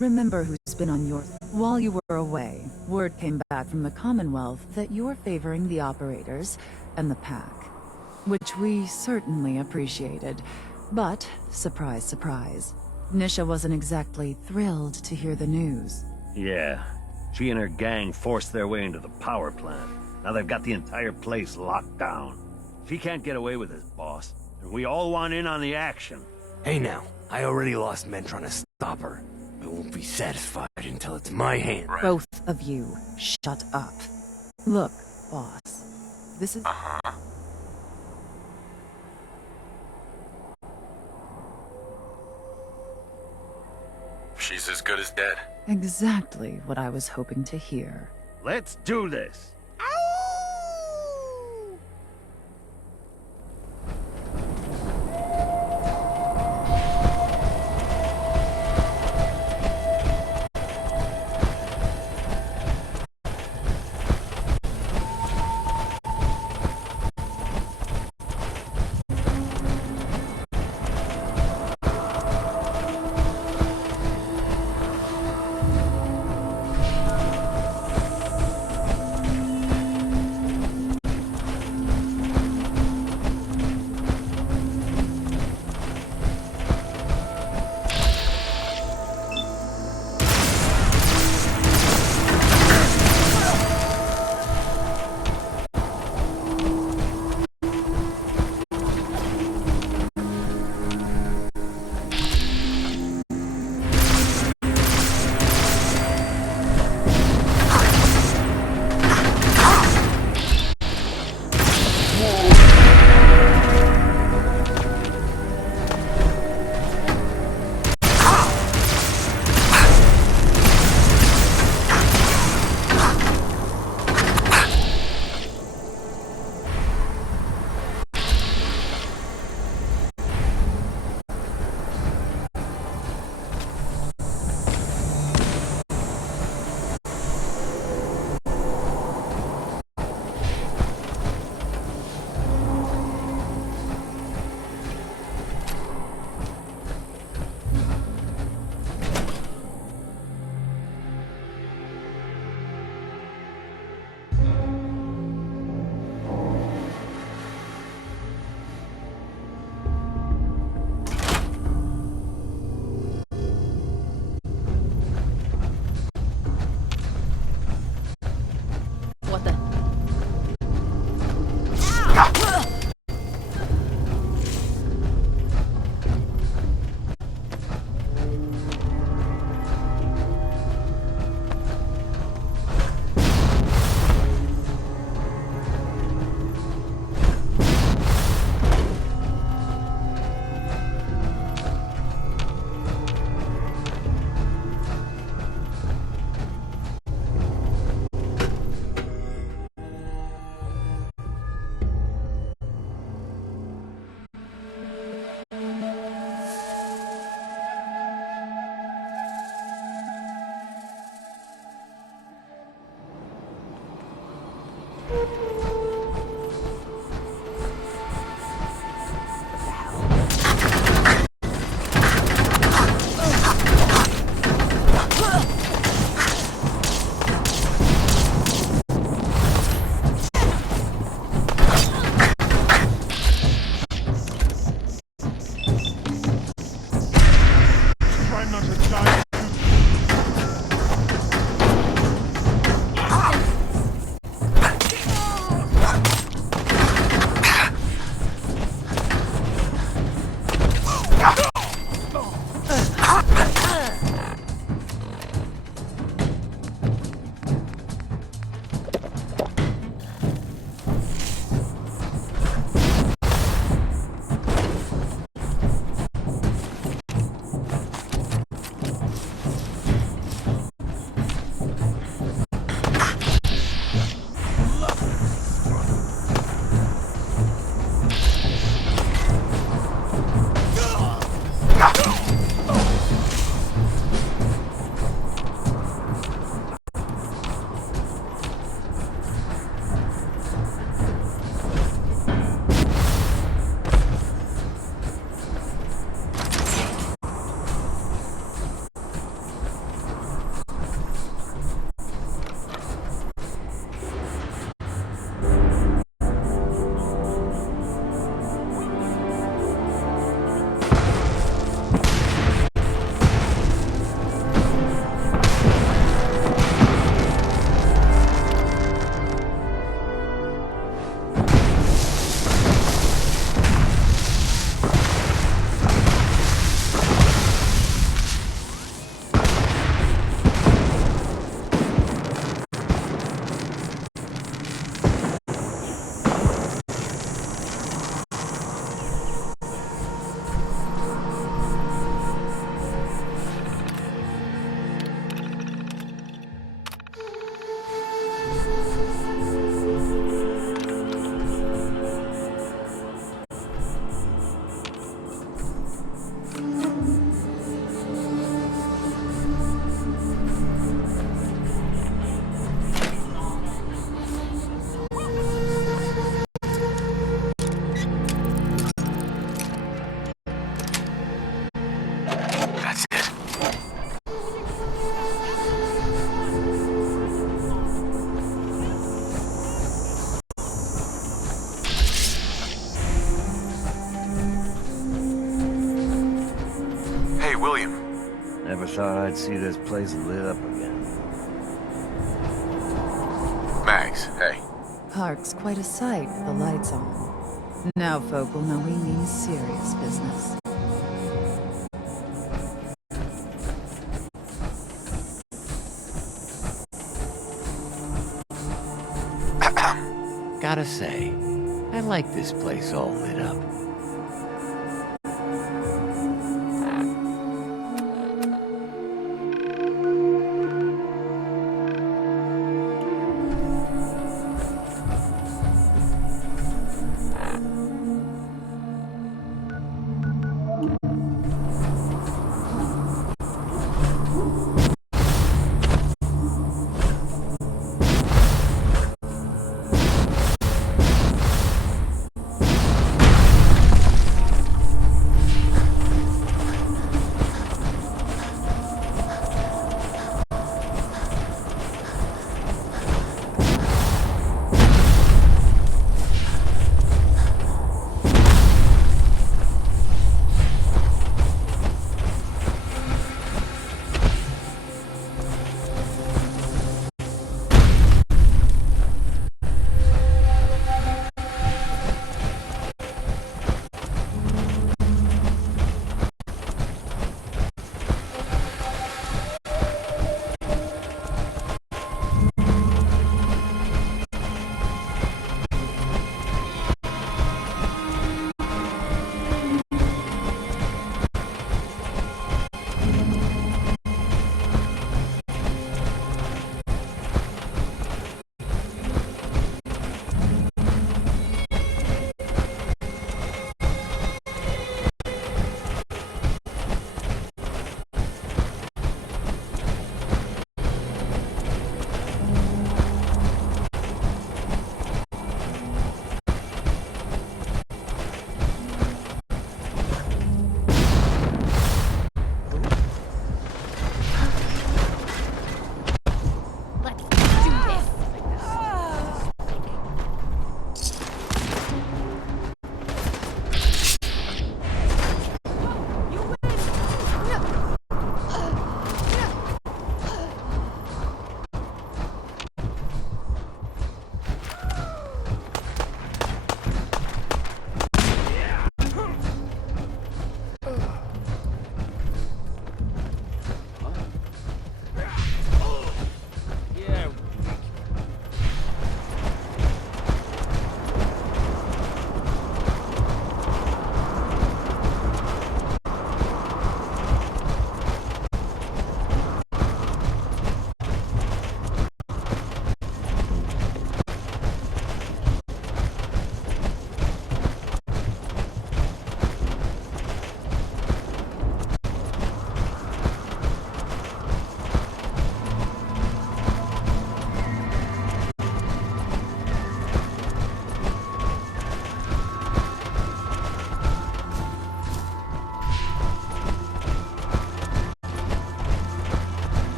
Remember who's been on your... While you were away, word came back from the Commonwealth that you're favoring the operators and the pack. Which we certainly appreciated. But, surprise, surprise, Nisha wasn't exactly thrilled to hear the news. Yeah. She and her gang forced their way into the power plant. Now they've got the entire place locked down. She can't get away with this, boss. And we all want in on the action. Hey now, I already lost men trying to stop her. I won't be satisfied until it's my hand. Both of you, shut up. Look, boss, this is... She's as good as dead. exactly what I was hoping to hear. Let's do this! What the? Try not to die. William. Never thought I'd see this place lit up again. Mags, hey. Park's quite a sight with the lights on. Now folk will know we mean serious business. Gotta say, I like this place all lit up.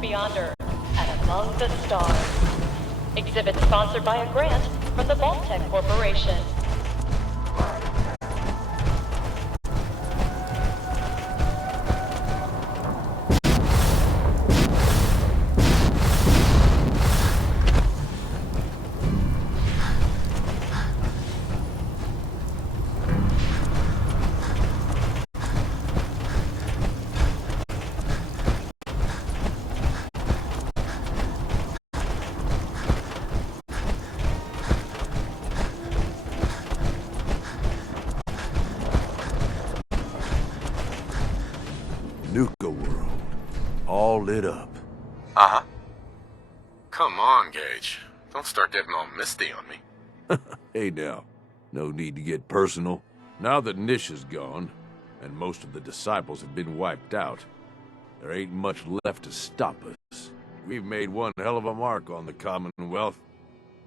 Beyonder and Among the Stars. Exhibit sponsored by a grant from the Vault-Tec Corporation. Nuka World. All lit up. Uh-huh. Come on, Gage. Don't start getting all misty on me. Hey now, no need to get personal. Now that Nish is gone, and most of the disciples have been wiped out, there ain't much left to stop us. We've made one hell of a mark on the Commonwealth.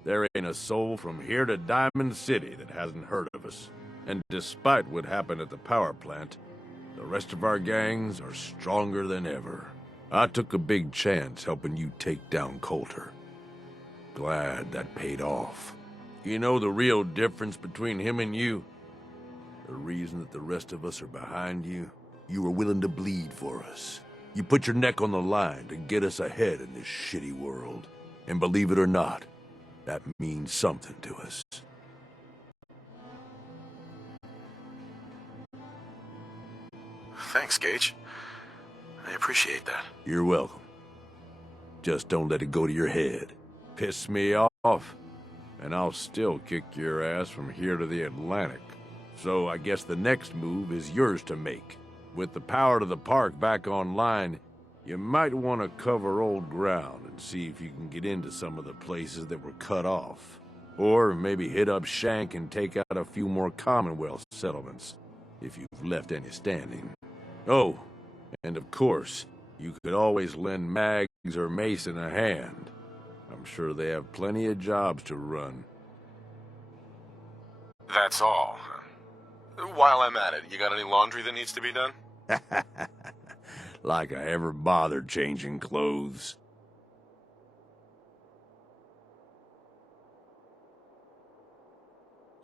There ain't a soul from here to Diamond City that hasn't heard of us. And despite what happened at the power plant, the rest of our gangs are stronger than ever. I took a big chance helping you take down Coulter. Glad that paid off. You know the real difference between him and you? The reason that the rest of us are behind you? You were willing to bleed for us. You put your neck on the line to get us ahead in this shitty world. And believe it or not, that means something to us. Thanks, Gage. I appreciate that. You're welcome. Just don't let it go to your head. Piss me off, and I'll still kick your ass from here to the Atlantic. So I guess the next move is yours to make. With the power to the park back online, you might want to cover old ground and see if you can get into some of the places that were cut off. Or maybe hit up Shank and take out a few more Commonwealth settlements, if you've left any standing. Oh, and of course, you could always lend Mags or Mason a hand. I'm sure they have plenty of jobs to run. That's all. While I'm at it, you got any laundry that needs to be done? Like I ever bothered changing clothes.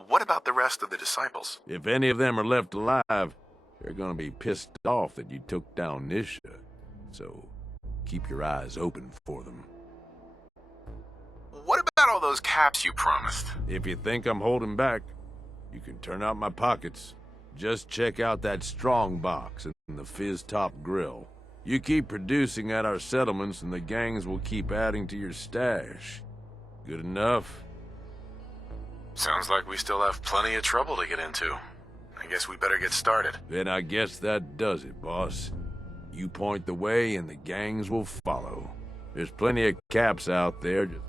What about the rest of the disciples? If any of them are left alive, they're gonna be pissed off that you took down Nisha. So, keep your eyes open for them. What about all those caps you promised? If you think I'm holding back, you can turn out my pockets. Just check out that strong box and the fizz top grill. You keep producing at our settlements and the gangs will keep adding to your stash. Good enough? Sounds like we still have plenty of trouble to get into. I guess we better get started. Then I guess that does it, boss. You point the way and the gangs will follow. There's plenty of caps out there. Just